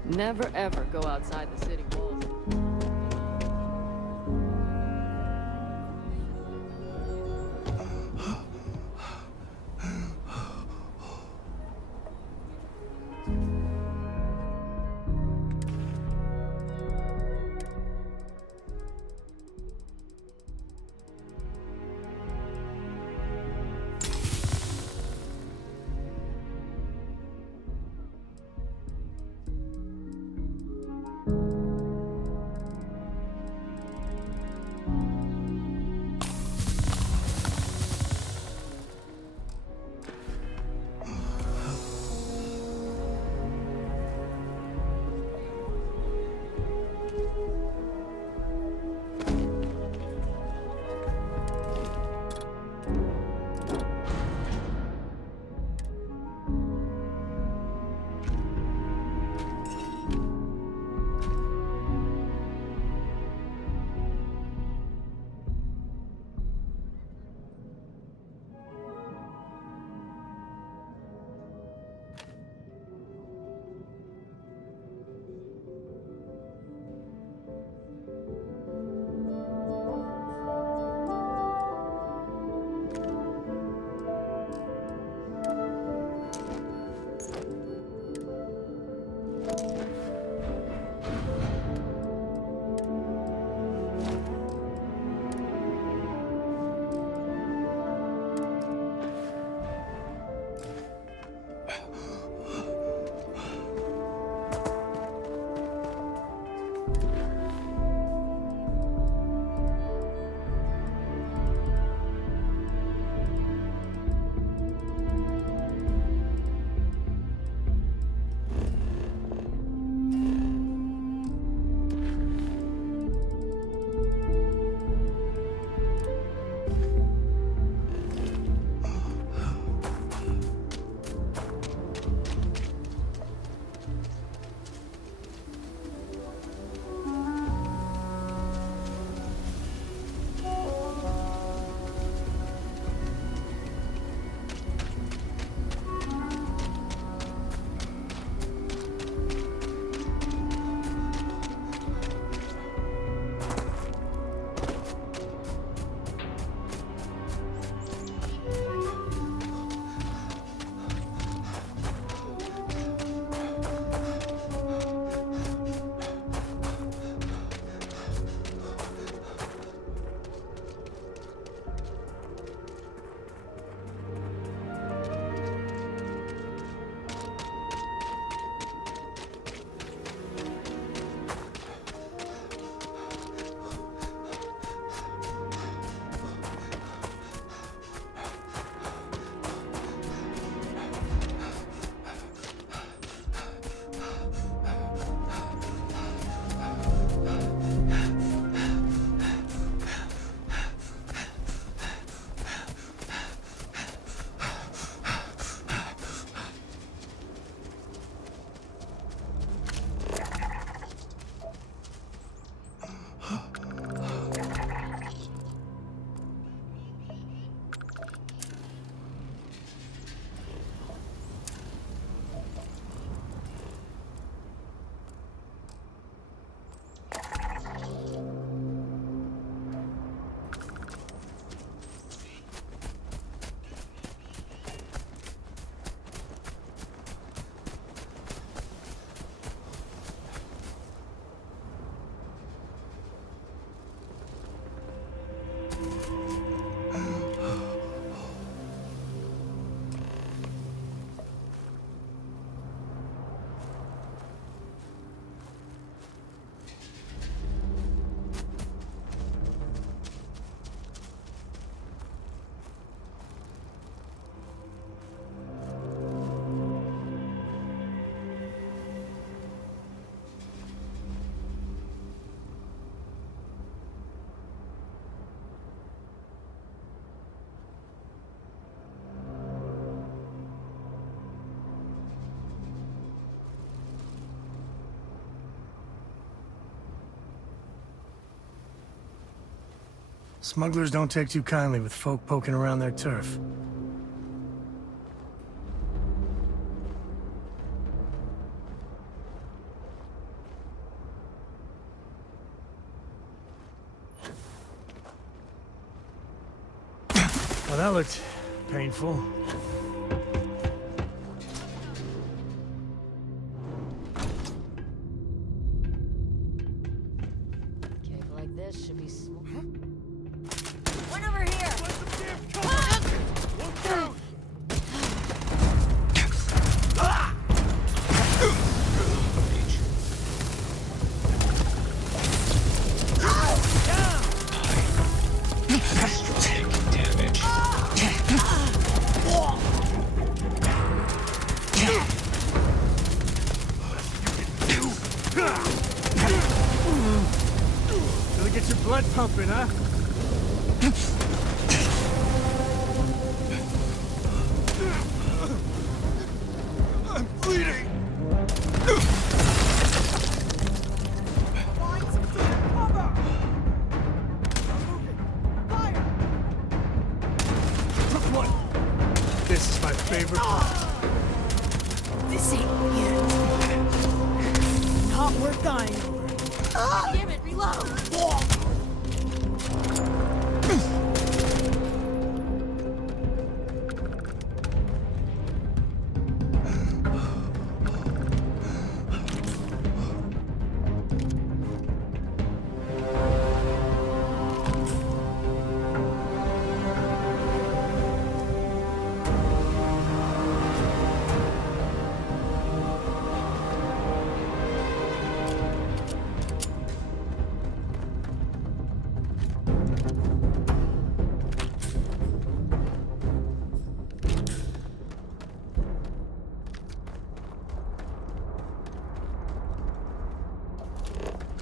Never ever go outside the city walls. Smugglers don't take too kindly with folk poking around their turf. Well, that looked painful. Cave like this should be small. One over here! Gotta get your blood pumping, huh? I'm bleeding! This is my favorite part. This ain't it. Not worth dying over. Damn it, reload!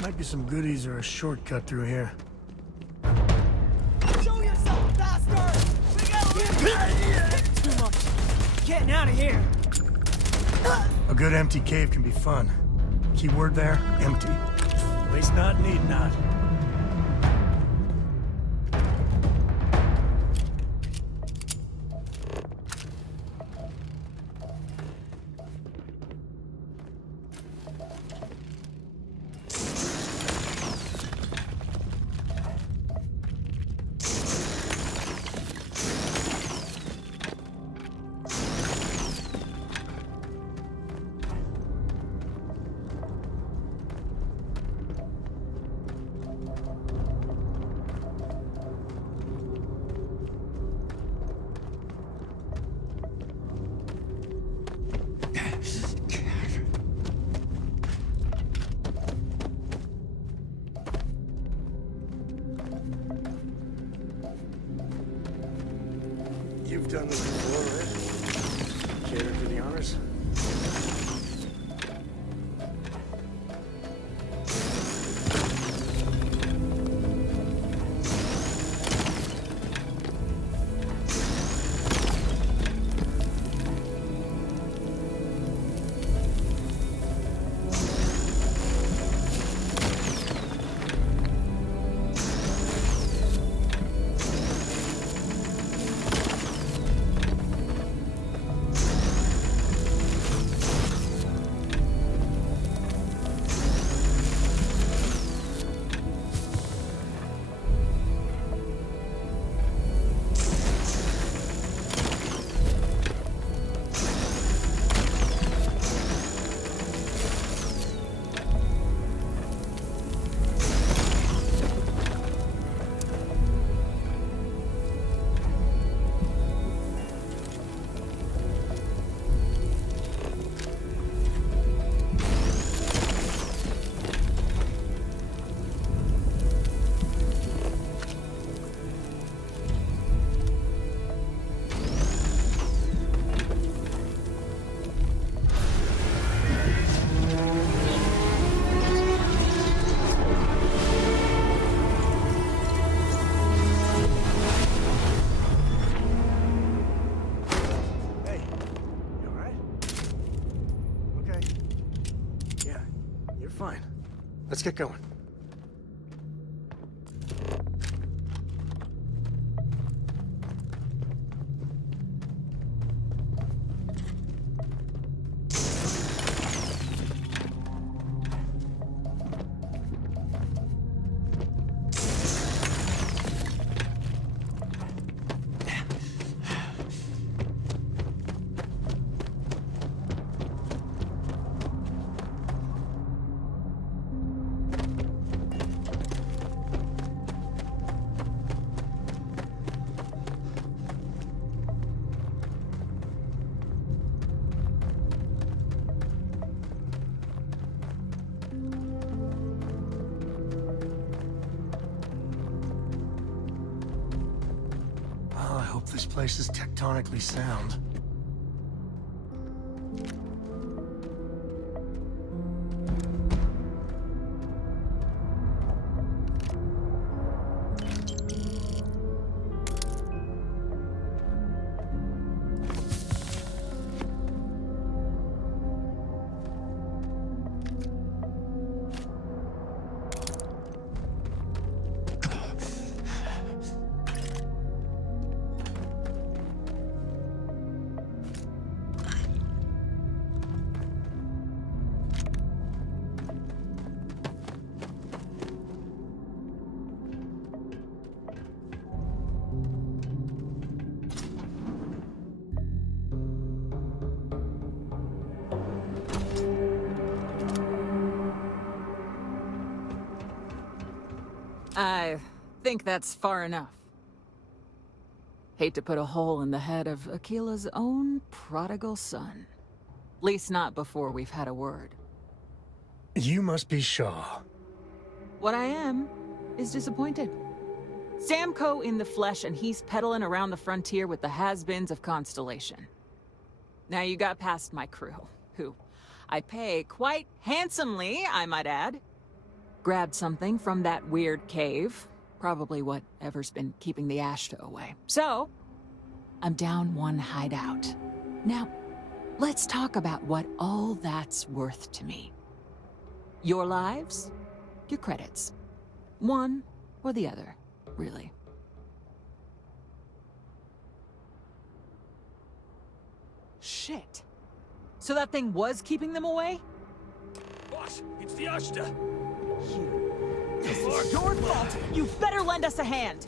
Might be some goodies or a shortcut through here. Show yourself, bastard! We gotta leave! Too much. Getting out of here. A good empty cave can be fun. Keyword there, empty. At least not need not. You've done this before, right? Catered for the honors? Fine. Let's get going. hope this place is tectonically sound. I think that's far enough. Hate to put a hole in the head of Akila's own prodigal son. Least not before we've had a word. You must be Shaw. What I am is disappointed. Samco in the flesh, and he's peddling around the frontier with the has-beens of Constellation. Now you got past my crew, who I pay quite handsomely, I might add. Grabbed something from that weird cave. Probably whatever's been keeping the Ashta away. So, I'm down one hideout. Now, let's talk about what all that's worth to me. Your lives, your credits. One or the other, really. Shit. So that thing was keeping them away? Boss, it's the Ashta. This is your fault! You better lend us a hand!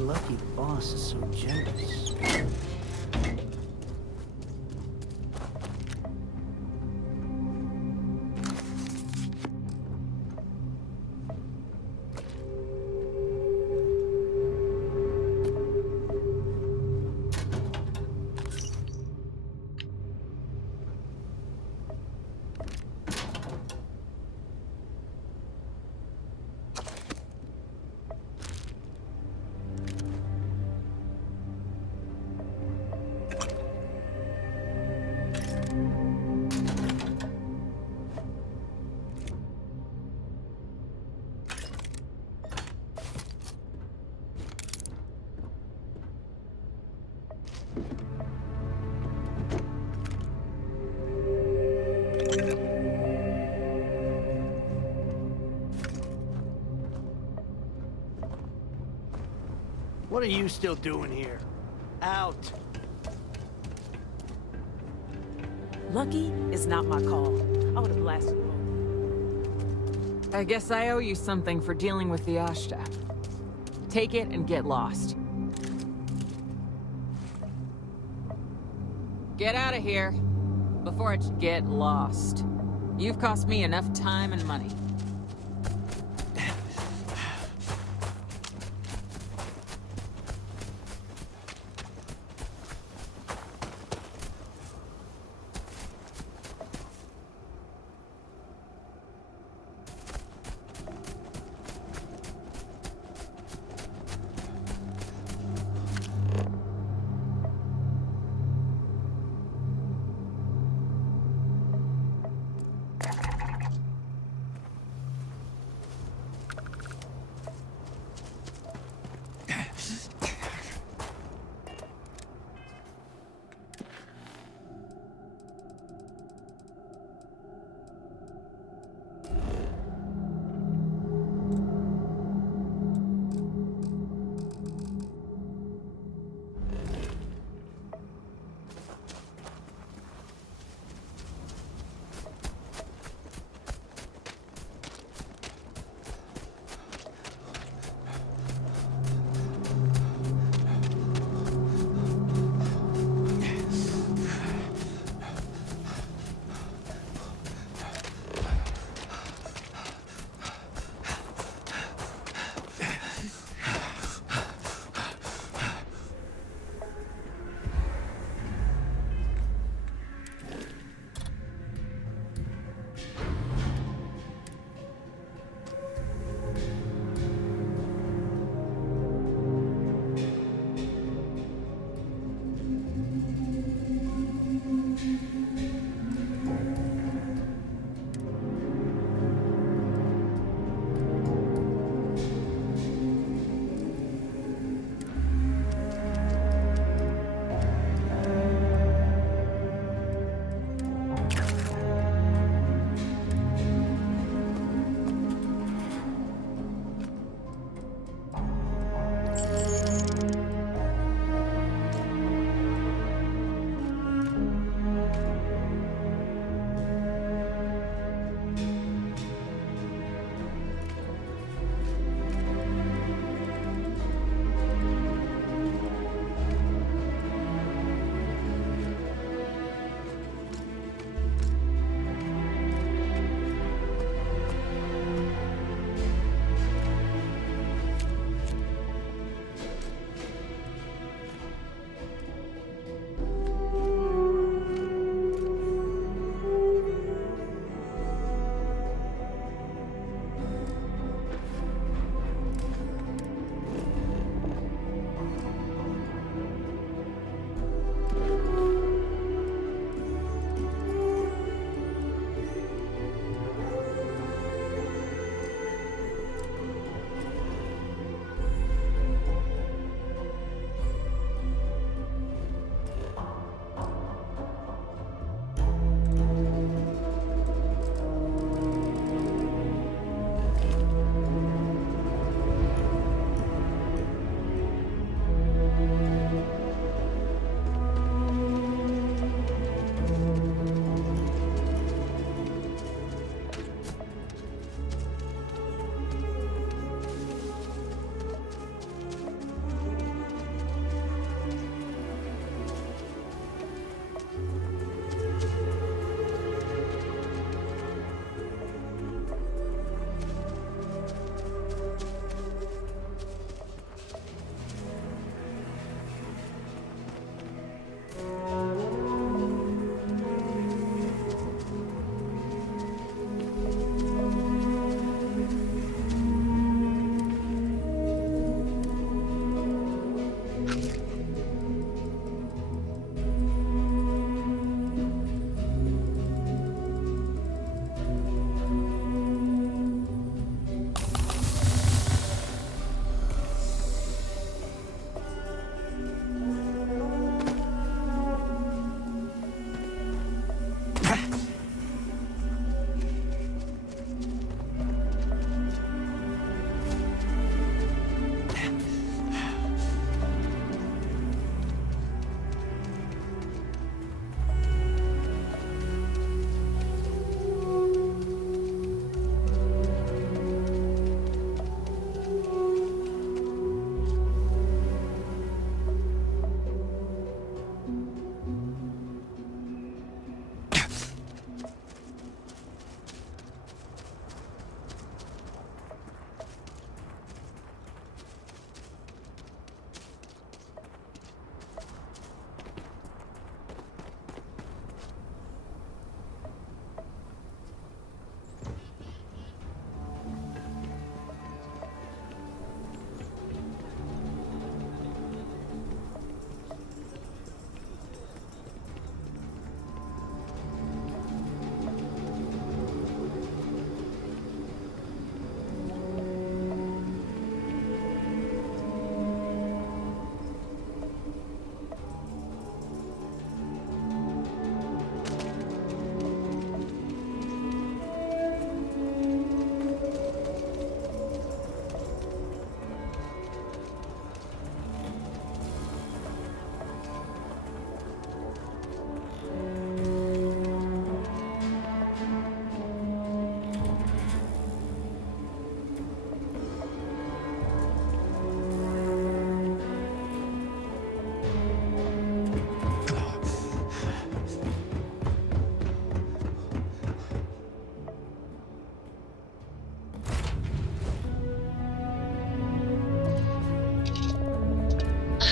Lucky the boss is so generous. What are you still doing here? Out. Lucky is not my call. I would have blasted you. I guess I owe you something for dealing with the Ashta. Take it and get lost. Get out of here before I get lost. You've cost me enough time and money.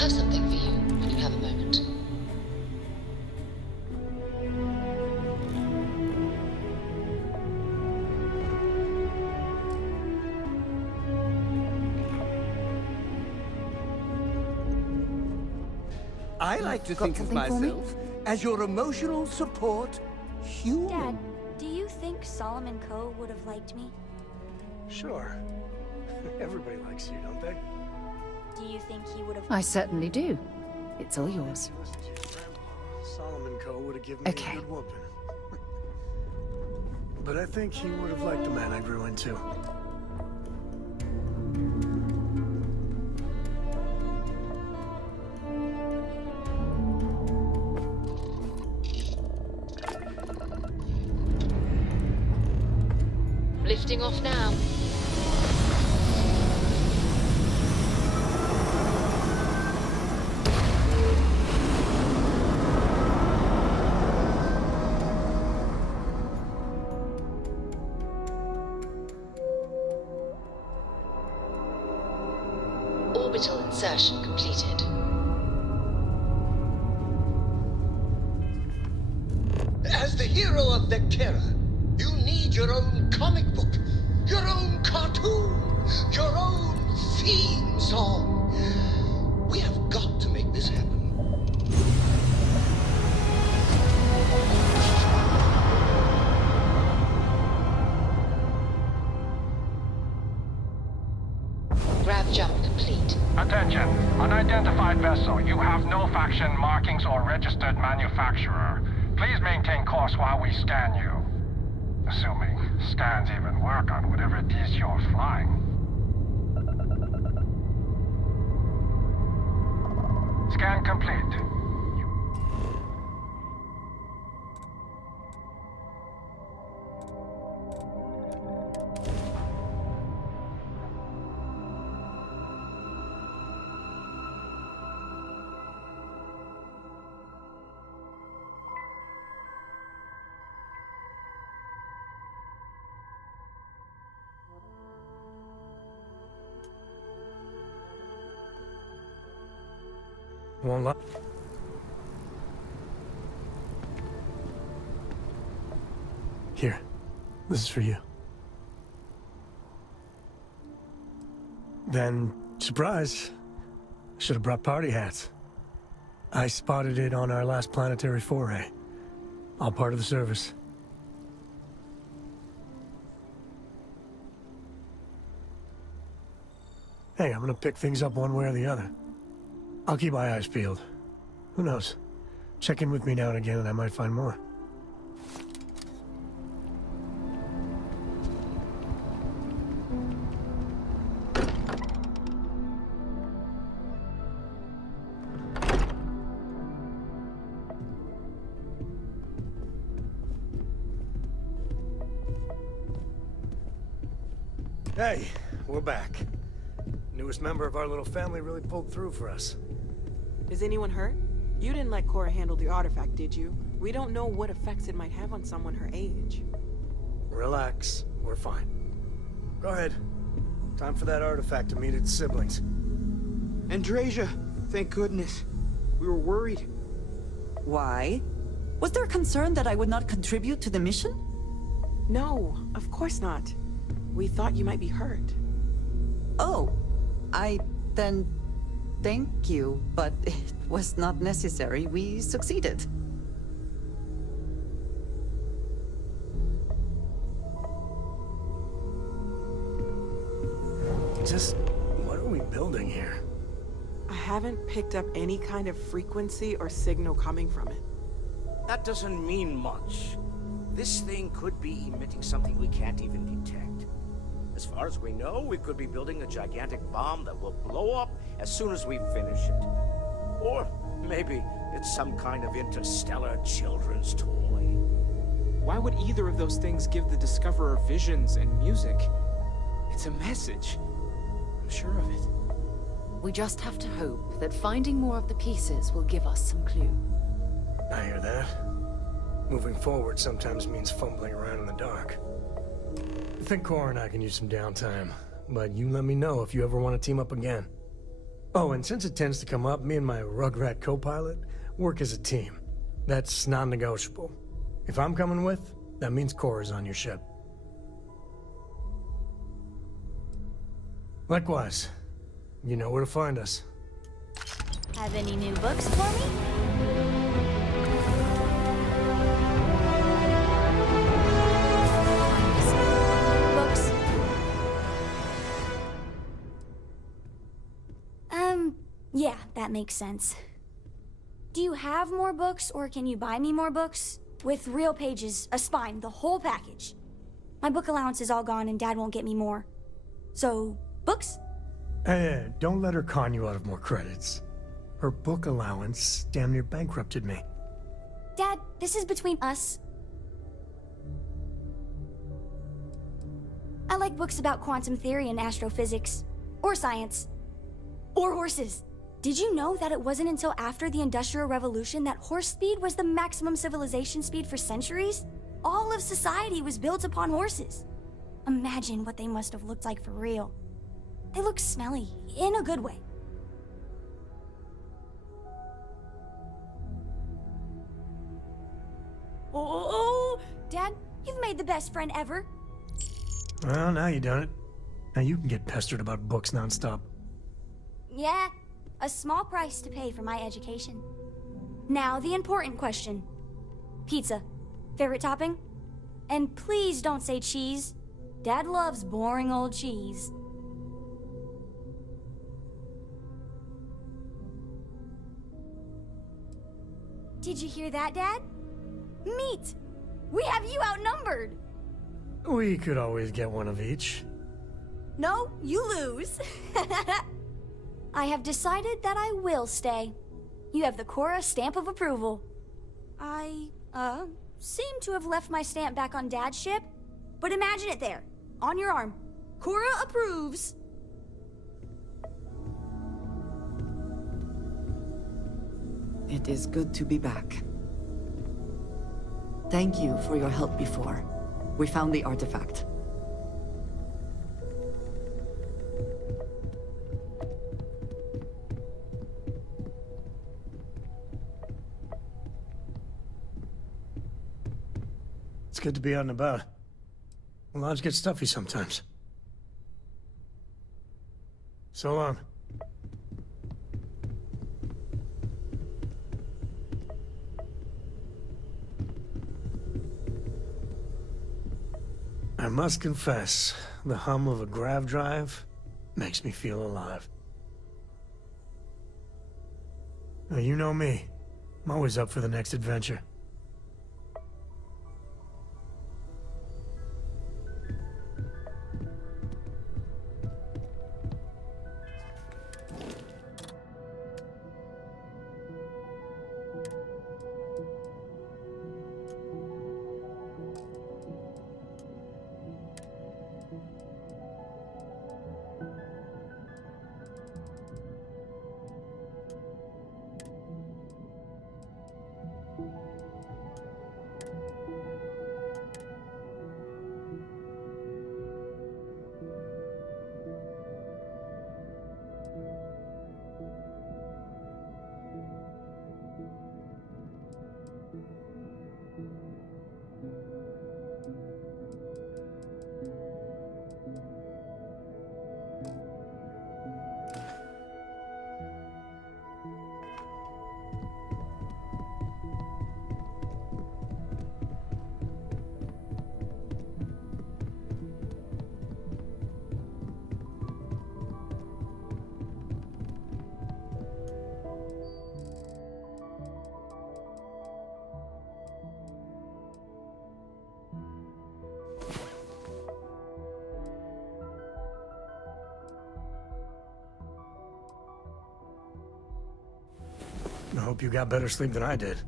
have something for you when you have a moment. I like to think of myself as your emotional support human. Dad, do you think Solomon Coe would have liked me? Sure. Everybody likes you, don't they? Do you think he would have... I certainly do. It's all yours. Solomon Coe would have given me a good whooping. But I think he would have liked the man I grew into. Lifting off now. Orbital insertion completed. As the hero of Vectera, you need your own comic book, your own cartoon, your own theme song. We have got to make this happen. Grav jump complete. Attention! Unidentified vessel. You have no faction markings or registered manufacturer. Please maintain course while we scan you. Assuming scans even work on whatever it is you're flying. Scan complete. Won't lie. Here, this is for you. Then, surprise, should have brought party hats. I spotted it on our last planetary foray. All part of the service. Hey, I'm gonna pick things up one way or the other. I'll keep my eyes peeled. Who knows? Check in with me now and again and I might find more. Hey, we're back. Newest member of our little family really pulled through for us. Is anyone hurt? You didn't let Cora handle the artifact, did you? We don't know what effects it might have on someone her age. Relax, we're fine. Go ahead. Time for that artifact to meet its siblings. Andrasia, thank goodness. We were worried. Why? Was there concern that I would not contribute to the mission? No, of course not. We thought you might be hurt. Oh, then thank you, but it was not necessary. We succeeded. Just, what are we building here? I haven't picked up any kind of frequency or signal coming from it. That doesn't mean much. This thing could be emitting something we can't even detect. As far as we know, we could be building a gigantic bomb that will blow up as soon as we finish it. Or maybe it's some kind of interstellar children's toy. Why would either of those things give the Discoverer visions and music? It's a message. I'm sure of it. We just have to hope that finding more of the pieces will give us some clue. I hear that. Moving forward sometimes means fumbling around in the dark. I think Cora and I can use some downtime, but you let me know if you ever want to team up again. Oh, and since it tends to come up, me and my Rugrat co-pilot work as a team. That's non-negotiable. If I'm coming with, that means Cora's on your ship. Likewise, you know where to find us. Have any new books for me? Books. Yeah, that makes sense. Do you have more books, or can you buy me more books? With real pages, a spine, the whole package. My book allowance is all gone and Dad won't get me more. So, books? Hey, don't let her con you out of more credits. Her book allowance damn near bankrupted me. Dad, this is between us. I like books about quantum theory and astrophysics. Or science. Or horses. Did you know that it wasn't until after the Industrial Revolution that horse speed was the maximum civilization speed for centuries? All of society was built upon horses. Imagine what they must have looked like for real. They look smelly, in a good way. Oh, Dad, you've made the best friend ever. Well, now you done it. Now you can get pestered about books nonstop. Yeah, a small price to pay for my education. Now, the important question. Pizza. Favorite topping? And please don't say cheese. Dad loves boring old cheese. Did you hear that, Dad? Meat! We have you outnumbered! We could always get one of each. No, you lose. I have decided that I will stay. You have the Cora stamp of approval. I, seem to have left my stamp back on Dad's ship, but imagine it there, on your arm. Cora approves. It is good to be back. Thank you for your help before. We found the artifact. It's good to be out and about. The lodge gets stuffy sometimes. So long. I must confess, the hum of a grav drive makes me feel alive. Now, you know me. I'm always up for the next adventure. I hope you got better sleep than I did.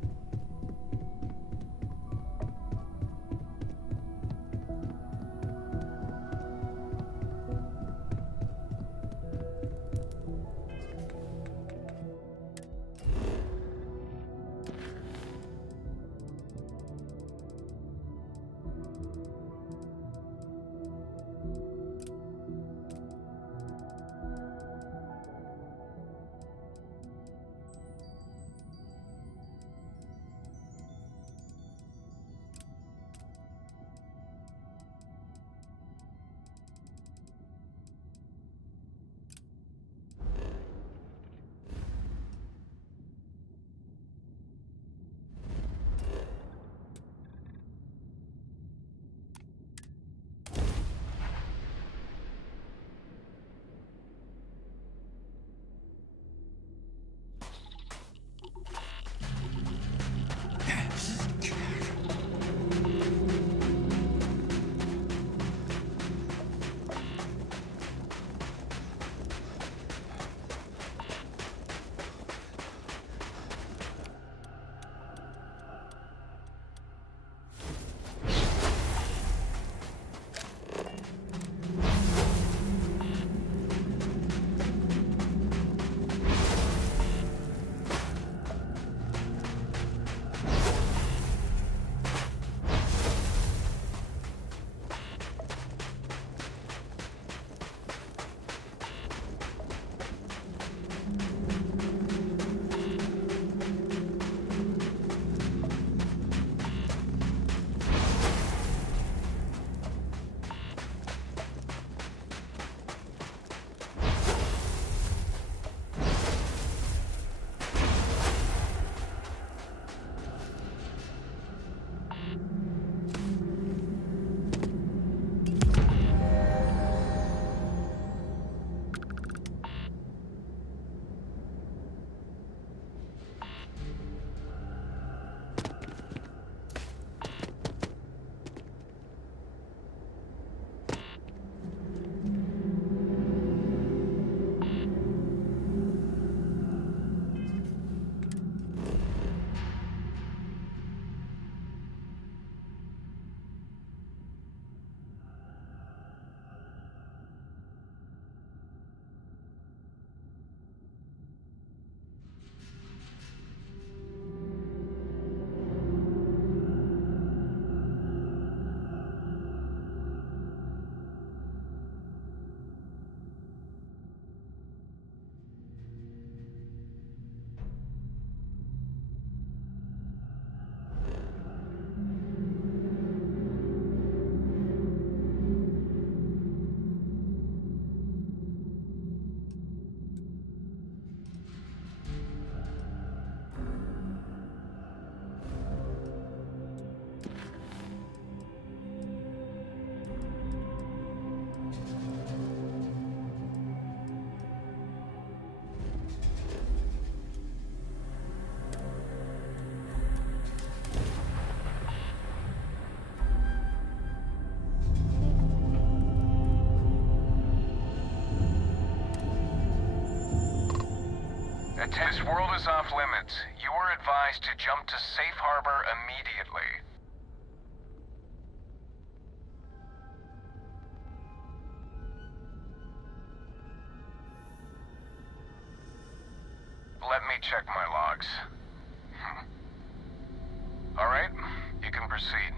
This world is off limits. You are advised to jump to safe harbor immediately. Let me check my logs. All right, you can proceed.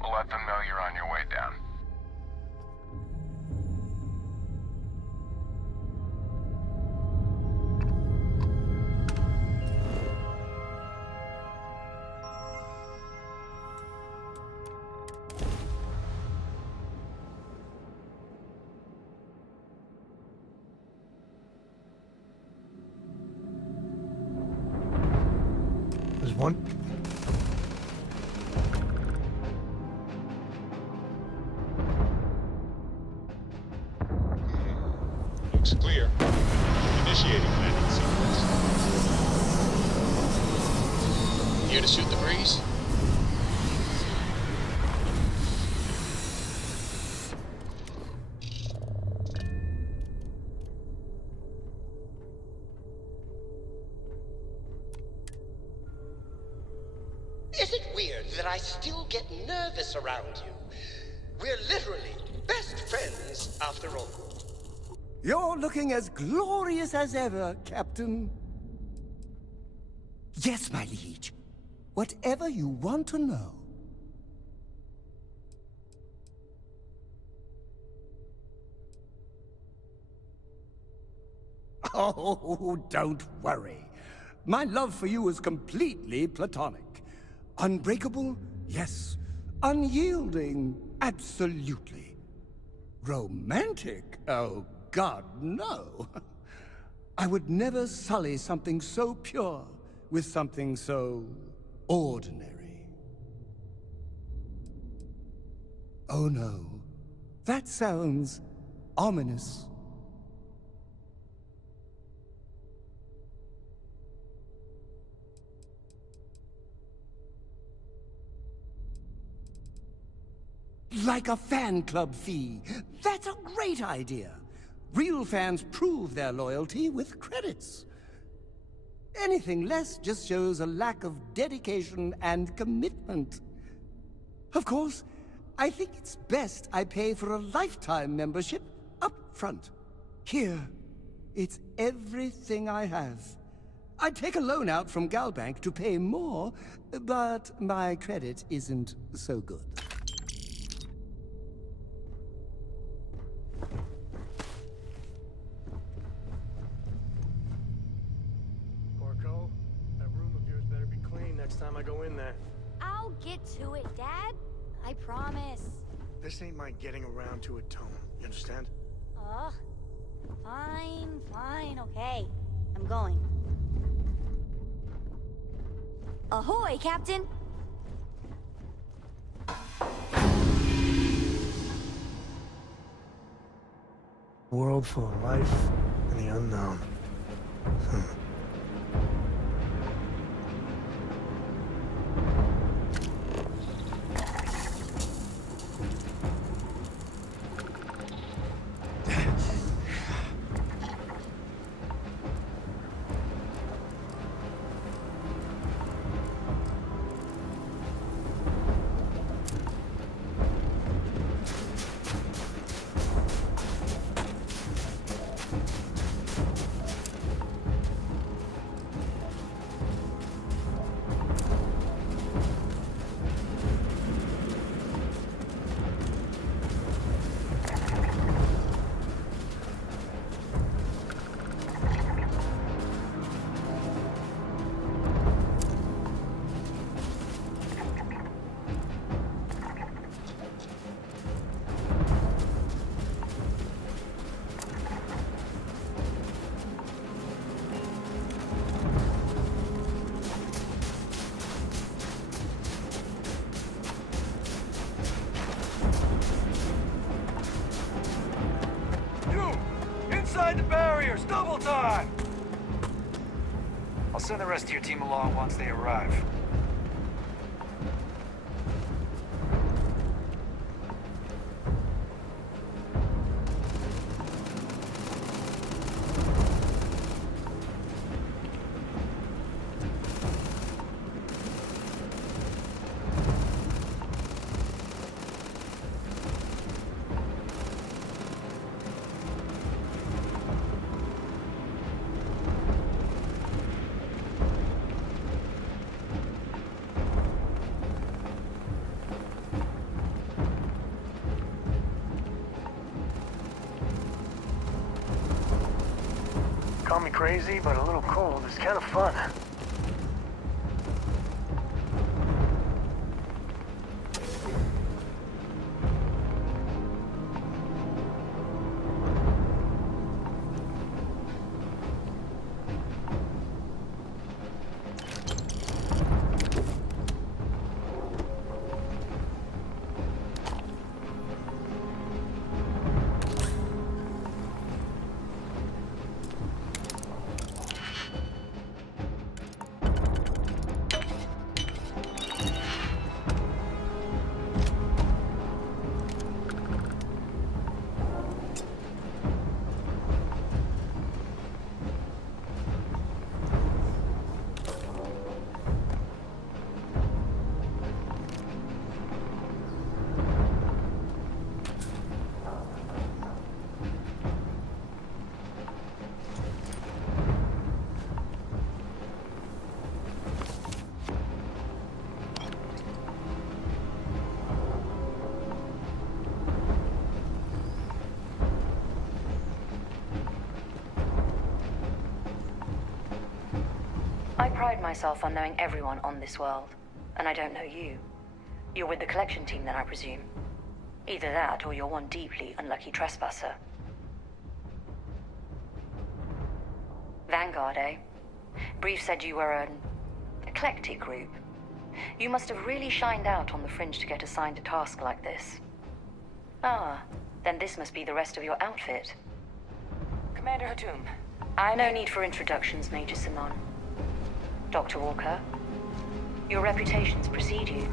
We'll let them know you're on your way down. There's one. Looks clear. Initiating landing sequence. Here to shoot the breeze? Is it weird that I still get nervous around you? We're literally best friends after all. You're looking as glorious as ever, Captain. Yes, my liege. Whatever you want to know. Oh, don't worry. My love for you is completely platonic. Unbreakable? Yes. Unyielding? Absolutely. Romantic? Oh, God, no. I would never sully something so pure with something so ordinary. Oh, no. That sounds ominous. Like a fan club fee. That's a great idea. Real fans prove their loyalty with credits. Anything less just shows a lack of dedication and commitment. Of course, I think it's best I pay for a lifetime membership up front. Here, it's everything I have. I'd take a loan out from Galbank to pay more, but my credit isn't so good. Time I go in there. I'll get to it, Dad. I promise. This ain't my getting around to a tone. You understand? Ugh. Fine, okay. I'm going. Ahoy, Captain! World full of life and the unknown. Inside the barriers, double time! I'll send the rest of your team along once they arrive. crazy, but a little cold is kind of fun. I pride myself on knowing everyone on this world, and I don't know you. You're with the collection team then, I presume. Either that, or you're one deeply unlucky trespasser. Vanguard, eh? Brief said you were an eclectic group. You must have really shined out on the fringe to get assigned a task like this. Ah, then this must be the rest of your outfit. Commander Hatum, No need for introductions, Major Simon. Dr. Walker, your reputations precede you,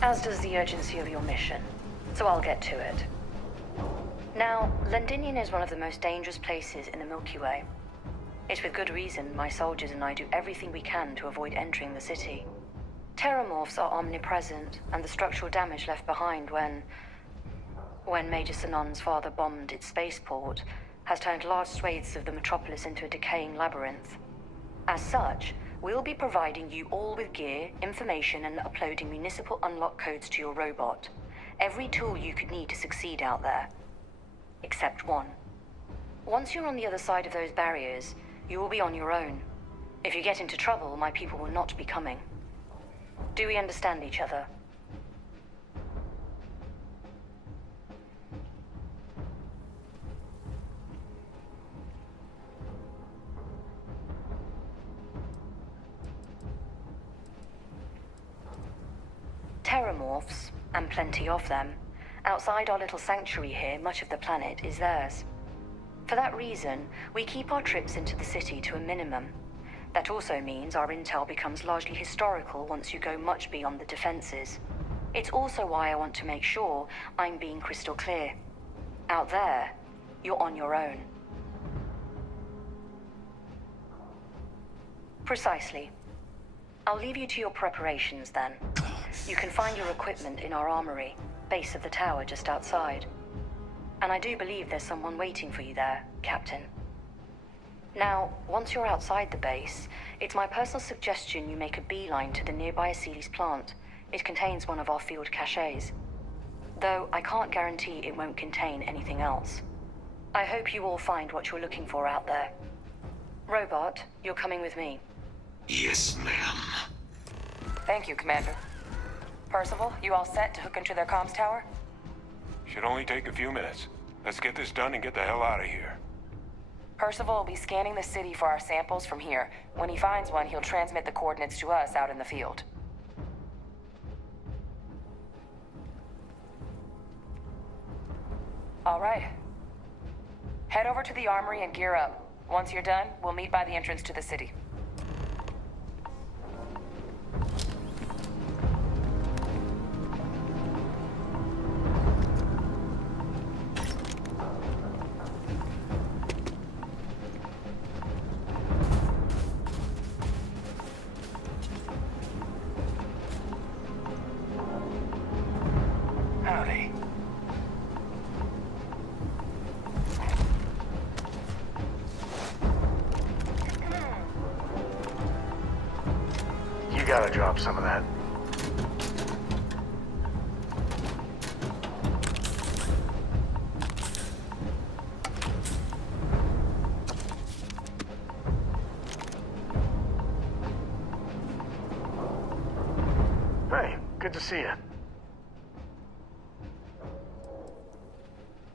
as does the urgency of your mission, so I'll get to it. Now, Londinian is one of the most dangerous places in the Milky Way. It's with good reason my soldiers and I do everything we can to avoid entering the city. Terramorphs are omnipresent, and the structural damage left behind when Major Sinon's father bombed its spaceport has turned large swathes of the metropolis into a decaying labyrinth. As such, we'll be providing you all with gear, information, and uploading municipal unlock codes to your robot. Every tool you could need to succeed out there. Except one. Once you're on the other side of those barriers, you will be on your own. If you get into trouble, my people will not be coming. Do we understand each other? Terramorphs, and plenty of them, outside our little sanctuary here, much of the planet is theirs. For that reason, we keep our trips into the city to a minimum. That also means our intel becomes largely historical once you go much beyond the defenses. It's also why I want to make sure I'm being crystal clear. Out there, you're on your own. Precisely. I'll leave you to your preparations then. You can find your equipment in our armory, base of the tower just outside. And I do believe there's someone waiting for you there, Captain. Now, once you're outside the base, it's my personal suggestion you make a beeline to the nearby Aceles plant. It contains one of our field caches. Though I can't guarantee it won't contain anything else. I hope you all find what you're looking for out there. Robot, you're coming with me. Yes, ma'am. Thank you, Commander. Percival, you all set to hook into their comms tower? Should only take a few minutes. Let's get this done and get the hell out of here. Percival will be scanning the city for our samples from here. When he finds one, he'll transmit the coordinates to us out in the field. All right. Head over to the armory and gear up. Once you're done, we'll meet by the entrance to the city. Howdy. You gotta drop some of that. Good to see you.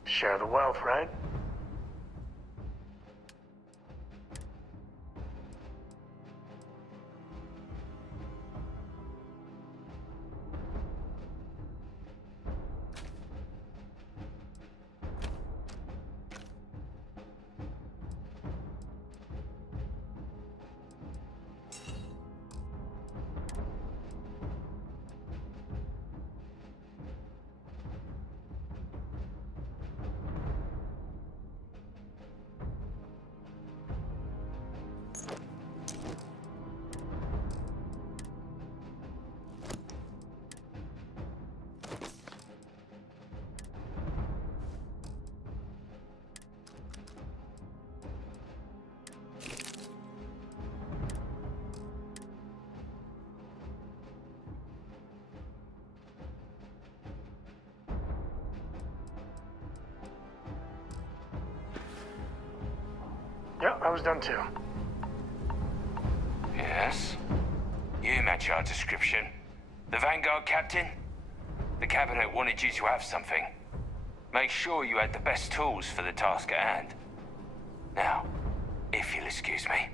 Share the wealth, right? Yep, I was done too. Yes? You match our description. The Vanguard captain? The cabinet wanted you to have something. Make sure you had the best tools for the task at hand. Now, if you'll excuse me.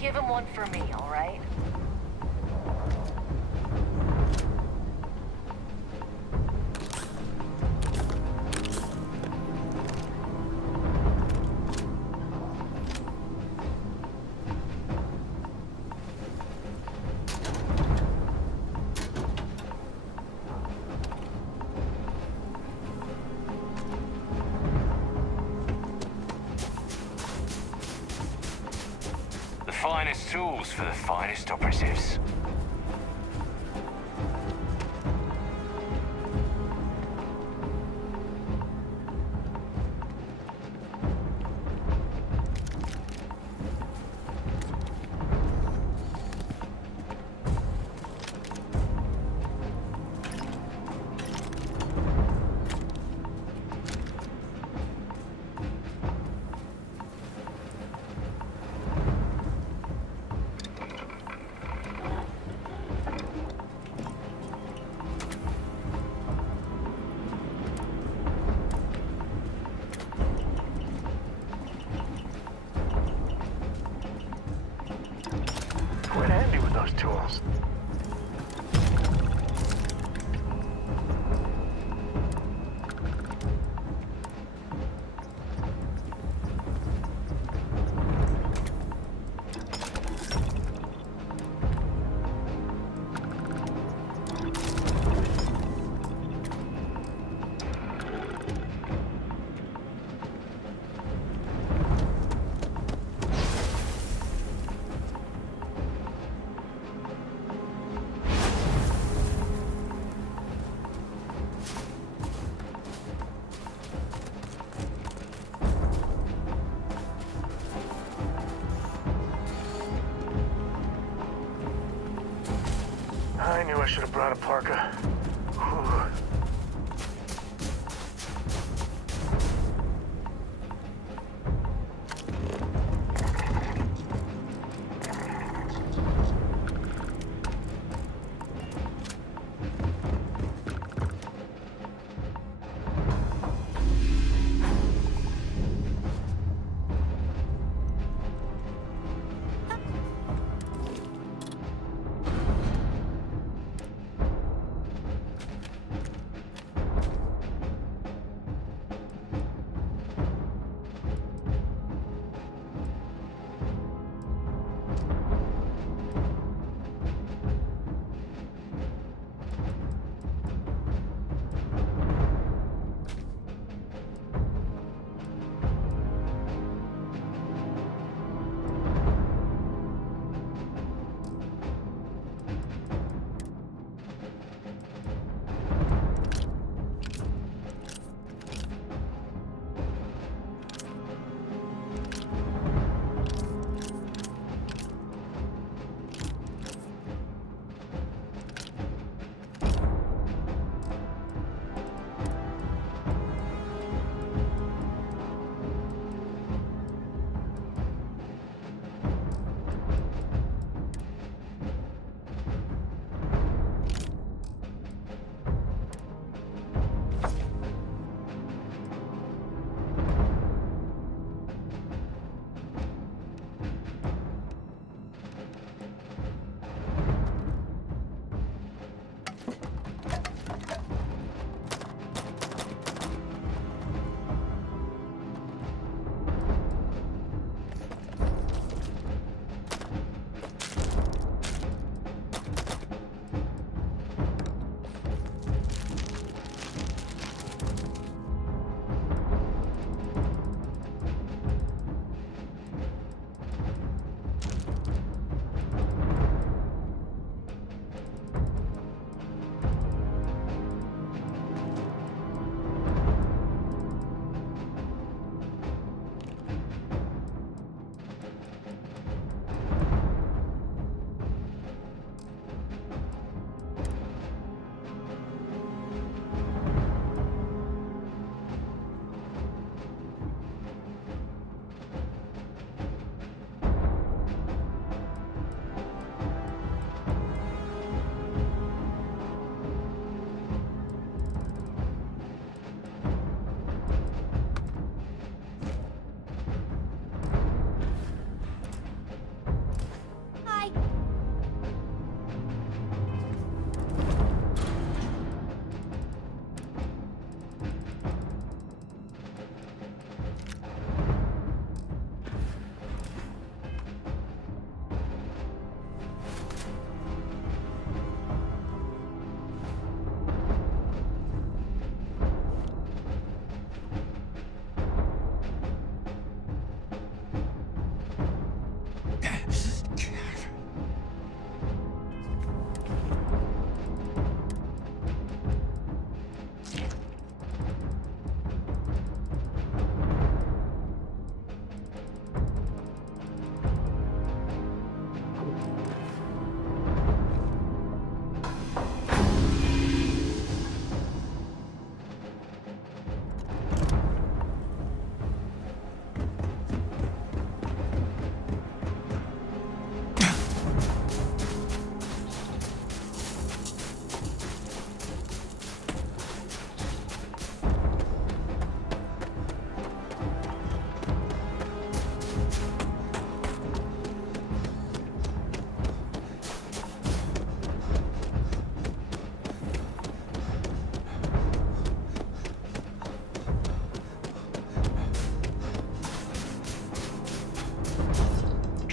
Give him one for me, all right? Finest tools for the finest operatives. Quite handy with those tools. I knew I should have brought a parka. Whew.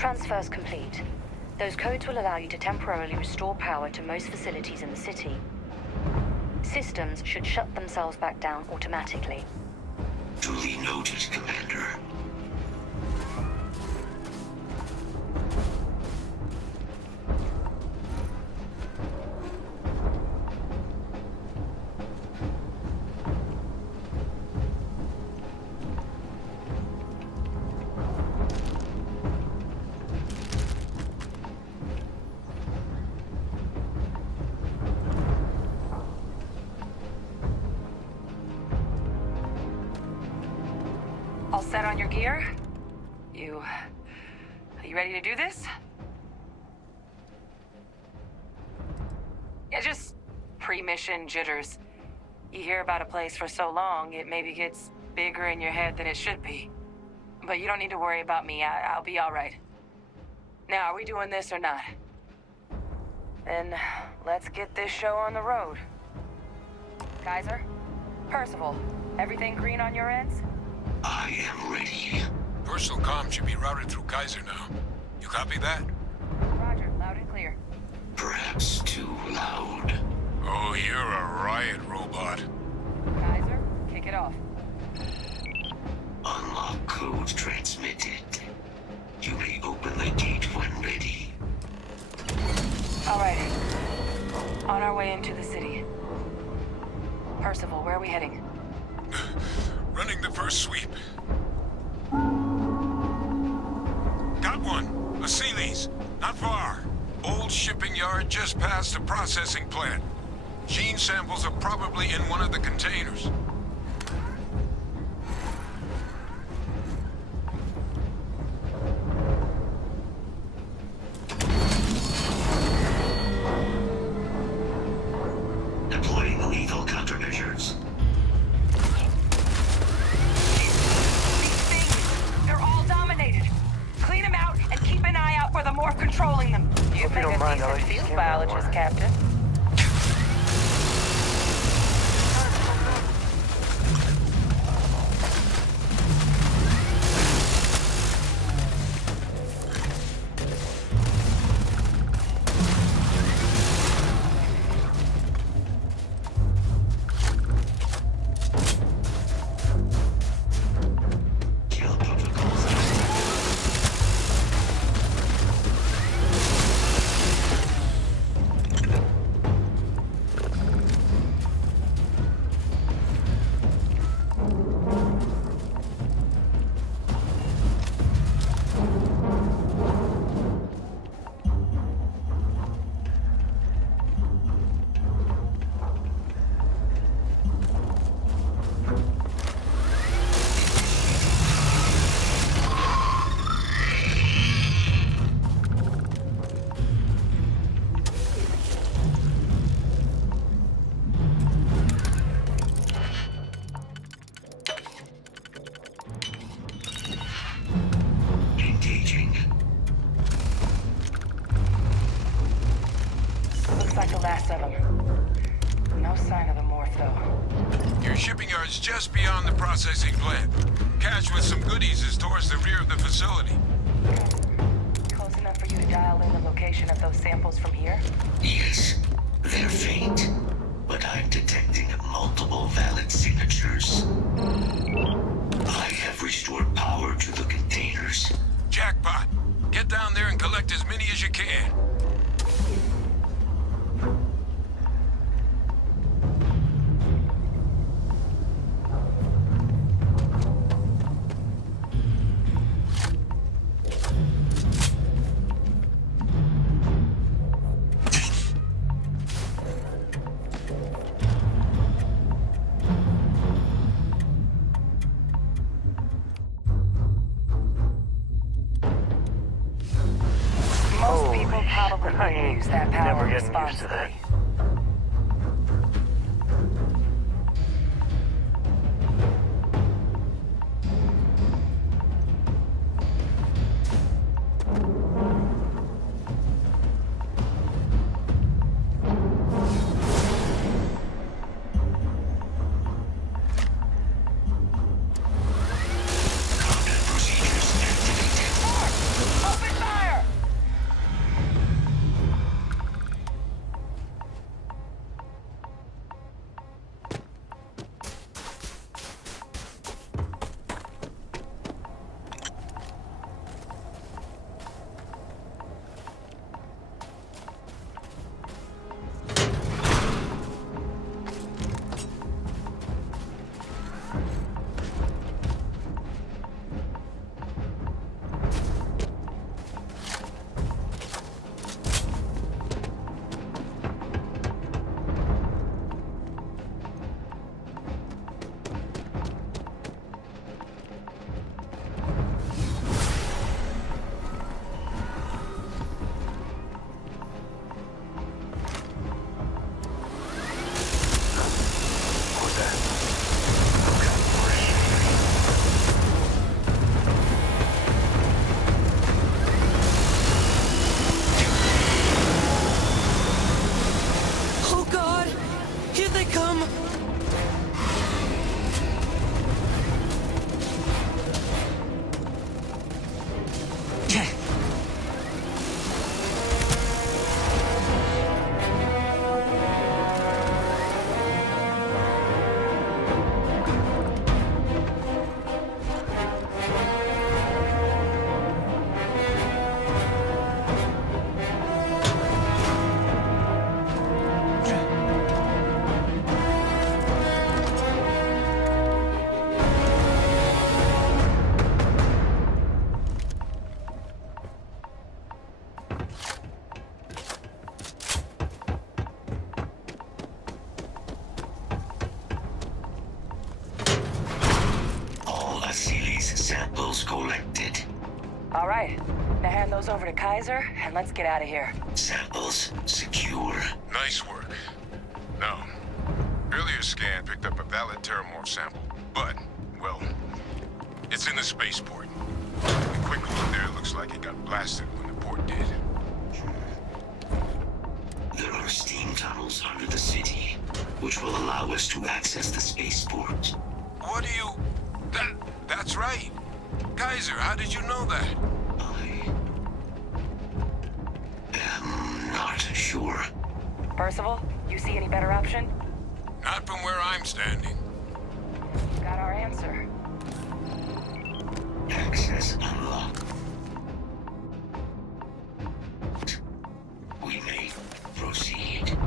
Transfer's complete. Those codes will allow you to temporarily restore power to most facilities in the city. Systems should shut themselves back down automatically. Duly noted, Commander. All set on your gear? Are you ready to do this? Yeah, just pre-mission jitters. You hear about a place for so long, it maybe gets bigger in your head than it should be. But you don't need to worry about me. I'll be all right. Now, are we doing this or not? Then let's get this show on the road. Kaiser? Percival, everything green on your ends? I am ready. Personal comm should be routed through Kaiser now. You copy that? Roger, loud and clear. Perhaps too loud. Oh, you're a riot robot. Kaiser, kick it off. Unlock code transmitted. You may open the gate when ready. All right. On our way into the city. Percival, where are we heading? Running the first sweep. Got one. A Sealy's. Not far. Old shipping yard just past the processing plant. Gene samples are probably in one of the containers. Deploying lethal countermeasures. They're all dominated. Clean them out and keep an eye out for the morph controlling them. You make a decent field biologist, Captain. Looks like the last of them. No sign of the morph, though. Your shipping yard's just beyond the processing plant. Cache with some goodies is towards the rear of the facility. Close enough for you to dial in the location of those samples from here? Yes, they're faint, but I'm detecting multiple valid signatures. I have restored power to the containers. Jackpot! Get down there and collect as many as you can. Most people probably wouldn't use that power responsibly. Open fire! samples collected. All right. Now hand those over to Kaiser, and let's get out of here. Samples secure. Nice work. Now, earlier scan picked up a valid Terramorph sample, but, well, it's in the spaceport. The quick look there looks like it got blasted when the port did. There are steam tunnels under the city, which will allow us to access the spaceport. What do you... That's right. Kaiser, how did you know that? I'm not sure. Percival, you see any better option? Not from where I'm standing. Got our answer. Access unlocked. We may proceed.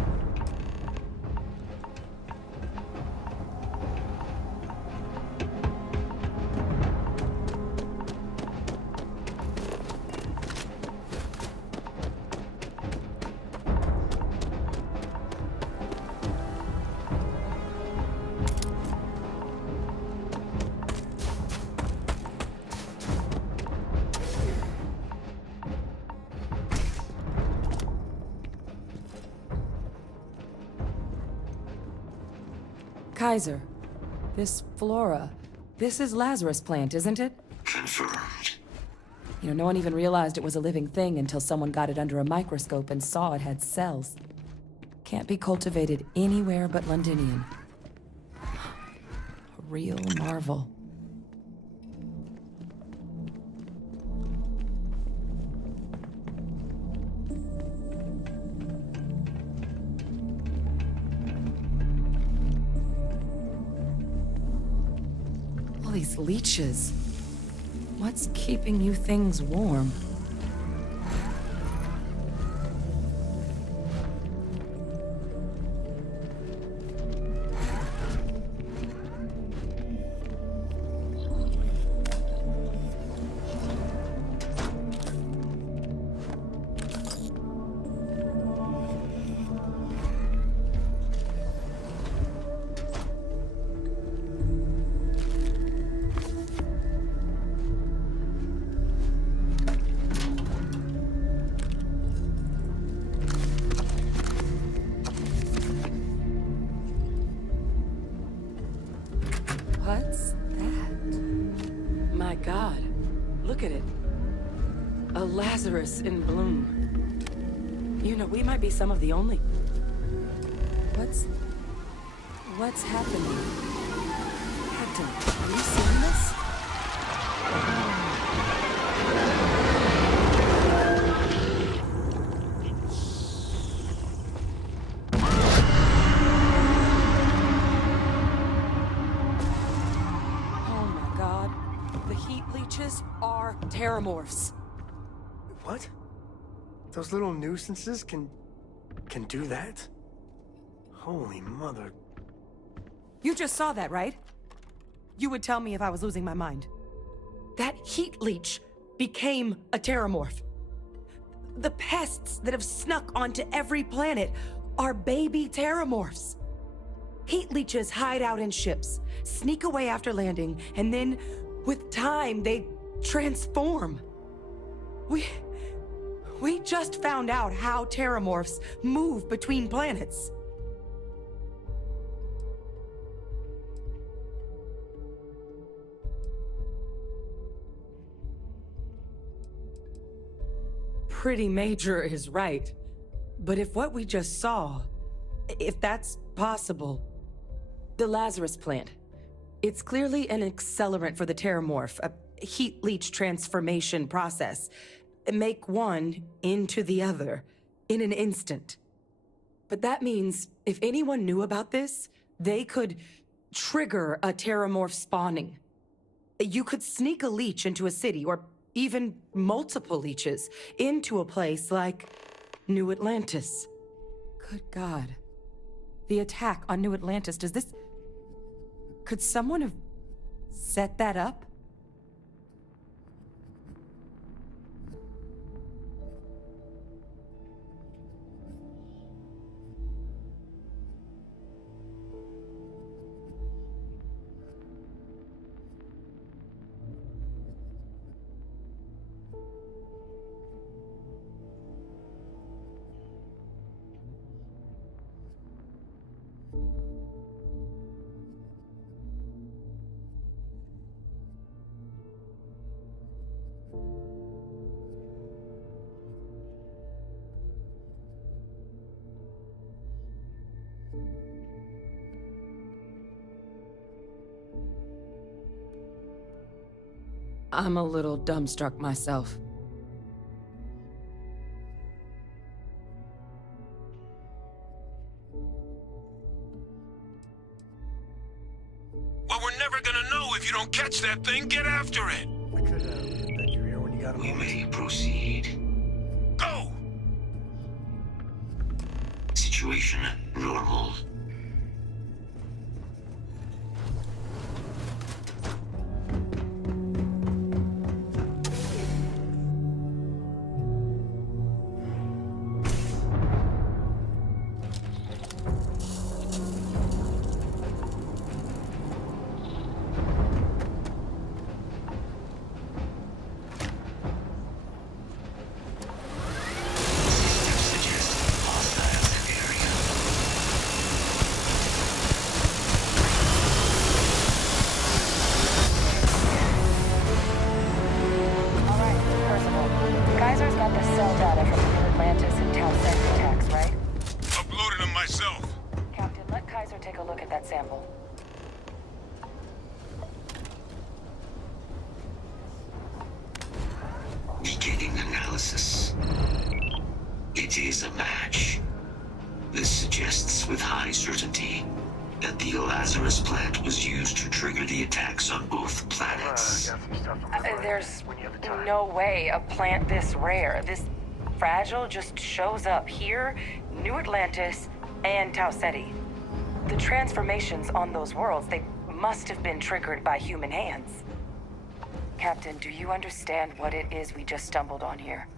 Kaiser, this flora, this is Lazarus plant, isn't it? Confirmed. You know, no one even realized it was a living thing until someone got it under a microscope and saw it had cells. Can't be cultivated anywhere but Londinium. A real marvel. All these leeches. What's keeping you things warm? What's that? My God, look at it. A Lazarus in bloom. You know, we might be some of the only... What's happening? Captain, are you seeing this? Oh my God. The heat leeches are terramorphs. What? Those little nuisances can do that? Holy mother. You just saw that, right? You would tell me if I was losing my mind. That heat leech became a terramorph. The pests that have snuck onto every planet are baby terramorphs. Heat leeches hide out in ships, sneak away after landing, and then, with time, they transform. We just found out how terramorphs move between planets. Pretty Major is right. But if what we just saw, if that's possible, the Lazarus plant, it's clearly an accelerant for the terramorph, a heat leech transformation process. Make one into the other in an instant. But that means if anyone knew about this, they could trigger a terramorph spawning. You could sneak a leech into a city, or even multiple leeches, into a place like New Atlantis. Good God. The attack on New Atlantis, could someone have set that up? I'm a little dumbstruck myself. Well, we're never gonna know if you don't catch that thing. Get after it. I could bend your ear when you got a We moment. may proceed. Go! Situation normal. Kaiser's got the cell data from the New Atlantis and Tau Center attacks, right? Uploaded them myself. Captain, let Kaiser take a look at that sample. Beginning analysis. It is a match. This suggests with high certainty that the Lazarus plant was used to trigger the attacks on both planets. There's no way a plant this rare, this fragile, just shows up here, New Atlantis, and Tau Ceti. The transformations on those worlds, they must have been triggered by human hands. Captain, do you understand what it is we just stumbled on here?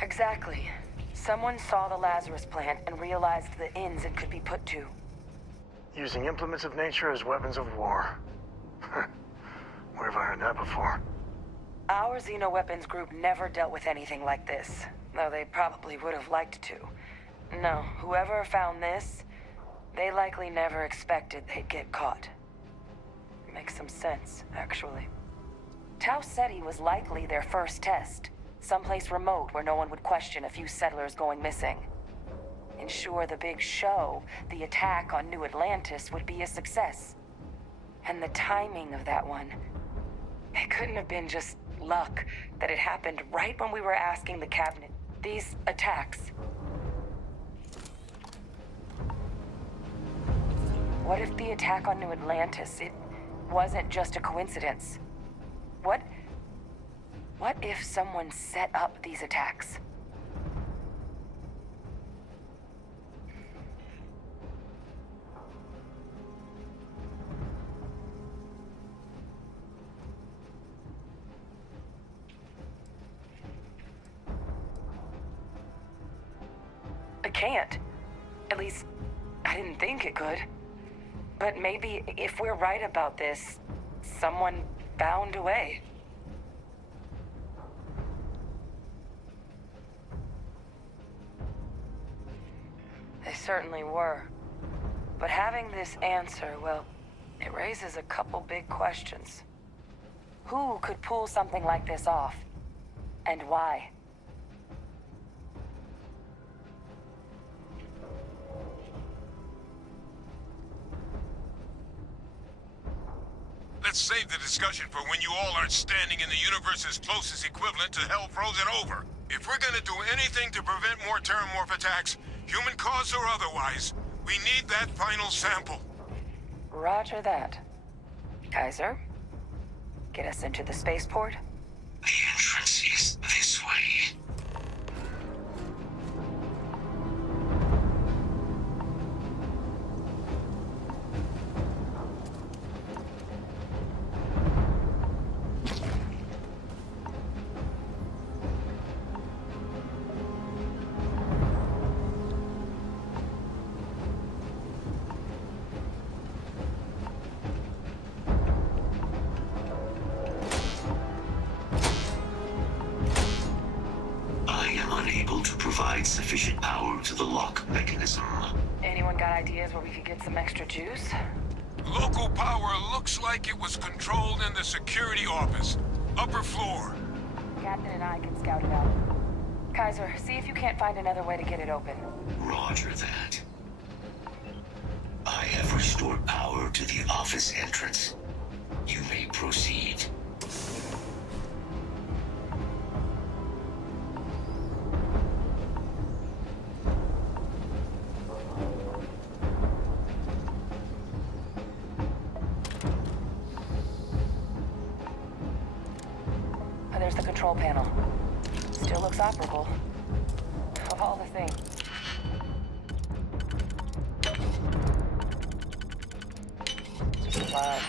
Exactly. Someone saw the Lazarus plant and realized the ends it could be put to. Using implements of nature as weapons of war. Where have I heard that before? Our Xenoweapons group never dealt with anything like this, though they probably would have liked to. No, whoever found this, they likely never expected they'd get caught. Makes some sense, actually. Tau Ceti was likely their first test. Someplace remote where no one would question a few settlers going missing. Ensure the big show, the attack on New Atlantis, would be a success. And the timing of that one, it couldn't have been just luck that it happened right when we were asking the cabinet. These attacks. What if the attack on New Atlantis, it wasn't just a coincidence? What if someone set up these attacks? It can't. At least, I didn't think it could. But maybe if we're right about this, someone found a way. They certainly were. But having this answer, well, it raises a couple big questions. Who could pull something like this off? And why? Let's save the discussion for when you all aren't standing in the universe's closest equivalent to hell frozen over. If we're gonna do anything to prevent more Terramorph attacks, human cause or otherwise, we need that final sample. Roger that. Kaiser, get us into the spaceport? The entrance is this way. Sufficient power to the lock mechanism. Anyone got ideas where we could get some extra juice? Local power looks like it was controlled in the security office. Upper floor. Captain and I can scout it out. Kaiser, see if you can't find another way to get it open. Roger that. I have restored power to the office entrance. You may proceed. There's the control panel. Still looks operable. Of all the things. Just a vibe.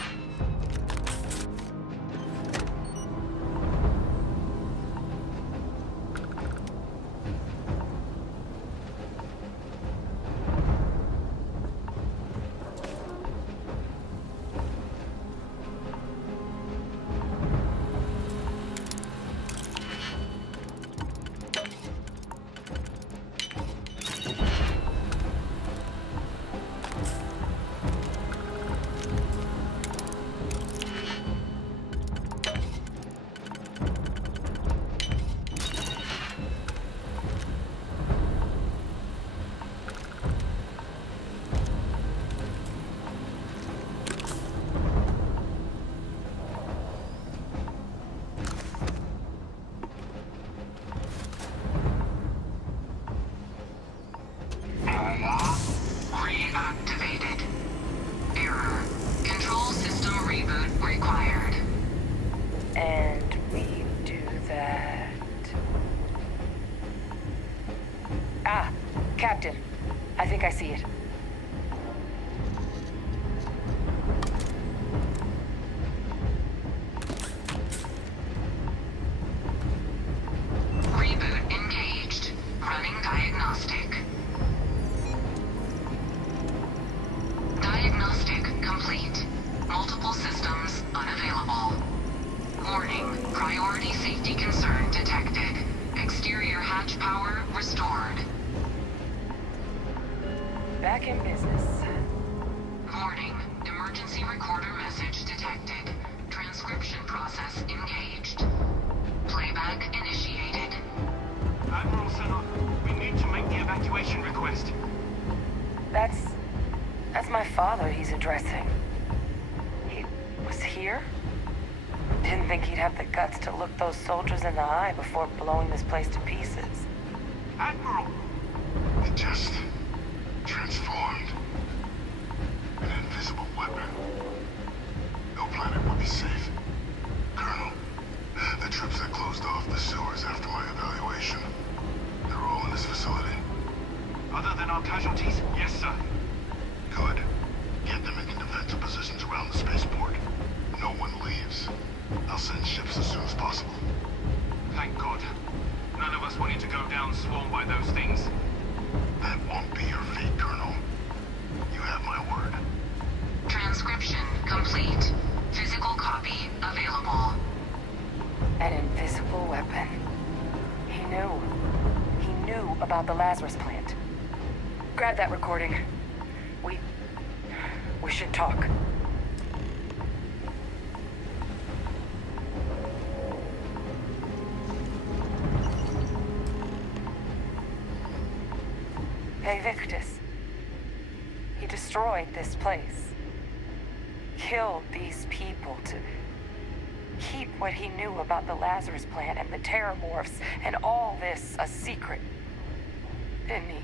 Reactivated. Error. Control system reboot required. And we do that. Ah, Captain. I think I see it. Reboot engaged. Running diagnostic. Diagnostic complete. Multiple systems unavailable. Warning. Priority safety concern detected. Exterior hatch power restored. Back in business. Warning. Emergency recorder message detected. Transcription process engaged. Playback initiated. Admiral Senna, we need to make the evacuation request. That's my father he's addressing. He was here? Didn't think he'd have the guts to look those soldiers in the eye before blowing this place to pieces. Admiral! It just transformed. An invisible weapon. No planet would be safe. Colonel, the troops that closed off the sewers after my evaluation, they're all in this facility. Other than our casualties? Yes, sir. Good. Get them in defensive positions around the spaceport. No one leaves. I'll send ships as soon as possible. Thank God. None of us wanted to go down swarmed by those things. That won't be your fate, Colonel. You have my word. Transcription complete. Physical copy available. An invisible weapon. He knew. He knew about the Lazarus plant. Grab that recording. We should talk. Hey, Victus. He destroyed this place. Killed these people to keep what he knew about the Lazarus plant and the Terramorphs and all this a secret. Didn't he?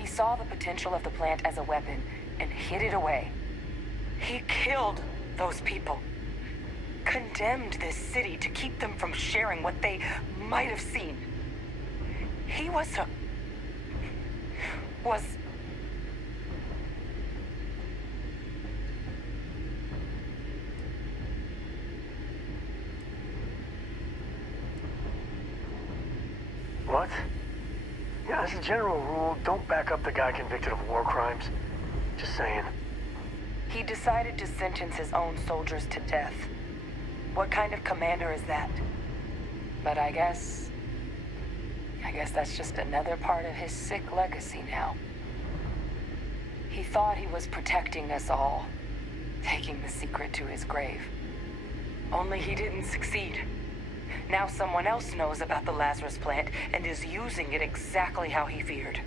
He saw the potential of the plant as a weapon and hid it away. He killed those people. Condemned this city to keep them from sharing what they might have seen. He was What? Yeah, as a general rule, don't back up the guy convicted of war crimes. Just saying. He decided to sentence his own soldiers to death. What kind of commander is that? But I guess that's just another part of his sick legacy now. He thought he was protecting us all. taking the secret to his grave. Only he didn't succeed. Now someone else knows about the Lazarus plant and is using it exactly how he feared.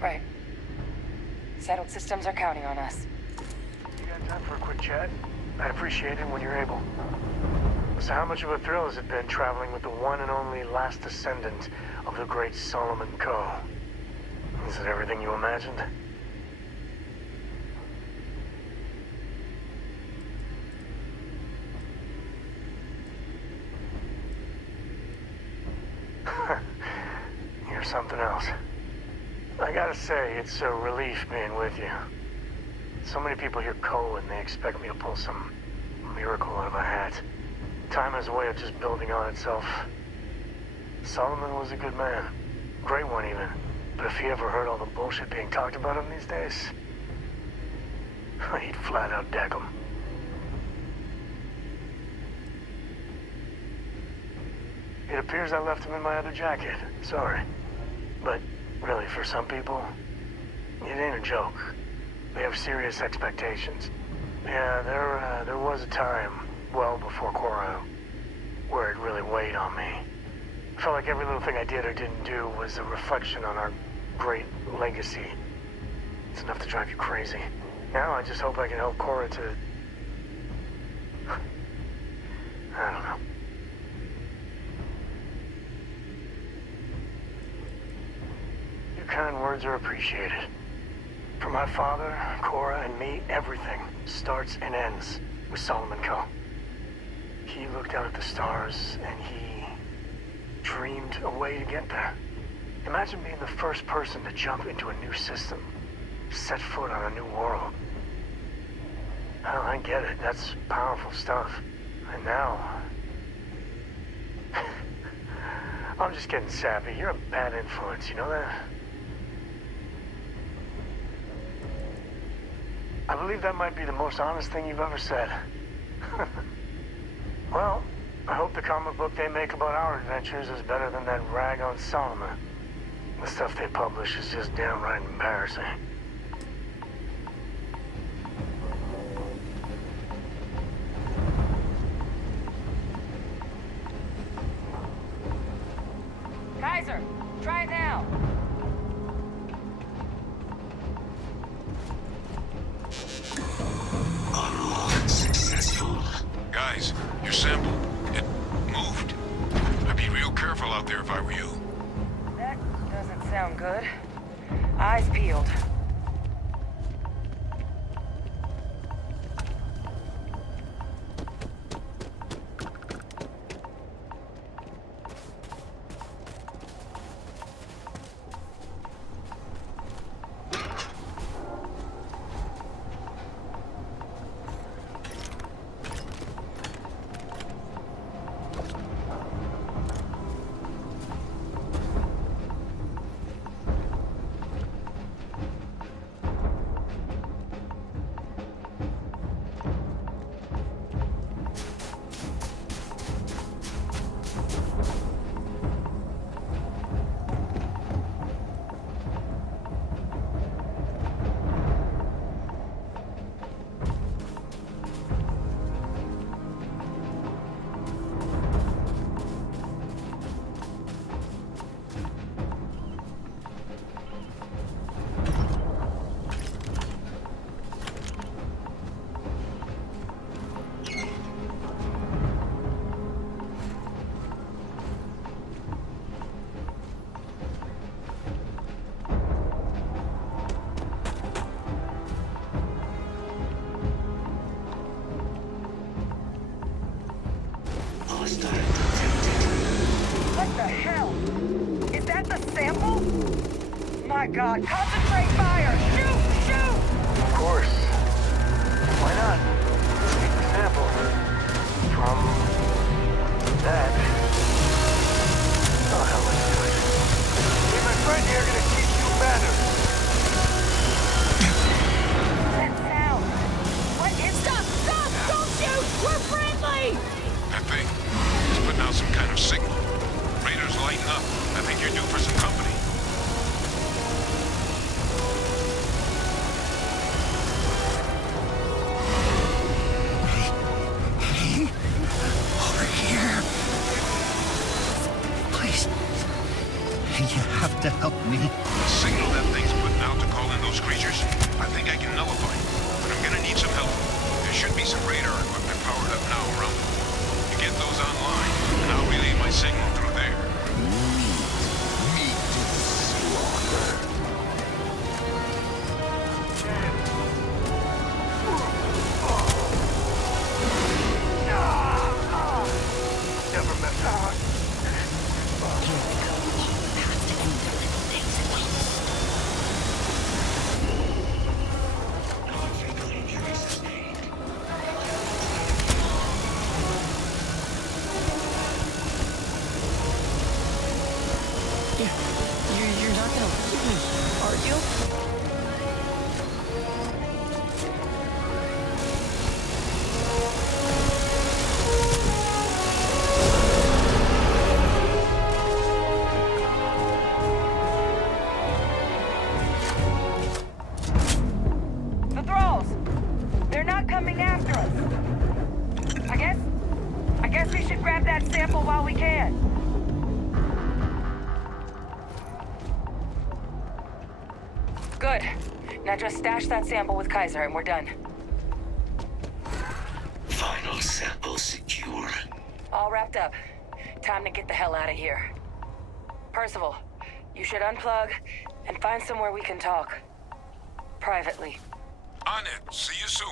Right. Settled systems are counting on us. You got time for a quick chat? I'd appreciate it when you're able. So how much of a thrill has it been traveling with the one and only last descendant of the great Solomon Coe? Is it everything you imagined? You're something else. I gotta say, it's a relief being with you. So many people hear Coe and they expect me to pull some miracle out of a hat. Time has a way of just building on itself. Solomon was a good man. Great one, even. But if he ever heard all the bullshit being talked about him these days, he'd flat out deck him. It appears I left him in my other jacket. Sorry. But really, for some people, it ain't a joke. They have serious expectations. Yeah, there was a time, well before Cora, where it really weighed on me. I felt like every little thing I did or didn't do was a reflection on our great legacy. It's enough to drive you crazy. Now I just hope I can help Cora to... I don't know. Your kind words are appreciated. For my father, Cora, and me, everything starts and ends with Solomon Coe. He looked out at the stars, and he dreamed a way to get there. Imagine being the first person to jump into a new system, set foot on a new world. Oh, I get it. That's powerful stuff. And now... I'm just getting sappy. You're a bad influence, you know that? I believe that might be the most honest thing you've ever said. Well, I hope the comic book they make about our adventures is better than that rag on Solomon. The stuff they publish is just downright embarrassing. Kaiser, try it now. Unsuccessful. Guys, your sample, it moved. I'd be real careful out there if I were you. That doesn't sound good. Eyes peeled. What the hell? Is that the sample? My God, concentrate fire! Shoot! Shoot! Of course. Why not? Take the sample from that. Oh, hell, let's do it. Me and my friend here are gonna teach you manners. That sound. What is... Stop! Stop! Don't shoot! We're friendly! You have to help me. The signal that thing's putting out to call in those creatures, I think I can nullify it. But I'm gonna need some help. There should be some radar equipment powered up now around the port. You get those online, and I'll relay my signal through there. Meat to slaughter. Never met that. You're not gonna leave me, are you? The thralls! They're not coming after us. I guess we should grab that sample while we can. Good. Now just stash that sample with Kaiser and we're done. Final sample secure. All wrapped up. Time to get the hell out of here. Percival, you should unplug and find somewhere we can talk. Privately. On it. See you soon.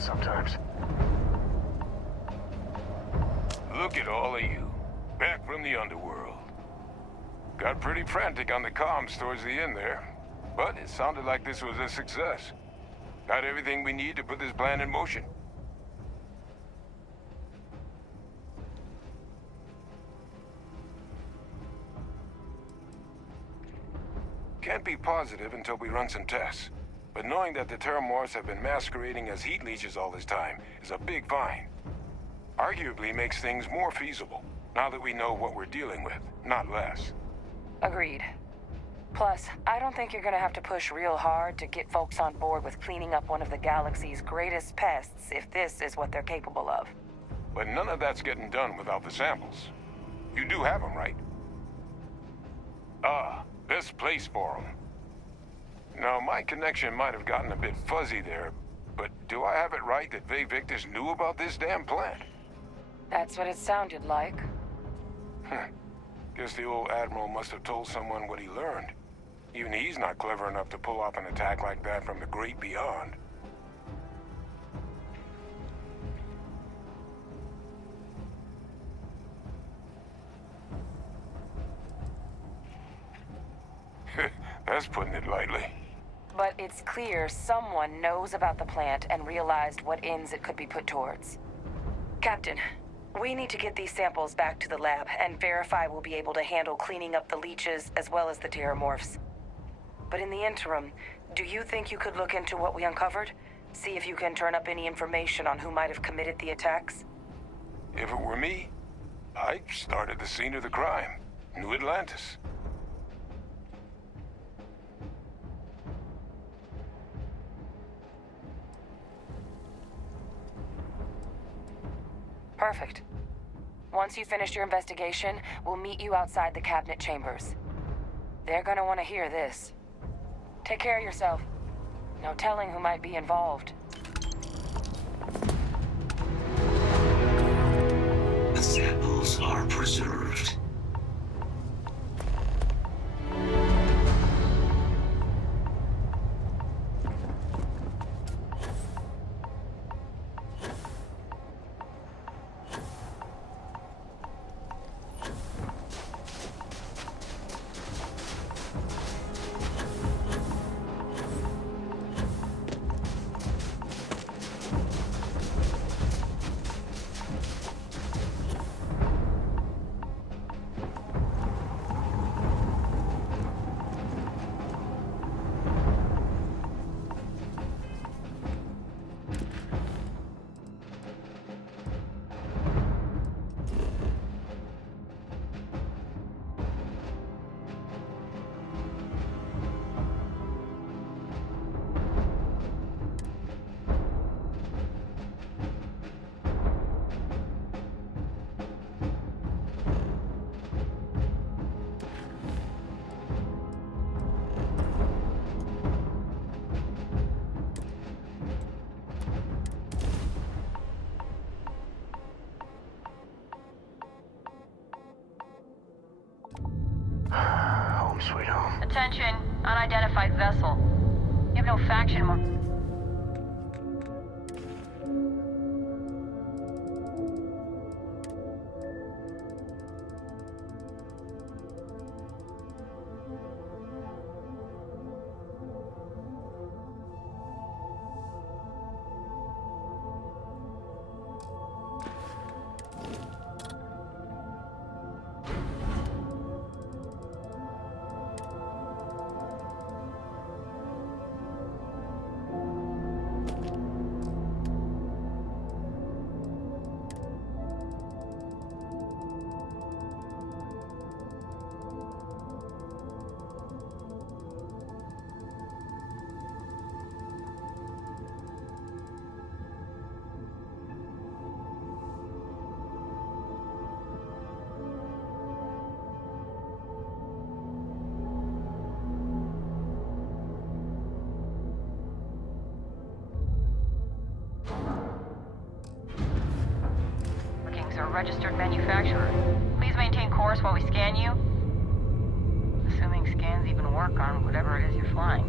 Sometimes. Look at all of you. Back from the underworld. Got pretty frantic on the comms towards the end there. But it sounded like this was a success. Got everything we need to put this plan in motion. Can't be positive until we run some tests. But knowing that the Terramorphs have been masquerading as heat leeches all this time is a big find. Arguably makes things more feasible, now that we know what we're dealing with, not less. Agreed. Plus, I don't think you're gonna have to push real hard to get folks on board with cleaning up one of the galaxy's greatest pests if this is what they're capable of. But none of that's getting done without the samples. You do have them, right? Ah, best place for them. Now, my connection might have gotten a bit fuzzy there, but do I have it right that Vay Victus knew about this damn plant? That's what it sounded like. Guess the old Admiral must have told someone what he learned. Even he's not clever enough to pull off an attack like that from the great beyond. That's putting it lightly. But it's clear someone knows about the plant and realized what ends it could be put towards. Captain, We need to get these samples back to the lab and verify we'll be able to handle cleaning up the leeches as well as the terramorphs. But in the interim, do you think you could look into what we uncovered? See if you can turn up any information on who might have committed the attacks? If it were me, I'd start at the scene of the crime. New Atlantis. Perfect. Once you finish your investigation, we'll meet you outside the cabinet chambers. They're gonna want to hear this. Take care of yourself. No telling who might be involved. The samples are preserved. Home sweet home. Attention, unidentified vessel. You have no faction mark. Are a registered manufacturer. Please maintain course while we scan you. Assuming scans even work on whatever it is you're flying.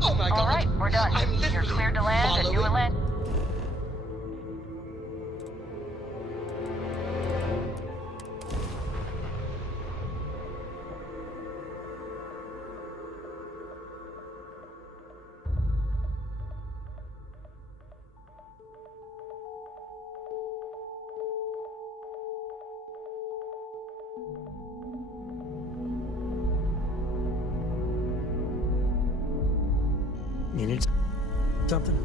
Oh my God! All right, we're done. I'm You're literally cleared to land at New Atlantis. You need something?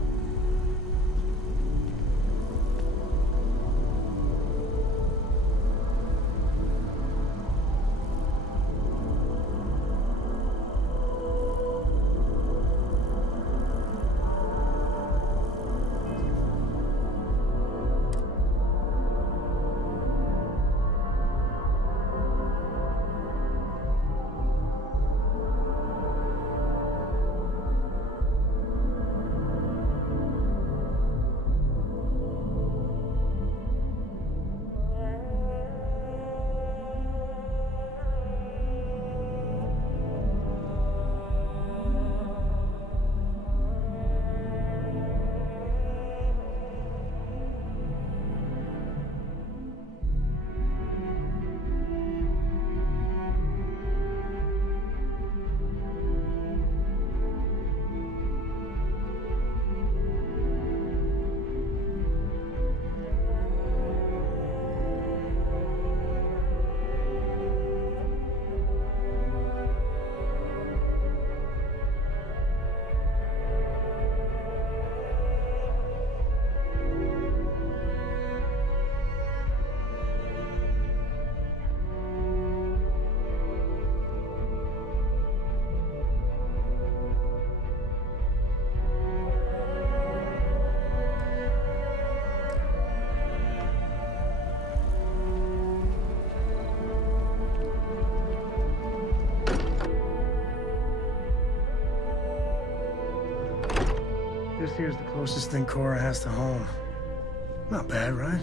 Here's the closest thing Cora has to home. Not bad, right?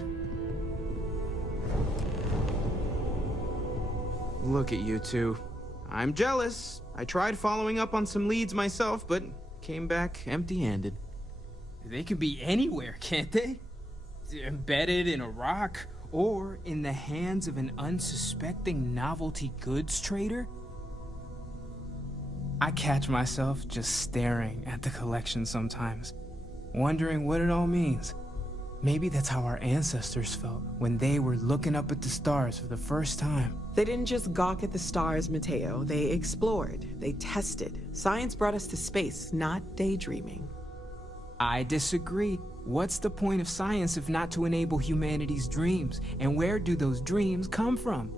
Look at you two. I'm jealous. I tried following up on some leads myself, but came back empty-handed. They can be anywhere, can't they? Embedded in a rock, or in the hands of an unsuspecting novelty goods trader? I catch myself just staring at the collection sometimes, wondering what it all means. Maybe that's how our ancestors felt when they were looking up at the stars for the first time. They didn't just gawk at the stars, Mateo. They explored. They tested. Science brought us to space, not daydreaming. I disagree. What's the point of science if not to enable humanity's dreams? And where do those dreams come from?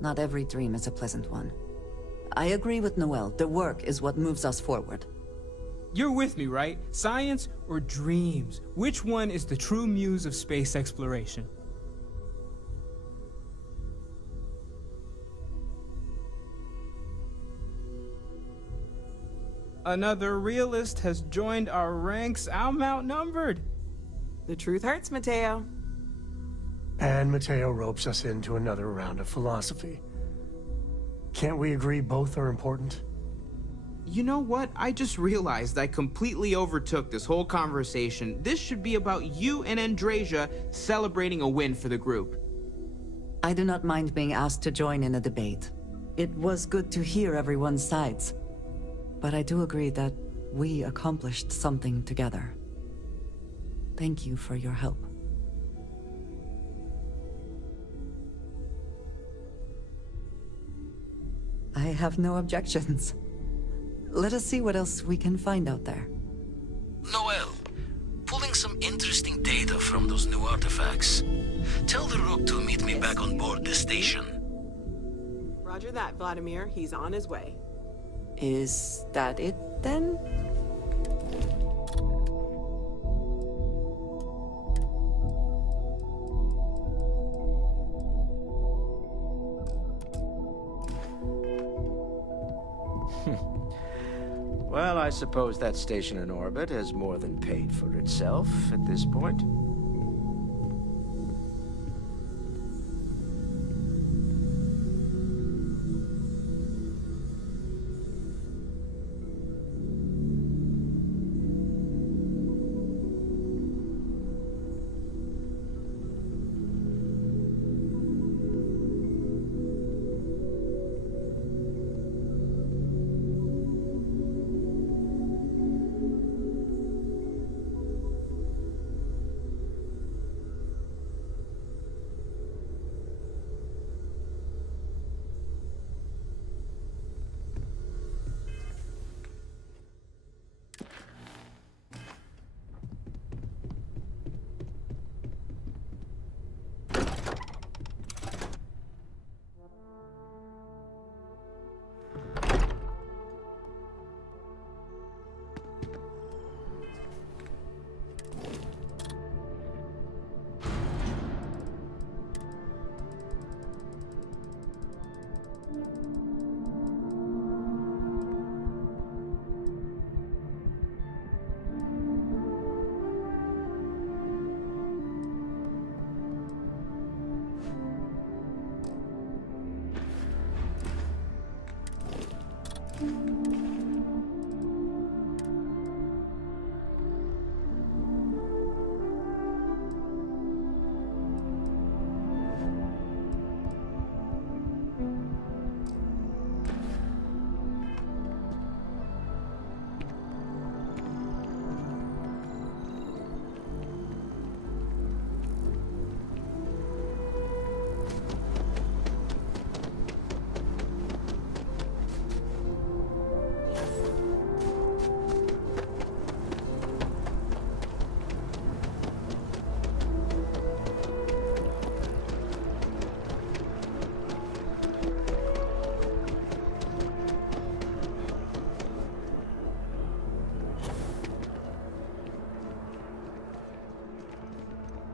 Not every dream is a pleasant one. I agree with Noel. The work is what moves us forward. You're with me, right? Science or dreams? Which one is the true muse of space exploration? Another realist has joined our ranks. I'm outnumbered. The truth hurts, Mateo. And Mateo ropes us into another round of philosophy. Can't we agree both are important? You know what? I just realized I completely overtook this whole conversation. This should be about you and Andrasia celebrating a win for the group. I do not mind being asked to join in a debate. It was good to hear everyone's sides. But I do agree that we accomplished something together. Thank you for your help. I have no objections. Let us see what else we can find out there. Noel, pulling some interesting data from those new artifacts. Tell the Rook to meet me back on board the station. Roger that, Vladimir. He's on his way. Is that it, then? Well, I suppose that station in orbit has more than paid for itself at this point.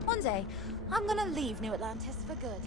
One day, I'm gonna leave New Atlantis for good.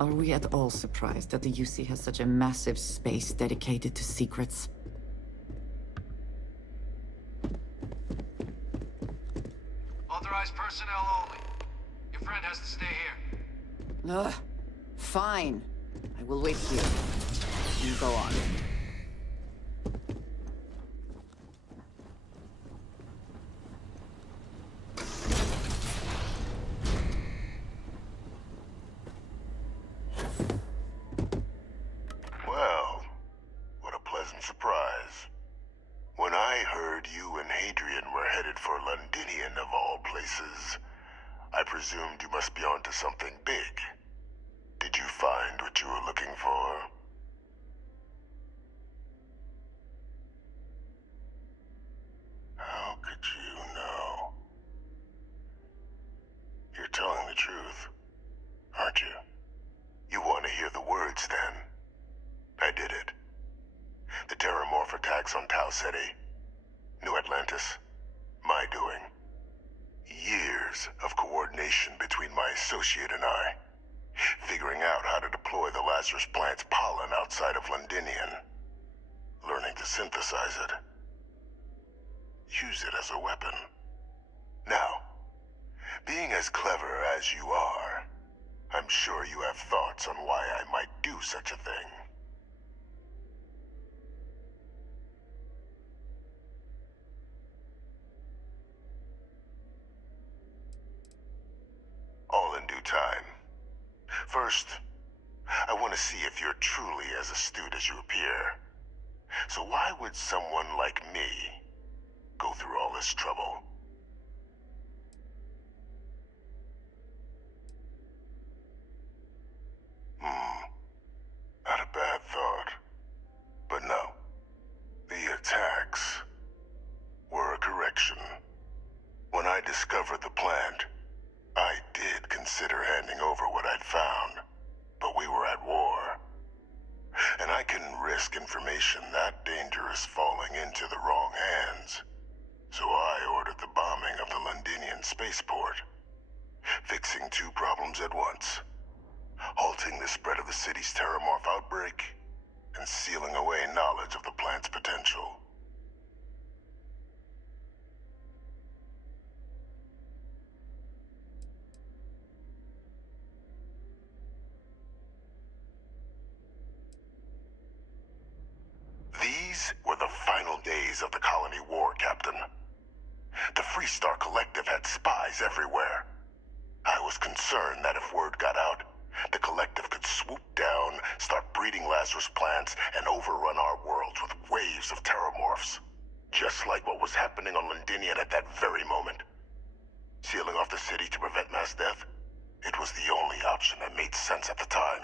Are we at all surprised that the UC has such a massive space dedicated to secrets? Authorized personnel only. Your friend has to stay here. Ugh. Fine. I will wait here. You go on. Well, what a pleasant surprise. When I heard you and Hadrian were headed for Londinian of all places, I presumed you must be onto something big. Did you find what you were looking for? How could you know? You're telling the truth, aren't you? You want to hear the words, then? I did it. The Terramorph attacks on Tau Ceti. New Atlantis. My doing. Years of coordination between my associate and I. Figuring out how to deploy the Lazarus plant's pollen outside of Londinian. Learning to synthesize it. Use it as a weapon. Now, being as clever as you are, I'm sure you have thoughts on why I might do such a thing. All in due time. First, I want to see if you're truly as astute as you appear. So why would someone like me go through all this trouble? Not a bad thought. But no. The attacks were a correction. When I discovered the plant, I did consider handing over what I'd found, but we were at war. And I couldn't risk information that dangerous falling into the wrong hands. So I ordered the bombing of the Londinian spaceport, fixing two problems at once. Halting the spread of the city's Terramorph outbreak, and sealing away knowledge of the plant's potential. These were the final days of the colony war, Captain. The Freestar Collective had spies everywhere. I was concerned that if word got out, the Collective could swoop down, start breeding Lazarus plants, and overrun our worlds with waves of Terramorphs. Just like what was happening on Londinian at that very moment. Sealing off the city to prevent mass death? It was the only option that made sense at the time.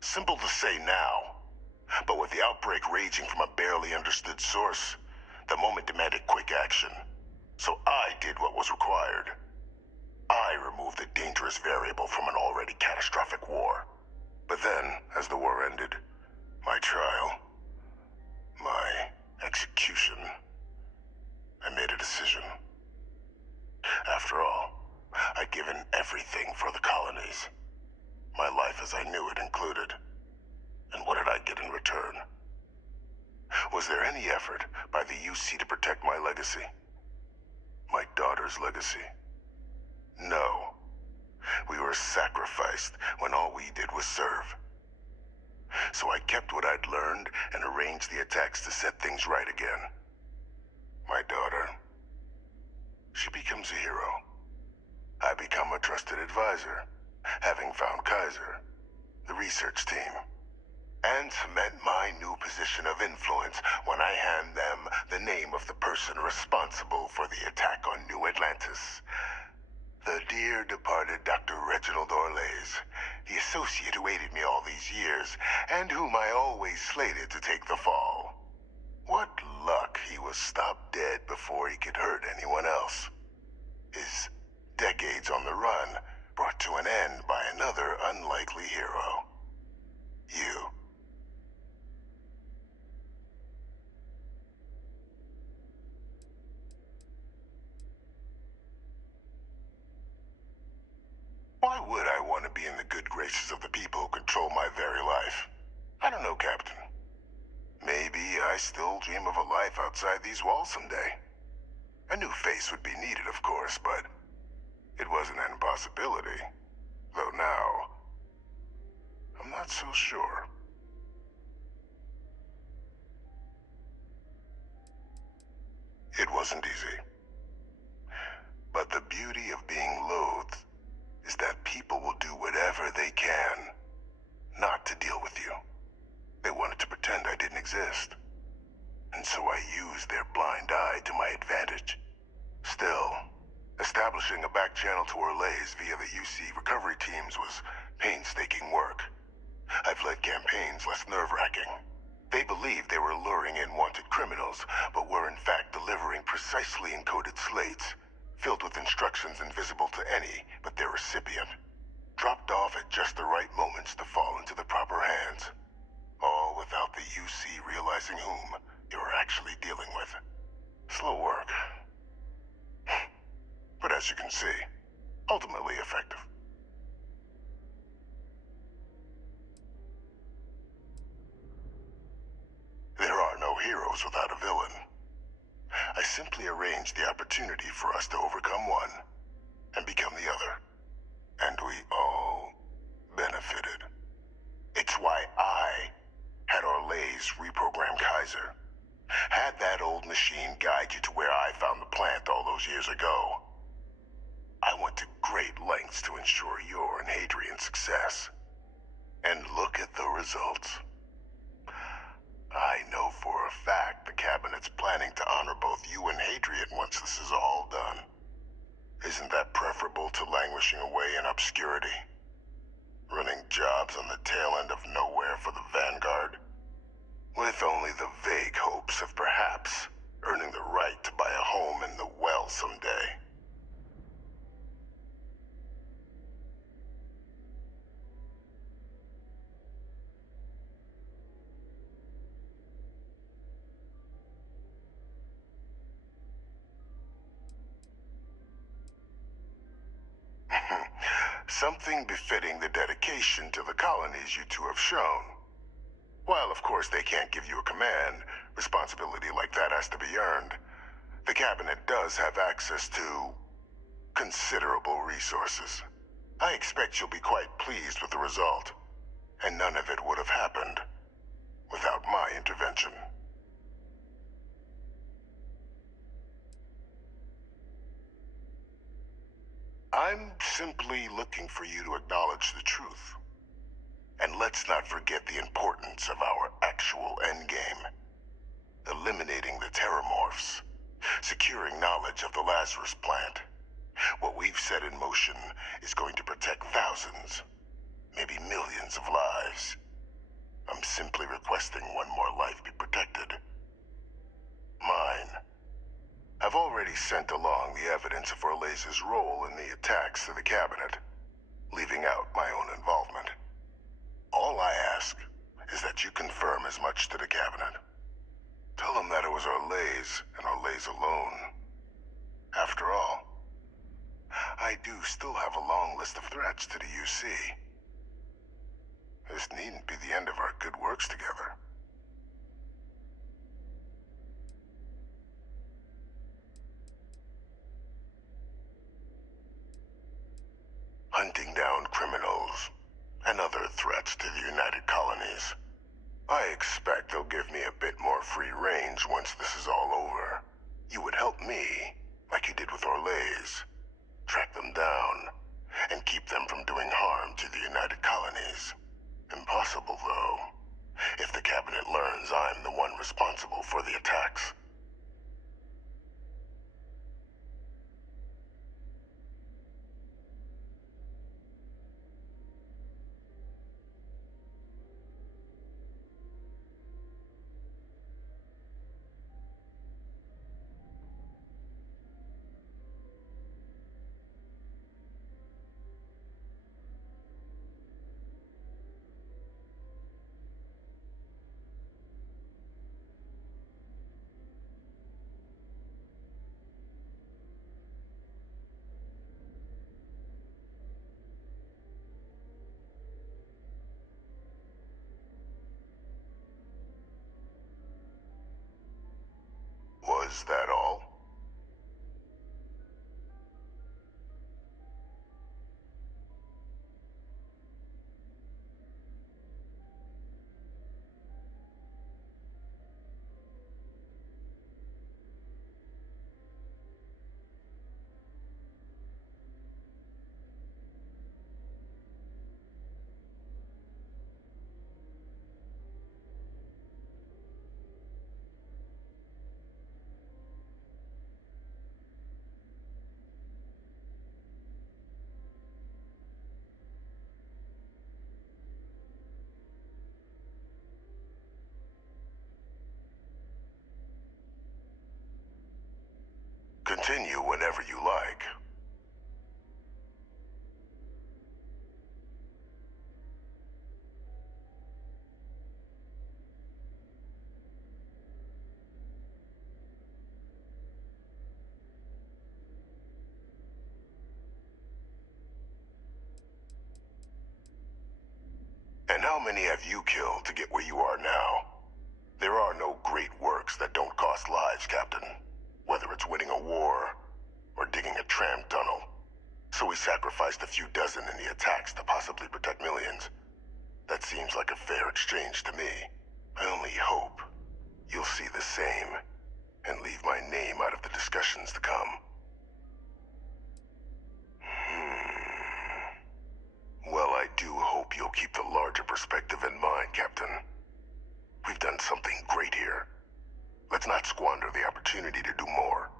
Simple to say now, but with the outbreak raging from a barely understood source, the moment demanded quick action. So I did what was required. I removed the dangerous variable from an already catastrophic war. But then, as the war ended, my trial, my execution, I made a decision. After all, I'd given everything for the colonies. My life as I knew it included. And what did I get in return? Was there any effort by the UC to protect my legacy? My daughter's legacy? No. We were sacrificed when all we did was serve. So I kept what I'd learned and arranged the attacks to set things right again. My daughter, she becomes a hero. I become a trusted advisor, having found Kaiser, the research team, and cement my new position of influence when I hand them the name of the person responsible for the attack on New Atlantis. The dear departed Dr. Reginald Orlays, the associate who aided me all these years, and whom I always slated to take the fall. What luck he was stop dead before he could hurt anyone else. His decades on the run brought to an end by another unlikely hero. You. Why would I want to be in the good graces of the people who control my very life? I don't know, Captain. Maybe I still dream of a life outside these walls someday. A new face would be needed, of course, but it wasn't an impossibility. Though now, I'm not so sure. It wasn't easy. But the beauty of being loathed is that people will do whatever they can not to deal with you. They wanted to pretend I didn't exist. And so I used their blind eye to my advantage. Still, establishing a back channel to Orlays via the UC recovery teams was painstaking work. I've led campaigns less nerve-wracking. They believed they were luring in wanted criminals, but were in fact delivering precisely encoded slates, filled with instructions invisible to any but their recipient, dropped off at just the right moments to fall into the proper hands. All without the UC realizing whom they were actually dealing with. Slow work. But as you can see, ultimately effective. There are no heroes without a villain. I simply arranged the opportunity for us to overcome one and become the other. And we all benefited. It's why I had Orlays reprogram Kaiser. Had that old machine guide you to where I found the plant all those years ago. I went to great lengths to ensure your and Hadrian's success. And look at the results. I know for a fact the Cabinet's planning to honor both you and Hadrian once this is all done. Isn't that preferable to languishing away in obscurity? Running jobs on the tail end of nowhere for the Vanguard? With only the vague hopes of perhaps earning the right to buy a home in the well someday. Something befitting the dedication to the colonies you two have shown. While, of course, they can't give you a command, responsibility like that has to be earned. The Cabinet does have access to considerable resources. I expect you'll be quite pleased with the result. And none of it would have happened without my intervention. I'm simply looking for you to acknowledge the truth. And let's not forget the importance of our actual endgame. Eliminating the Terramorphs. Securing knowledge of the Lazarus plant. What we've set in motion is going to protect thousands, maybe millions of lives. I'm simply requesting one more life be protected. Mine. I've already sent along the evidence of Orlays' role in the attacks to the Cabinet, leaving out my own involvement. All I ask is that you confirm as much to the Cabinet. Tell them that it was Orlays and Orlays alone. After all, I do still have a long list of threats to the UC. This needn't be the end of our good works together. Hunting down criminals and other threats to the United Colonies. I expect they'll give me a bit more free range once this is all over. You would help me, like you did with Orlays. Track them down, and keep them from doing harm to the United Colonies. Impossible, though, if the Cabinet learns I'm the one responsible for the attacks. Was that all? Continue whenever you like. And how many have you killed to get where you are now? There are no great works that don't cost lives, Captain. Whether it's winning a war, or digging a tram tunnel. So we sacrificed a few dozen in the attacks to possibly protect millions. That seems like a fair exchange to me. I only hope you'll see the same, and leave my name out of the discussions to come. Well, I do hope you'll keep the larger perspective in mind, Captain. We've done something great here. Let's not squander the opportunity to do more.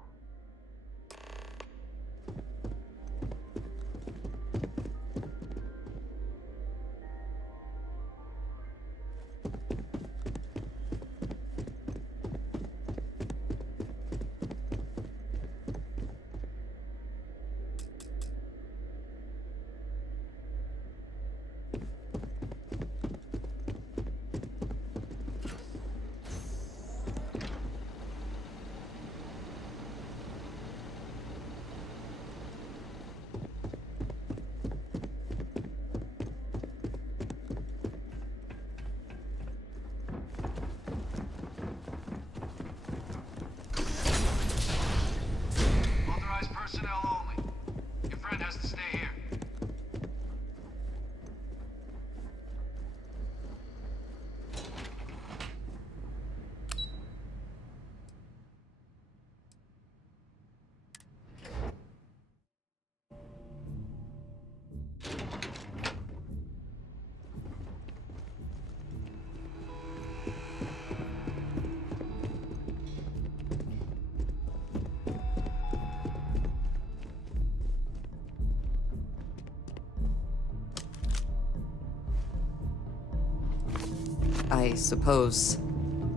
I suppose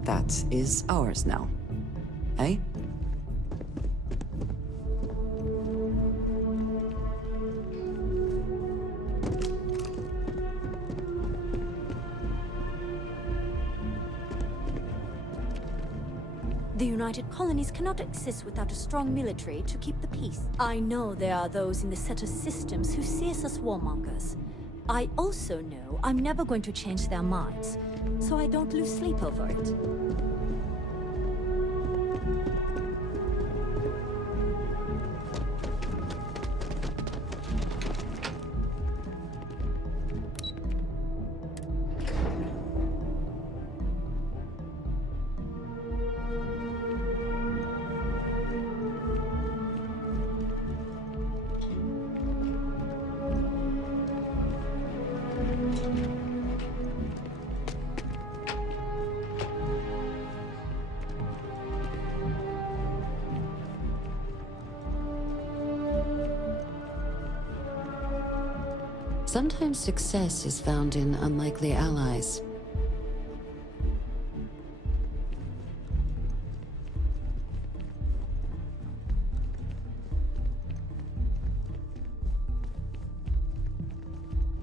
that is ours now. Eh? The United Colonies cannot exist without a strong military to keep the peace. I know there are those in the Setter systems who see us as warmongers. I also know I'm never going to change their minds, so I don't lose sleep over it. Sometimes success is found in unlikely allies.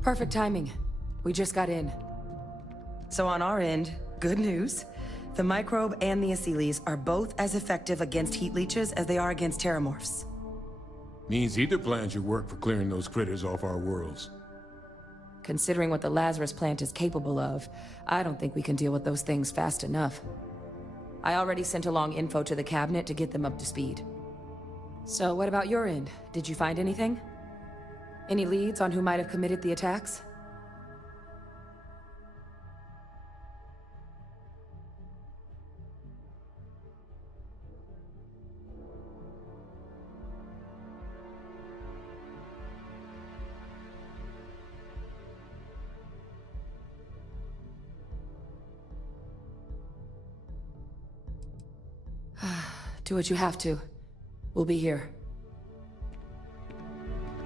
Perfect timing. We just got in. So on our end, good news. The microbe and the Asylees are both as effective against heat leeches as they are against terramorphs. Means either plan should work for clearing those critters off our worlds. Considering what the Lazarus plant is capable of, I don't think we can deal with those things fast enough. I already sent along info to the cabinet to get them up to speed. So what about your end? Did you find anything? Any leads on who might have committed the attacks? Do what you have to. We'll be here.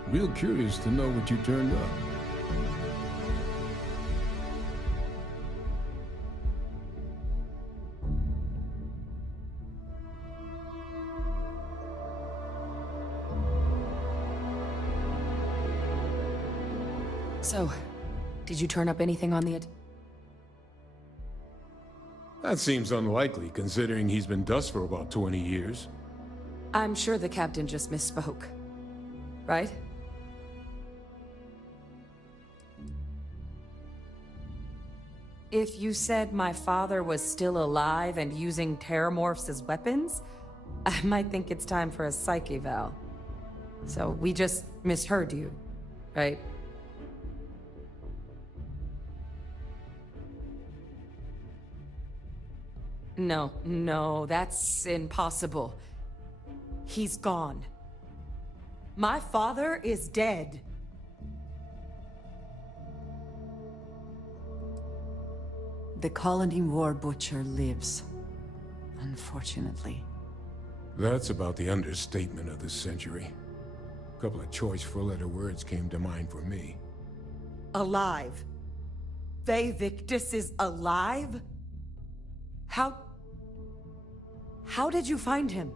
Real curious to know what you turned up. So, did you turn up anything on the That seems unlikely, considering he's been dust for about 20 years. I'm sure the captain just misspoke. Right? If you said my father was still alive and using terramorphs as weapons, I might think it's time for a psych eval. So we just misheard you, right? No, that's impossible. He's gone. My father is dead. The colony war butcher lives, unfortunately. That's about the understatement of the century. A couple of choice four-letter words came to mind for me. Alive. They Victus is alive? How did you find him?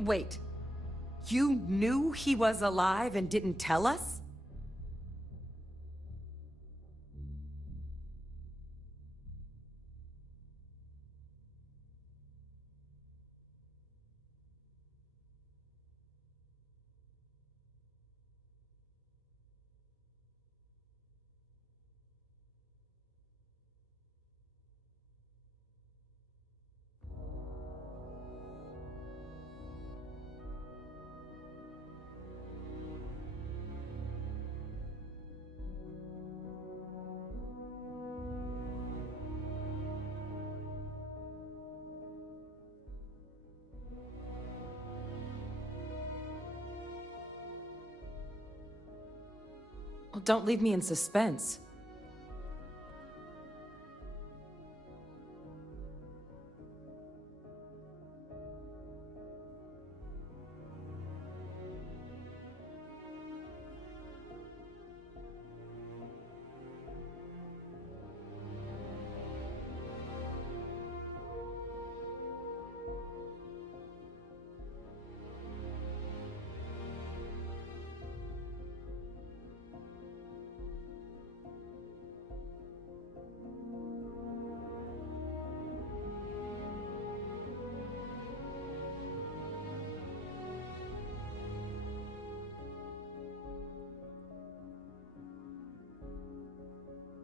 Wait. You knew he was alive and didn't tell us? Well, don't leave me in suspense.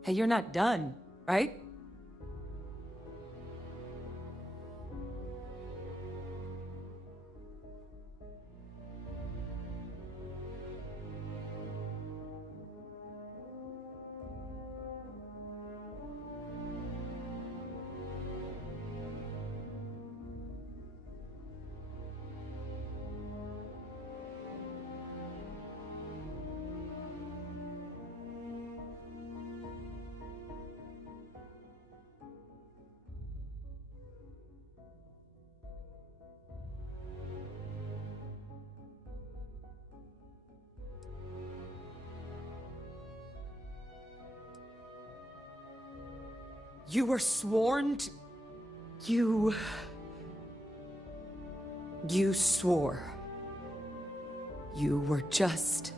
Hey, you're not done, right? You were sworn to... You swore. You were just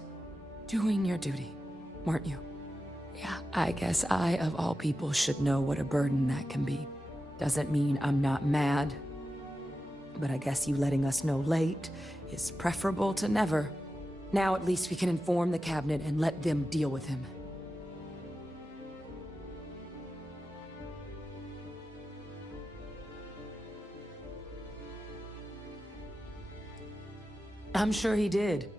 doing your duty, weren't you? Yeah, I guess I, of all people, should know what a burden that can be. Doesn't mean I'm not mad, but I guess you letting us know late is preferable to never. Now at least we can inform the cabinet and let them deal with him. I'm sure he did.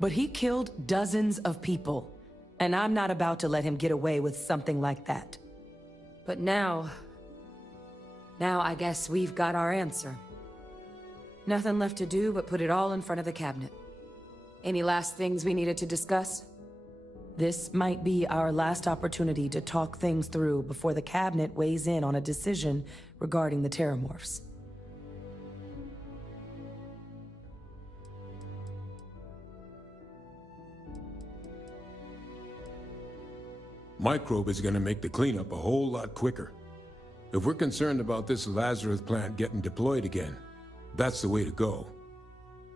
But he killed dozens of people, and I'm not about to let him get away with something like that. But now I guess we've got our answer. Nothing left to do but put it all in front of the cabinet. Any last things we needed to discuss? This might be our last opportunity to talk things through before the cabinet weighs in on a decision regarding the Terramorphs. Microbe is gonna make the cleanup a whole lot quicker. If we're concerned about this Lazarus plant getting deployed again, that's the way to go.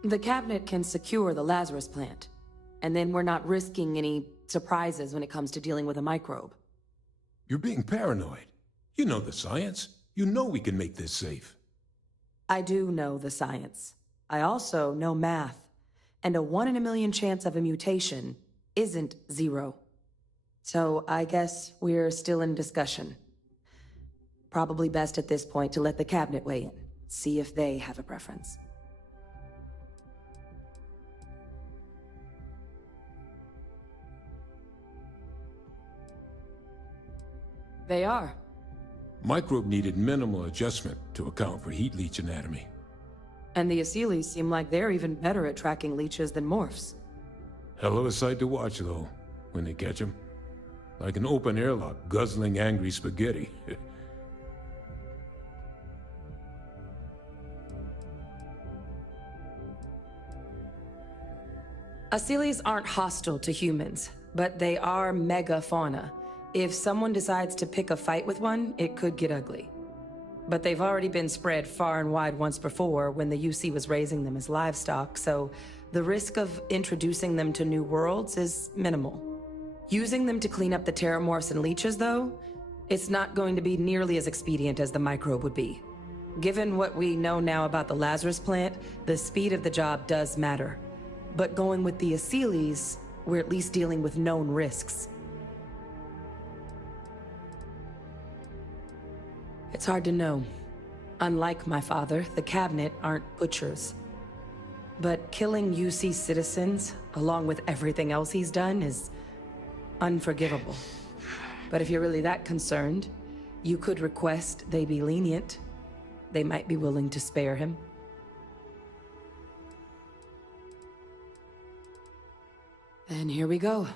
The cabinet can secure the Lazarus plant, and then we're not risking any surprises when it comes to dealing with a microbe. You're being paranoid. You know the science. You know we can make this safe. I do know the science. I also know math, and a 1 in a million chance of a mutation isn't 0. So I guess we're still in discussion. Probably best at this point to let the cabinet weigh in, see if they have a preference. They are. Microbe needed minimal adjustment to account for heat leech anatomy. And the Asylees seem like they're even better at tracking leeches than morphs. Hell of a sight to watch, though, when they catch them. Like an open airlock guzzling angry spaghetti. Asylees aren't hostile to humans, but they are megafauna. If someone decides to pick a fight with one, it could get ugly. But they've already been spread far and wide once before when the UC was raising them as livestock, so the risk of introducing them to new worlds is minimal. Using them to clean up the Terramorphs and leeches, though, it's not going to be nearly as expedient as the microbe would be. Given what we know now about the Lazarus plant, the speed of the job does matter. But going with the Asylees, we're at least dealing with known risks. It's hard to know. Unlike my father, the cabinet aren't butchers. But killing UC citizens, along with everything else he's done, is unforgivable. But if you're really that concerned, you could request they be lenient. They might be willing to spare him. And here we go.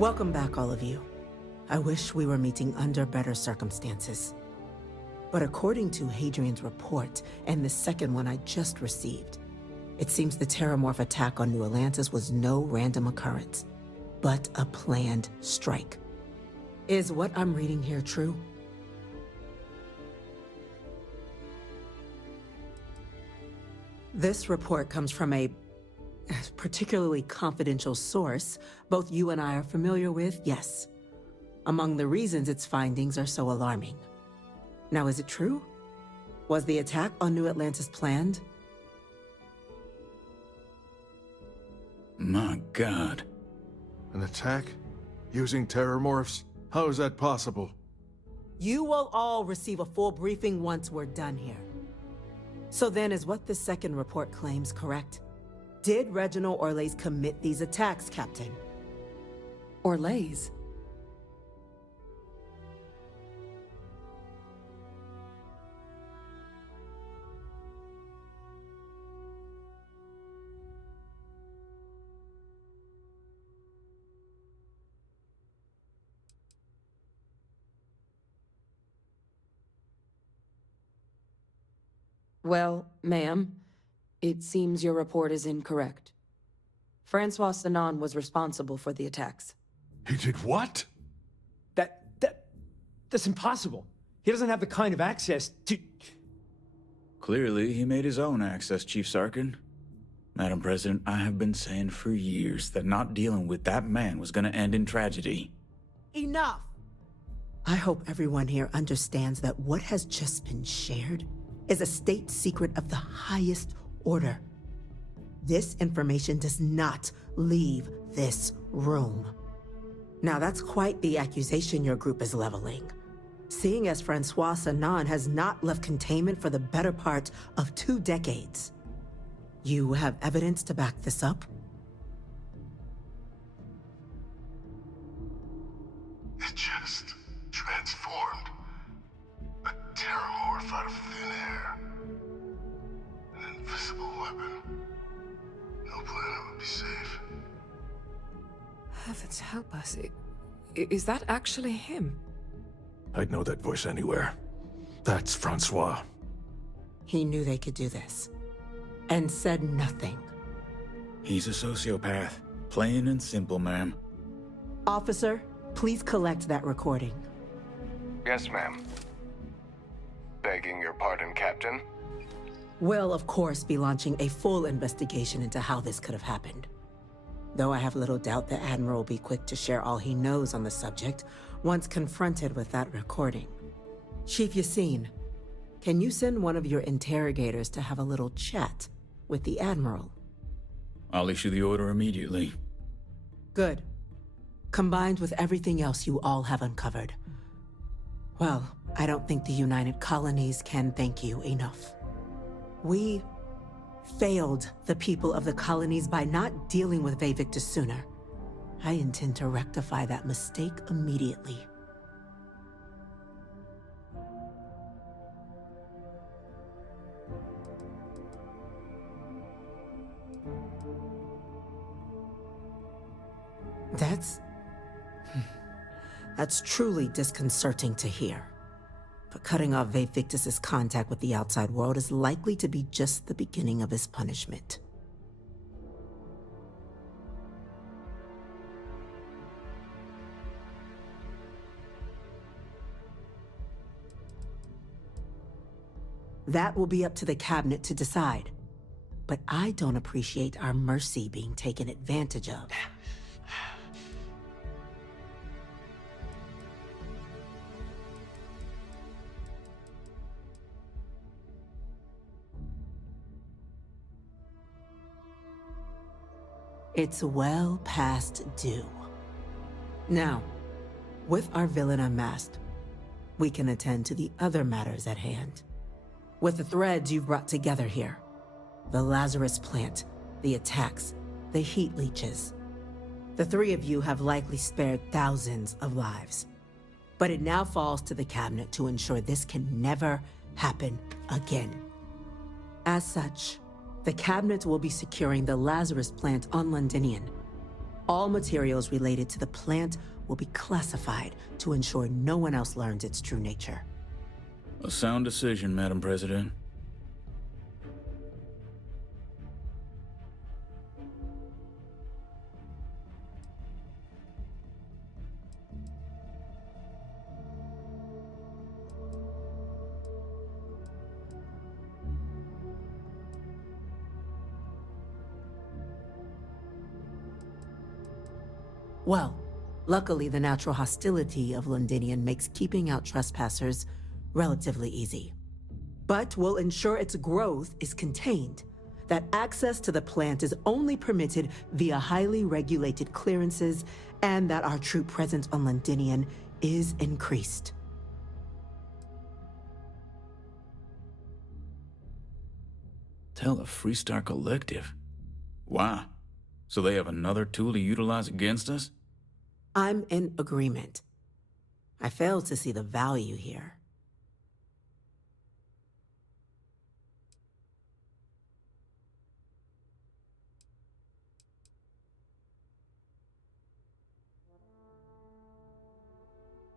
Welcome back, all of you. I wish we were meeting under better circumstances. But according to Hadrian's report, and the second one I just received, it seems the Terramorph attack on New Atlantis was no random occurrence, but a planned strike. Is what I'm reading here true? This report comes from a particularly confidential source both you and I are familiar with, yes. Among the reasons its findings are so alarming. Now, is it true? Was the attack on New Atlantis planned? My God. An attack? Using terramorphs? How is that possible? You will all receive a full briefing once we're done here. So then, is what the second report claims correct? Did Reginald Orlays commit these attacks, Captain? Orlays? Well, ma'am, it seems your report is incorrect. Francois Sanon was responsible for the attacks. He did what? That's impossible. He doesn't have the kind of access to... Clearly, he made his own access, Chief Sarkin. Madam President, I have been saying for years that not dealing with that man was gonna end in tragedy. Enough! I hope everyone here understands that what has just been shared is a state secret of the highest order. This information does not leave this room. Now that's quite the accusation your group is leveling. Seeing as Francois Sanon has not left containment for the better part of 2 decades. You have evidence to back this up? It just transformed. A terramorph out of thin air. An invisible weapon. No planet would be safe. Heavens help us. Is that actually him? I'd know that voice anywhere. That's Francois. He knew they could do this. And said nothing. He's a sociopath. Plain and simple, ma'am. Officer, please collect that recording. Yes, ma'am. Begging your pardon, Captain. We'll, of course, be launching a full investigation into how this could have happened. Though I have little doubt the Admiral will be quick to share all he knows on the subject once confronted with that recording. Chief Yassine, can you send one of your interrogators to have a little chat with the Admiral? I'll issue the order immediately. Good. Combined with everything else you all have uncovered. Well, I don't think the United Colonies can thank you enough. We failed the people of the colonies by not dealing with Vevictus sooner. I intend to rectify that mistake immediately. That's truly disconcerting to hear. But cutting off Vevictus's contact with the outside world is likely to be just the beginning of his punishment. That will be up to the cabinet to decide. But I don't appreciate our mercy being taken advantage of. It's well past due. Now, with our villain unmasked, we can attend to the other matters at hand. With the threads you've brought together here, the Lazarus plant, the attacks, the heat leeches, the 3 of you have likely spared thousands of lives. But it now falls to the cabinet to ensure this can never happen again. As such, the cabinet will be securing the Lazarus plant on Londinian. All materials related to the plant will be classified to ensure no one else learns its true nature. A sound decision, Madam President. Well, luckily the natural hostility of Londinian makes keeping out trespassers relatively easy. But we'll ensure its growth is contained, that access to the plant is only permitted via highly regulated clearances, and that our troop presence on Londinian is increased. Tell the Freestar Collective? Wow. So they have another tool to utilize against us? I'm in agreement. I fail to see the value here.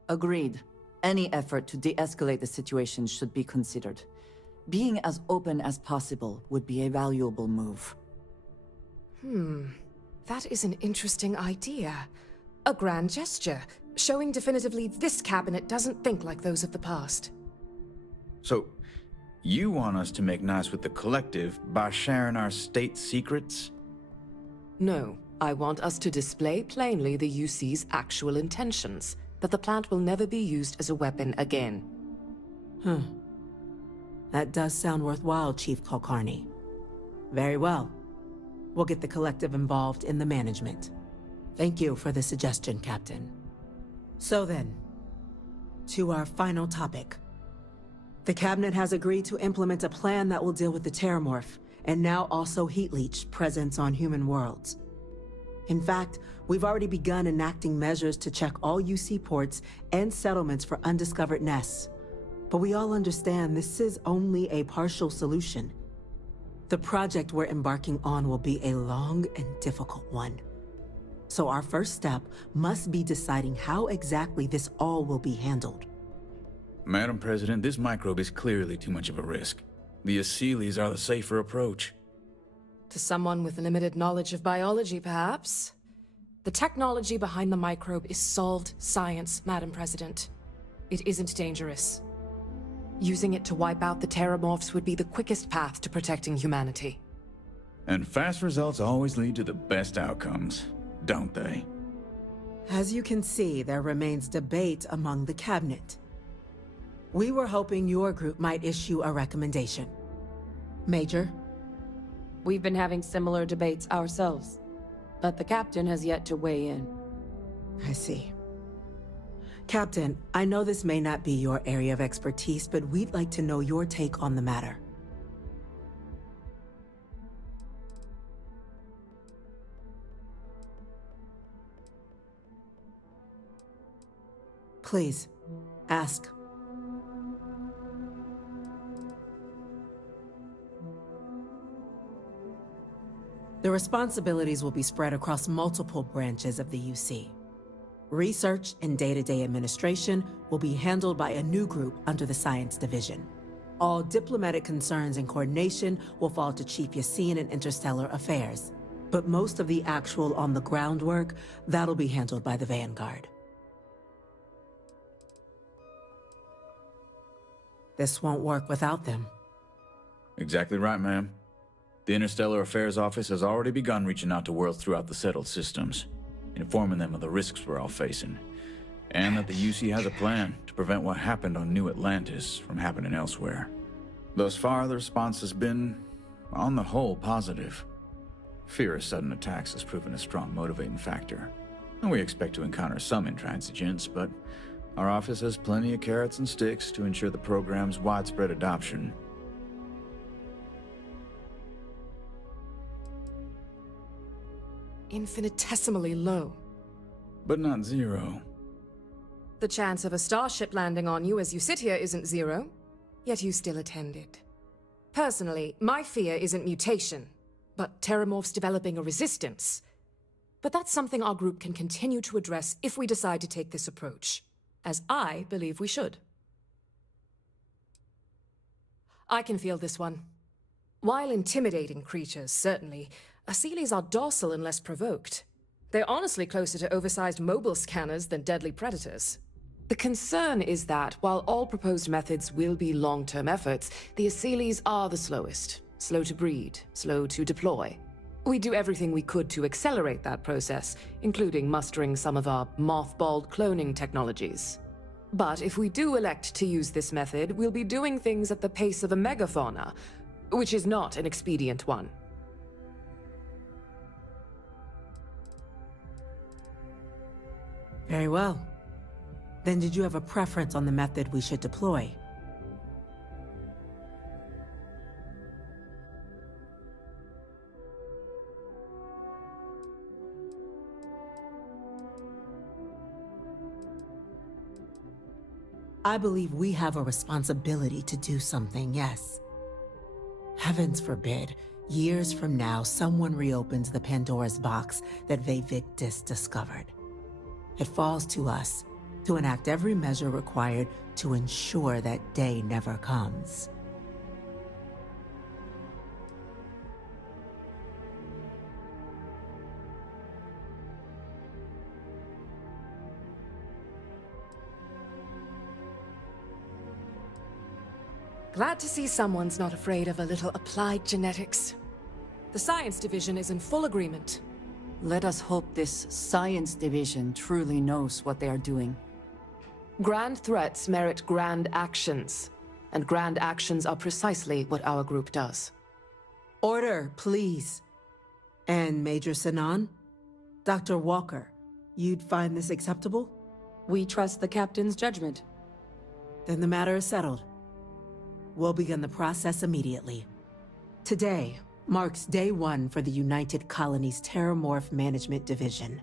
Agreed. Any effort to de-escalate the situation should be considered. Being as open as possible would be a valuable move. That is an interesting idea. A grand gesture, showing definitively this cabinet doesn't think like those of the past. So, you want us to make nice with the Collective by sharing our state secrets? No, I want us to display plainly the UC's actual intentions, that the plant will never be used as a weapon again. That does sound worthwhile, Chief Kulkarni. Very well. We'll get the Collective involved in the management. Thank you for the suggestion, Captain. So then, to our final topic. The Cabinet has agreed to implement a plan that will deal with the Terramorph, and now also Heat Leech presence on human worlds. In fact, we've already begun enacting measures to check all UC ports and settlements for undiscovered nests. But we all understand this is only a partial solution. The project we're embarking on will be a long and difficult one. So our first step must be deciding how exactly this all will be handled. Madam President, this microbe is clearly too much of a risk. The Aseles are the safer approach. To someone with limited knowledge of biology, perhaps. The technology behind the microbe is solved science, Madam President. It isn't dangerous. Using it to wipe out the Terramorphs would be the quickest path to protecting humanity. And fast results always lead to the best outcomes, don't they? As you can see, there remains debate among the Cabinet. We were hoping your group might issue a recommendation. Major? We've been having similar debates ourselves, but the Captain has yet to weigh in. I see. Captain, I know this may not be your area of expertise, but we'd like to know your take on the matter. Please, ask. The responsibilities will be spread across multiple branches of the UC. Research and day-to-day administration will be handled by a new group under the Science Division. All diplomatic concerns and coordination will fall to Chief Yassine and Interstellar Affairs. But most of the actual on-the-ground work, that'll be handled by the Vanguard. This won't work without them. Exactly right, ma'am. The Interstellar Affairs Office has already begun reaching out to worlds throughout the settled systems, informing them of the risks we're all facing, and that the UC has a plan to prevent what happened on New Atlantis from happening elsewhere. Thus far, the response has been, on the whole, positive. Fear of sudden attacks has proven a strong motivating factor, and we expect to encounter some intransigence, but our office has plenty of carrots and sticks to ensure the program's widespread adoption. Infinitesimally low. But not zero. The chance of a starship landing on you as you sit here isn't zero, yet you still attended. Personally, my fear isn't mutation, but Terramorphs developing a resistance. But that's something our group can continue to address if we decide to take this approach, as I believe we should. I can feel this one. While intimidating creatures, certainly, Asylees are docile unless provoked. They're honestly closer to oversized mobile scanners than deadly predators. The concern is that, while all proposed methods will be long-term efforts, the Asylees are the slowest. Slow to breed, slow to deploy. We do everything we could to accelerate that process, including mustering some of our mothballed cloning technologies. But if we do elect to use this method, we'll be doing things at the pace of a megafauna, which is not an expedient one. Very well. Then did you have a preference on the method we should deploy? I believe we have a responsibility to do something, yes. Heavens forbid, years from now, someone reopens the Pandora's box that Vivictus discovered. It falls to us to enact every measure required to ensure that day never comes. Glad to see someone's not afraid of a little applied genetics. The science division is in full agreement. Let us hope this science division truly knows what they are doing. Grand threats merit grand actions, and grand actions are precisely what our group does. Order, please. And Major Sinan? Dr. Walker, you'd find this acceptable? We trust the captain's judgment. Then the matter is settled. We'll begin the process immediately. Today marks day one for the United Colonies Terramorph Management Division,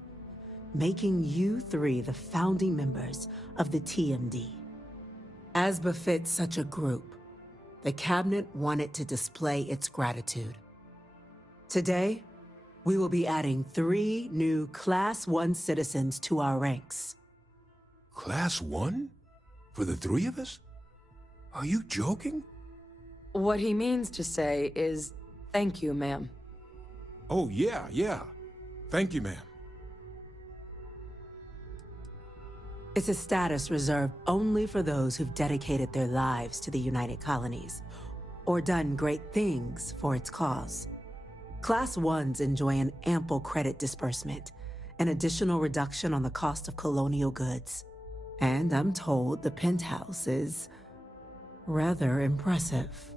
making you three the founding members of the TMD. As befits such a group, the Cabinet wanted to display its gratitude. Today, we will be adding 3 new Class 1 citizens to our ranks. Class 1? For the 3 of us? Are you joking? What he means to say is, thank you, ma'am. Oh, yeah. Thank you, ma'am. It's a status reserved only for those who've dedicated their lives to the United Colonies, or done great things for its cause. Class 1s enjoy an ample credit disbursement, an additional reduction on the cost of colonial goods. And I'm told the penthouse is rather impressive.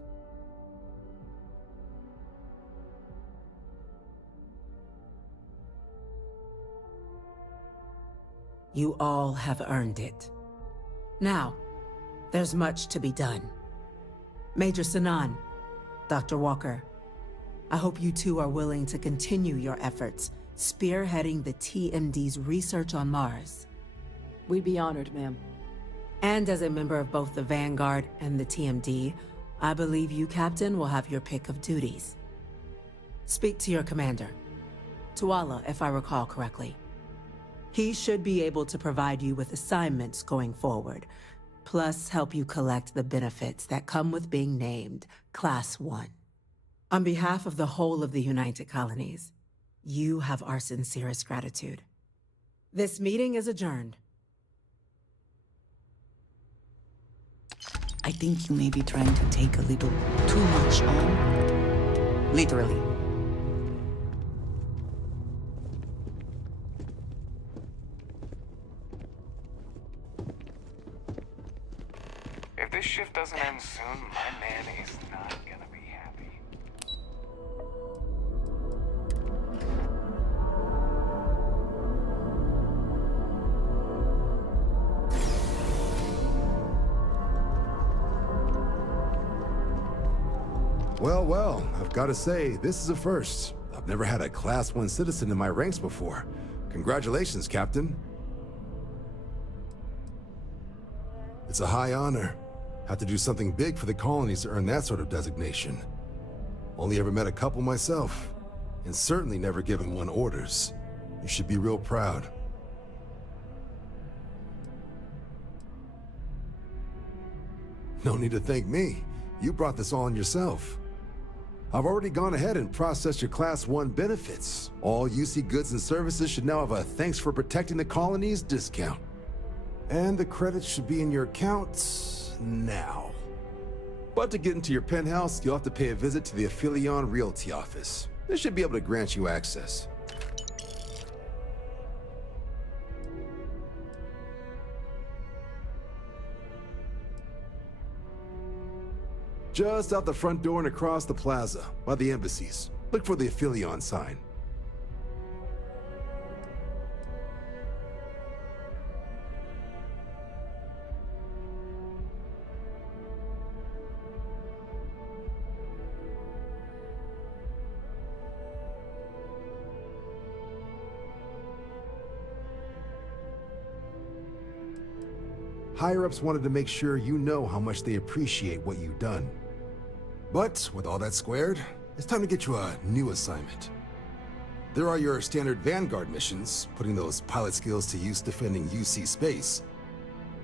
You all have earned it. Now, there's much to be done. Major Sinan, Dr. Walker, I hope you two are willing to continue your efforts, spearheading the TMD's research on Mars. We'd be honored, ma'am. And as a member of both the Vanguard and the TMD, I believe you, Captain, will have your pick of duties. Speak to your commander, Tuala, if I recall correctly. He should be able to provide you with assignments going forward, plus help you collect the benefits that come with being named Class 1. On behalf of the whole of the United Colonies, you have our sincerest gratitude. This meeting is adjourned. I think you may be trying to take a little too much on. Literally. If this shift doesn't end soon, my man is not gonna be happy. Well, I've got to say, this is a first. I've never had a Class 1 citizen in my ranks before. Congratulations, Captain. It's a high honor. Have to do something big for the colonies to earn that sort of designation. Only ever met a couple myself, and certainly never given one orders. You should be real proud. No need to thank me. You brought this on yourself. I've already gone ahead and processed your Class 1 benefits. All UC goods and services should now have a thanks for protecting the colonies discount. And the credits should be in your accounts now. But to get into your penthouse, you'll have to pay a visit to the Aphelion Realty office. They should be able to grant you access. Just out the front door and across the plaza, by the embassies. Look for the Aphelion sign. Higher-ups wanted to make sure you know how much they appreciate what you've done. But with all that squared, it's time to get you a new assignment. There are your standard Vanguard missions, putting those pilot skills to use defending UC space.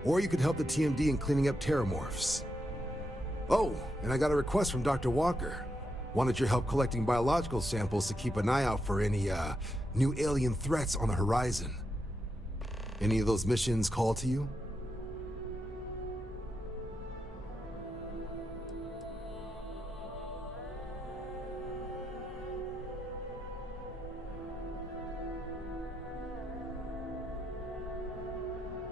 Or you could help the TMD in cleaning up terramorphs. Oh, and I got a request from Dr. Walker. Wanted your help collecting biological samples to keep an eye out for any, new alien threats on the horizon. Any of those missions call to you?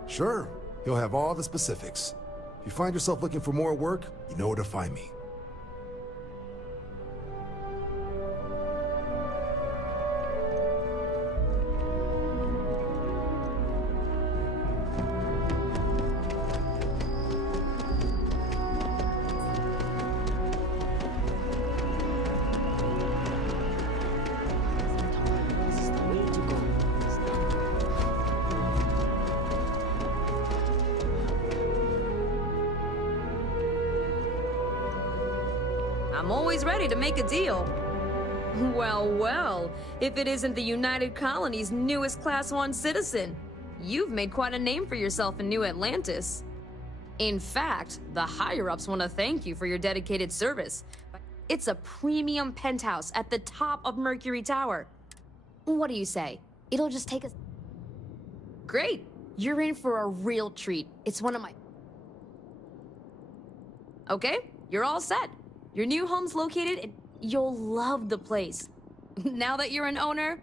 Sure, he'll have all the specifics. If you find yourself looking for more work, you know where to find me. I'm always ready to make a deal. Well, well, if it isn't the United Colony's newest Class 1 citizen. You've made quite a name for yourself in New Atlantis. In fact, the higher-ups want to thank you for your dedicated service. It's a premium penthouse at the top of Mercury Tower. What do you say? It'll just take us... Great! You're in for a real treat. It's one of my... Okay, you're all set. Your new home's located and you'll love the place. Now that you're an owner,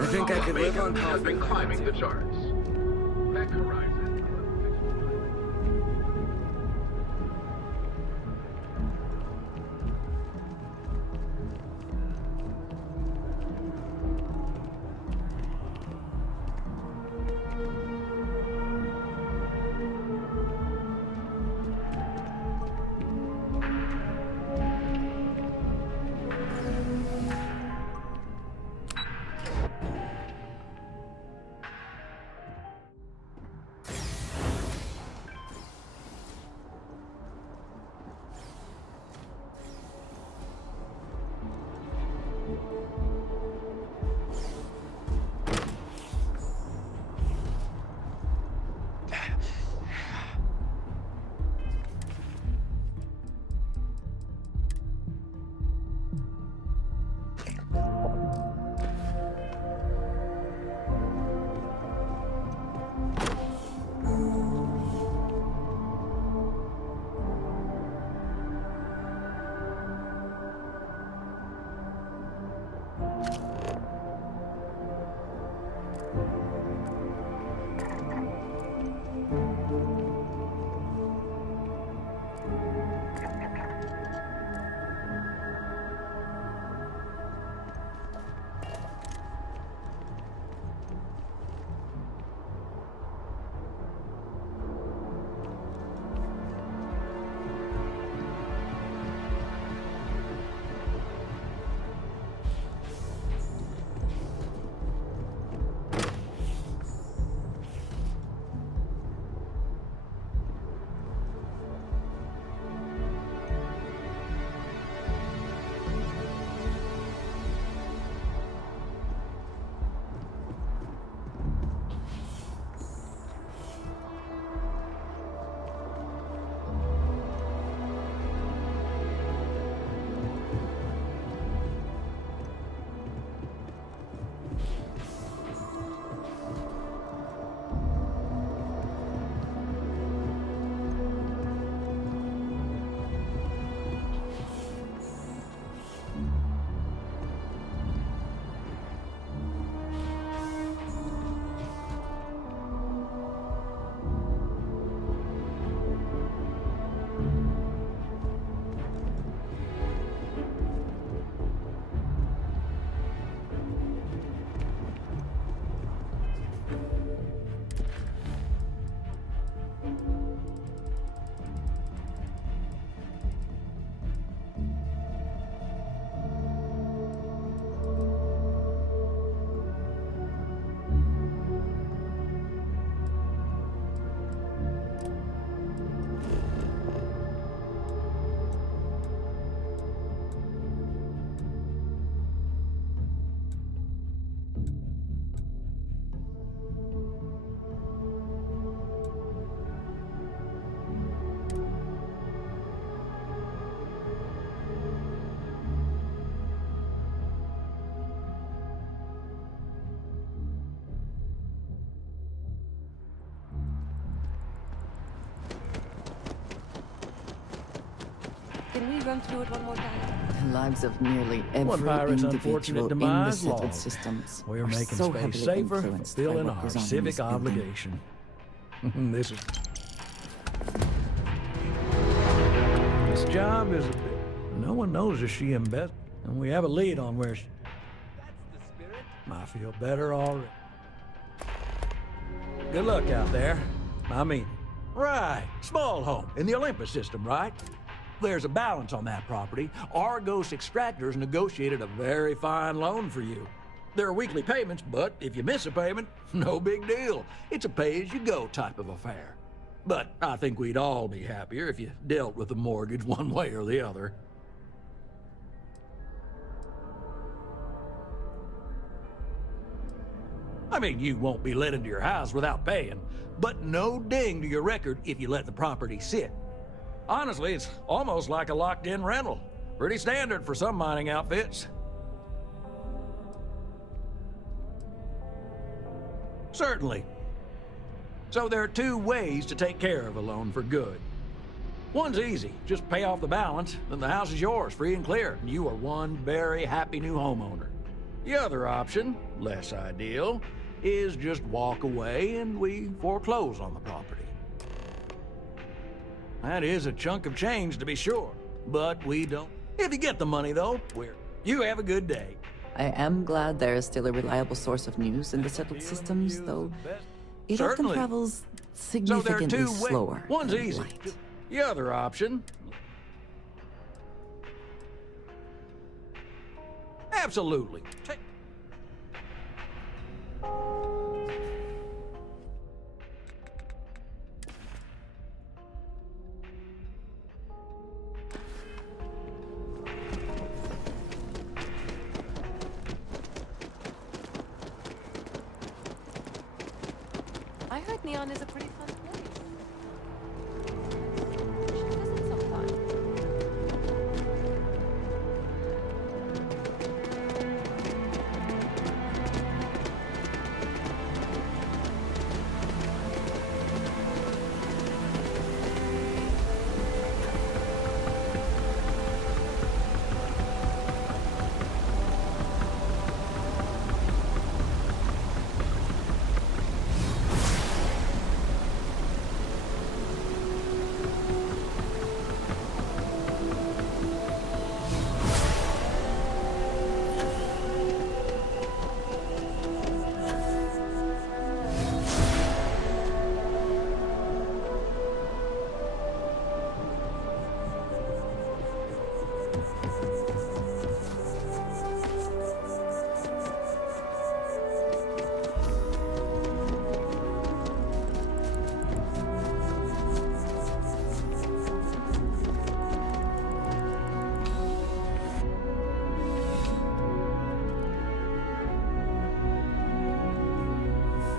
You think I could live on has been climbing the charts. Back horizon. Can we run through it one more time? The lives of nearly One every pirate's individual unfortunate in the demise settled logged. systems We're are making so space heavily safer, influenced by fulfilling what our goes on in civic this building. obligation. This job is a bit... No one knows if she embezzled, and we have a lead on where she... That's the spirit. I feel better already. Good luck out there. I mean, right, small home in the Olympus system, right? There's a balance on that property. Argos Extractors negotiated a very fine loan for you. There are weekly payments, but if you miss a payment, no big deal. It's a pay-as-you-go type of affair. But I think we'd all be happier if you dealt with the mortgage one way or the other. I mean, you won't be let into your house without paying, but no ding to your record if you let the property sit. Honestly, it's almost like a locked-in rental. Pretty standard for some mining outfits. Certainly. So there are two ways to take care of a loan for good. One's easy. Just pay off the balance, then the house is yours, free and clear, and you are one very happy new homeowner. The other option, less ideal, is just walk away and we foreclose on the property. That is a chunk of change to be sure, but we don't. If you get the money though, you have a good day. I am glad there is still a reliable source of news in the settled systems, though it often Certainly. travels So there are significantly two slower. One's than easy. light. The other option. Absolutely. I heard Neon is a pretty fun place. We should visit sometime.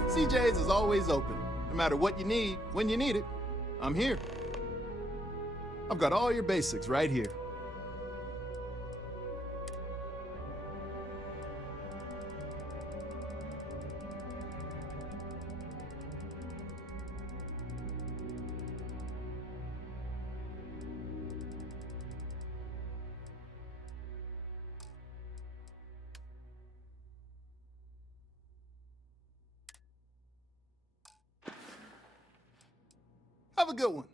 CJ's is always open. No matter what you need, when you need it, I'm here. I've got all your basics right here. Have a good one.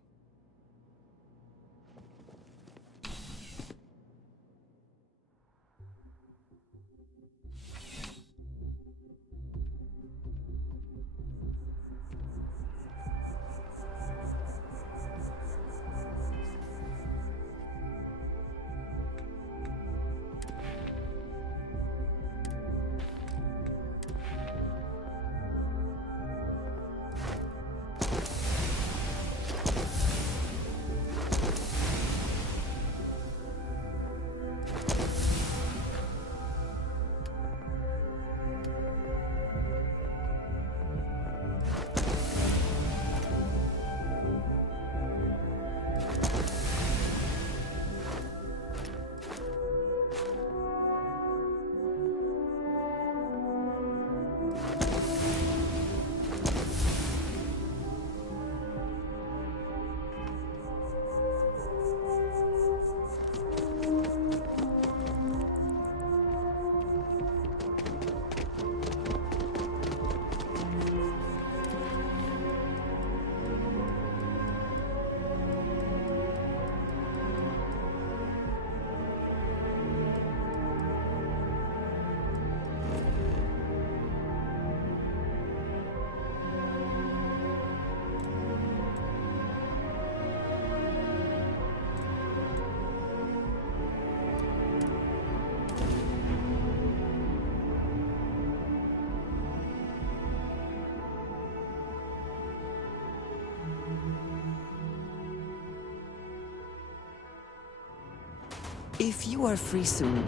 If you are free soon,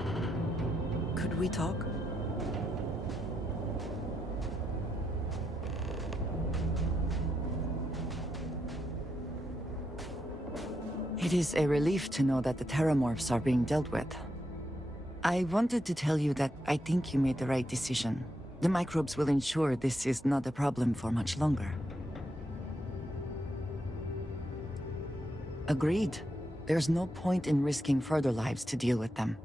could we talk? It is a relief to know that the Terramorphs are being dealt with. I wanted to tell you that I think you made the right decision. The microbes will ensure this is not a problem for much longer. Agreed. There's no point in risking further lives to deal with them.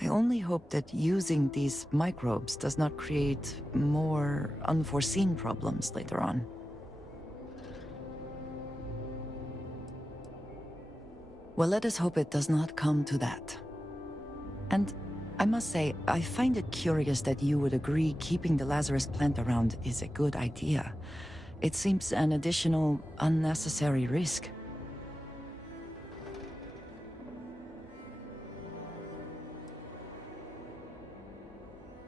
I only hope that using these microbes does not create more unforeseen problems later on. Well, let us hope it does not come to that. And I must say, I find it curious that you would agree keeping the Lazarus plant around is a good idea. It seems an additional, unnecessary risk.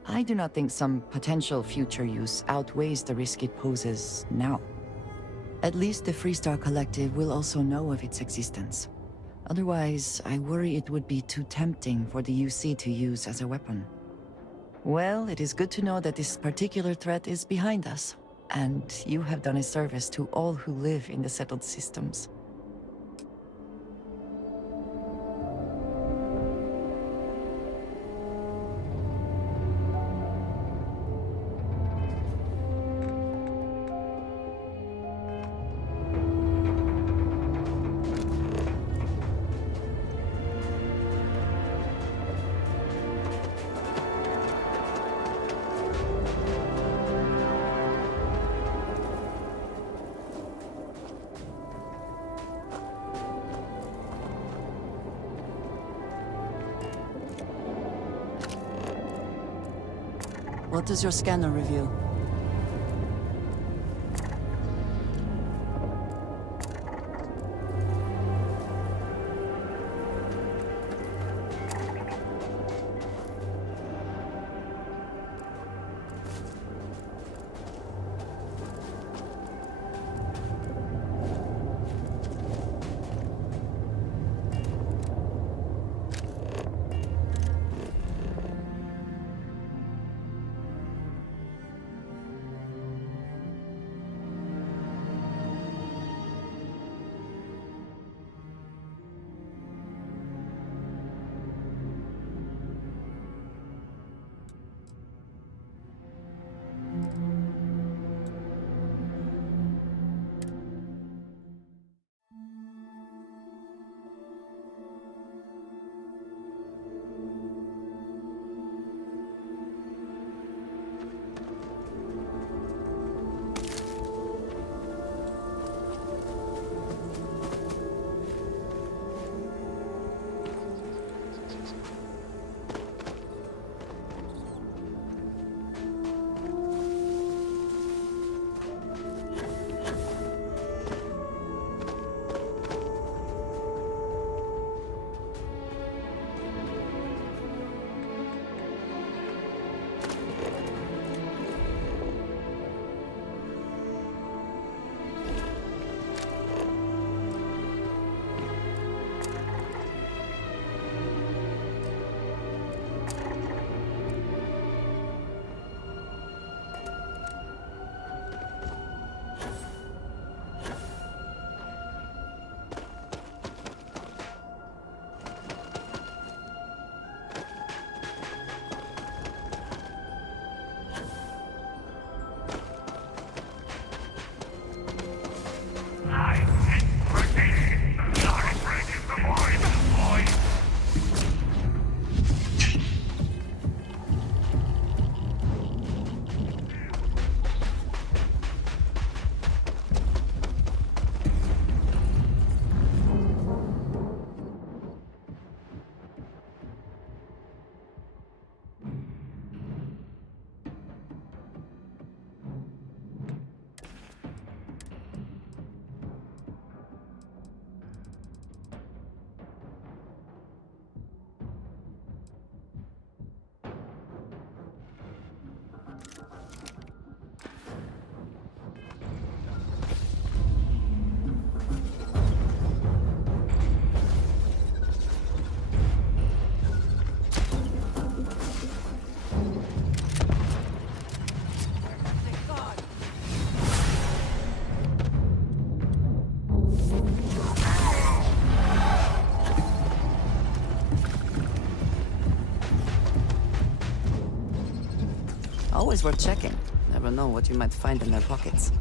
I do not think some potential future use outweighs the risk it poses now. At least the Freestar Collective will also know of its existence. Otherwise, I worry it would be too tempting for the UC to use as a weapon. Well, it is good to know that this particular threat is behind us, and you have done a service to all who live in the settled systems. What does your scanner reveal? always worth checking. Never know what you might find in their pockets.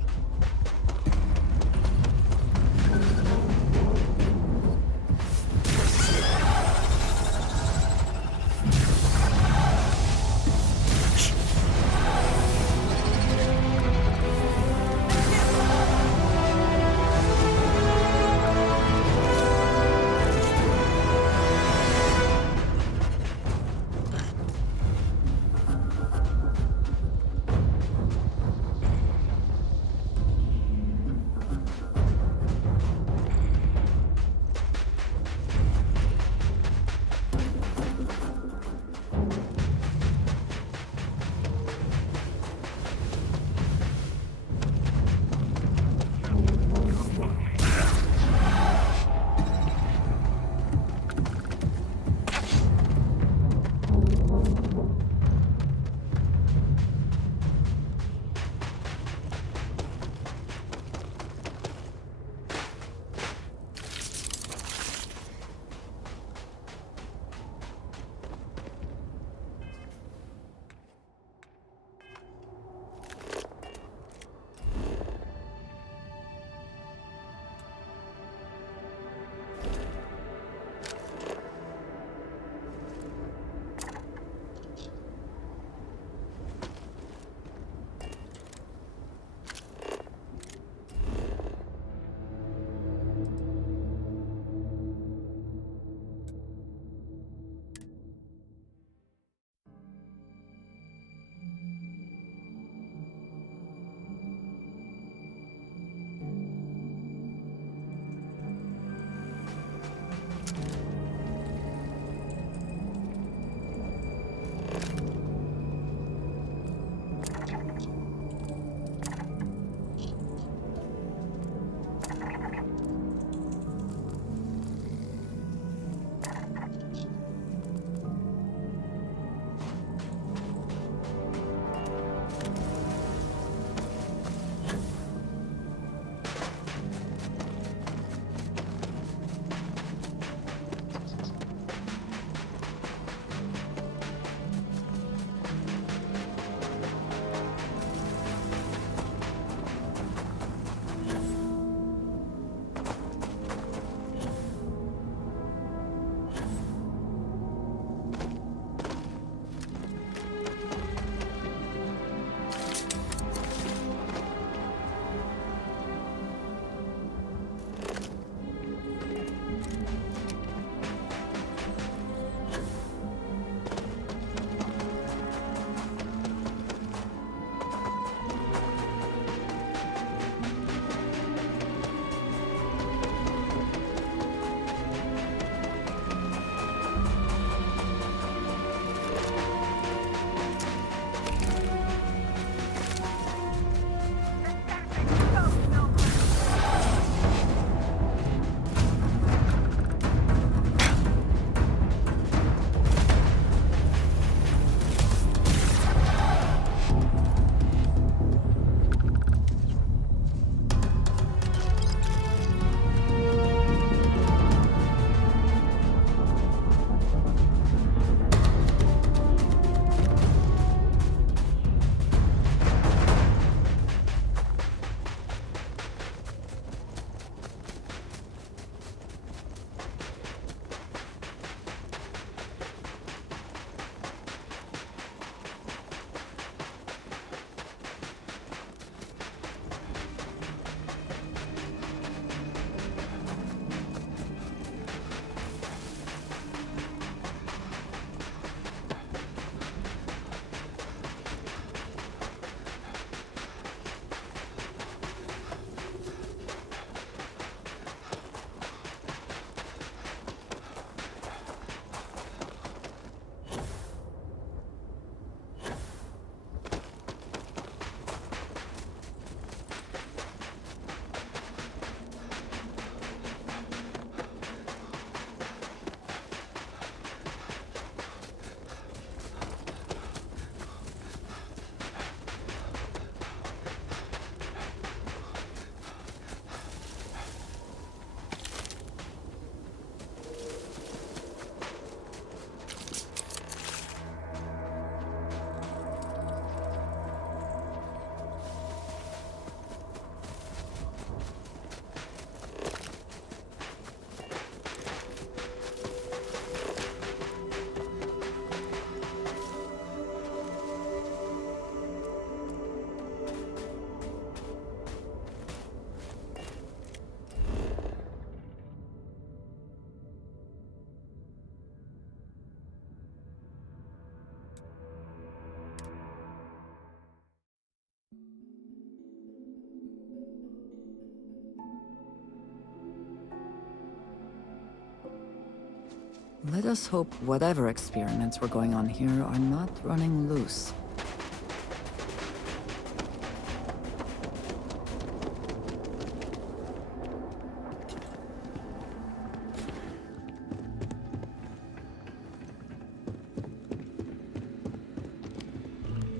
Let us hope whatever experiments were going on here are not running loose.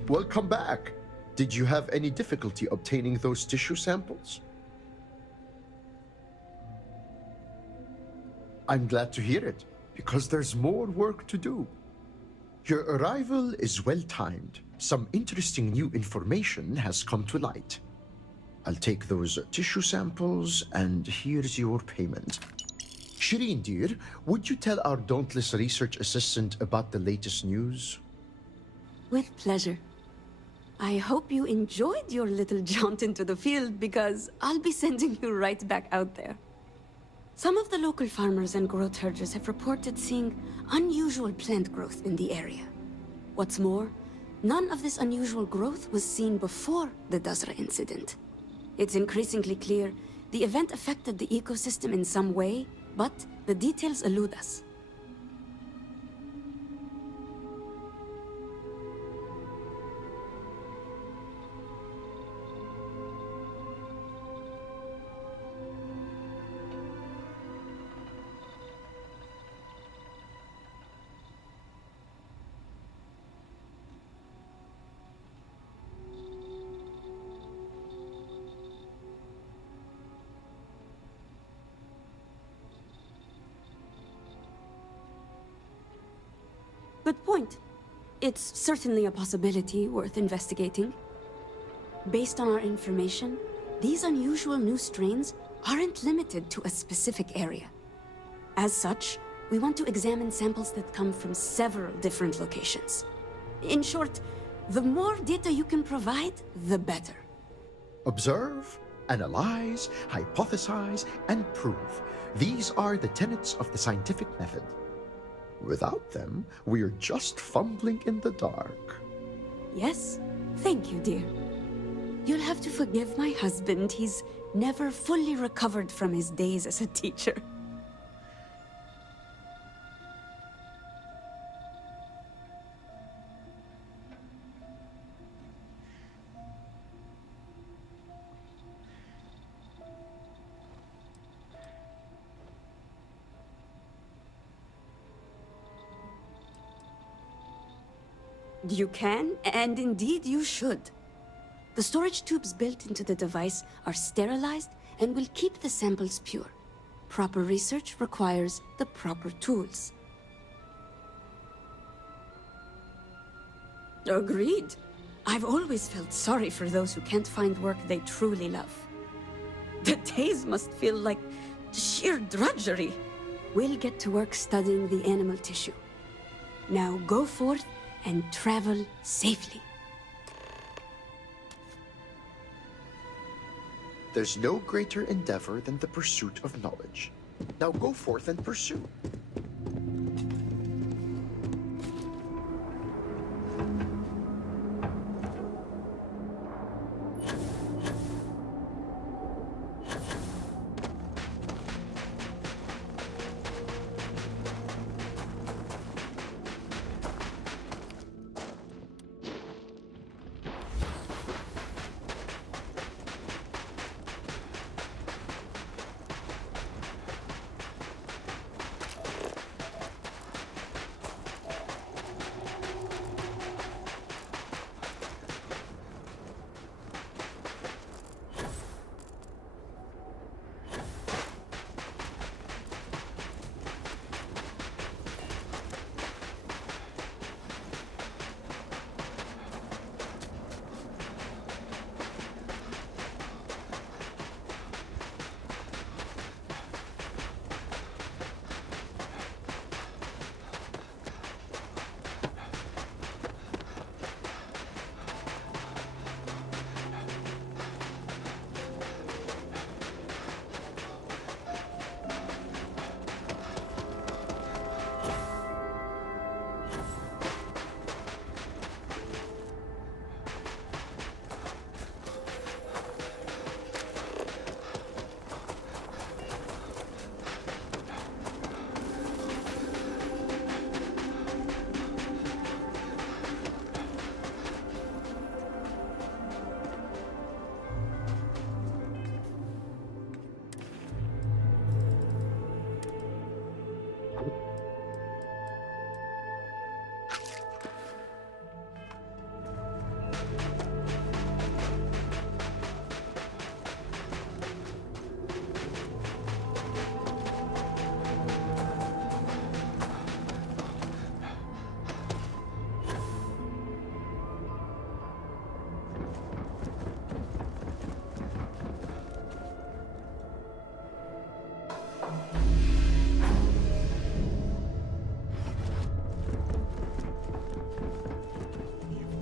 Welcome back. Did you have any difficulty obtaining those tissue samples? I'm glad to hear it, because there's more work to do. Your arrival is well timed. Some interesting new information has come to light. I'll take those tissue samples, and here's your payment. Shireen, dear, would you tell our dauntless research assistant about the latest news? With pleasure. I hope you enjoyed your little jaunt into the field, because I'll be sending you right back out there. Some of the local farmers and growth herders have reported seeing unusual plant growth in the area. What's more, none of this unusual growth was seen before the Dazra incident. It's increasingly clear the event affected the ecosystem in some way, but the details elude us. Good point. It's certainly a possibility worth investigating. Based on our information, these unusual new strains aren't limited to a specific area. As such, we want to examine samples that come from several different locations. In short, the more data you can provide, the better. Observe, analyze, hypothesize, and prove. These are the tenets of the scientific method. Without them, we're just fumbling in the dark. Yes, thank you, dear. You'll have to forgive my husband. He's never fully recovered from his days as a teacher. You can, and indeed you should. The storage tubes built into the device are sterilized and will keep the samples pure. Proper research requires the proper tools. Agreed. I've always felt sorry for those who can't find work they truly love. The days must feel like sheer drudgery. We'll get to work studying the animal tissue. Now go forth and travel safely. There's no greater endeavor than the pursuit of knowledge. Now go forth and pursue.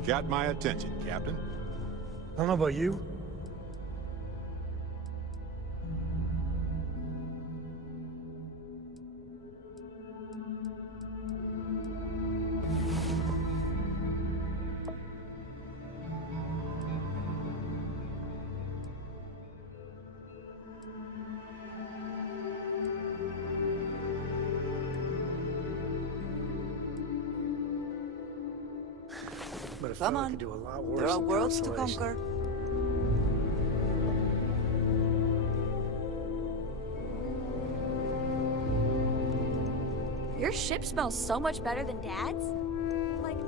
Got my attention, Captain. I don't know about you. But a Come fella on. could do a lot worse There are than worlds to consolation. conquer. Your ship smells so much better than Dad's. Like,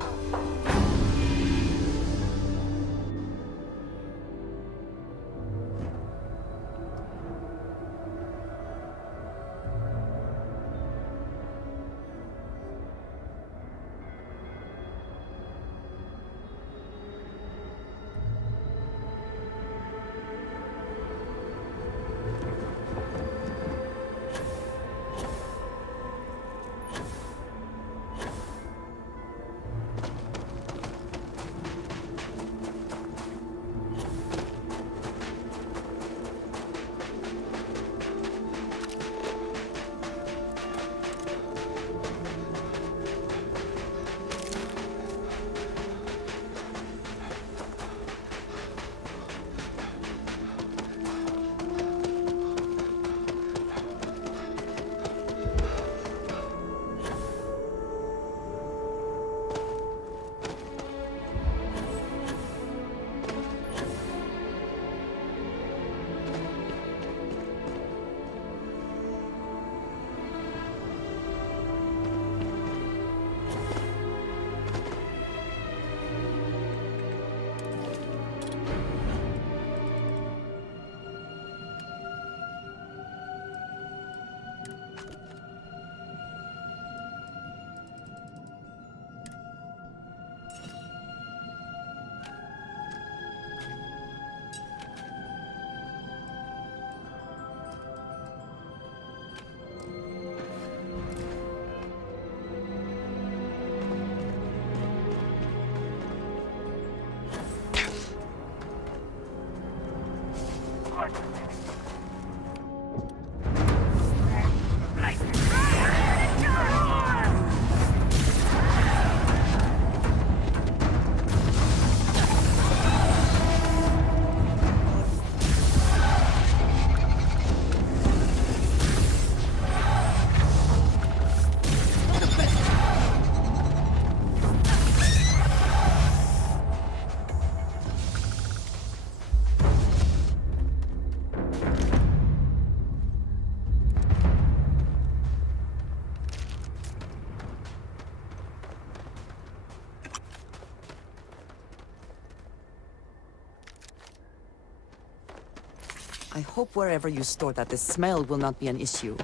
I hope wherever you store that, the smell will not be an issue.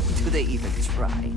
Do they even try?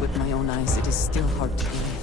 With my own eyes, it is still hard to believe.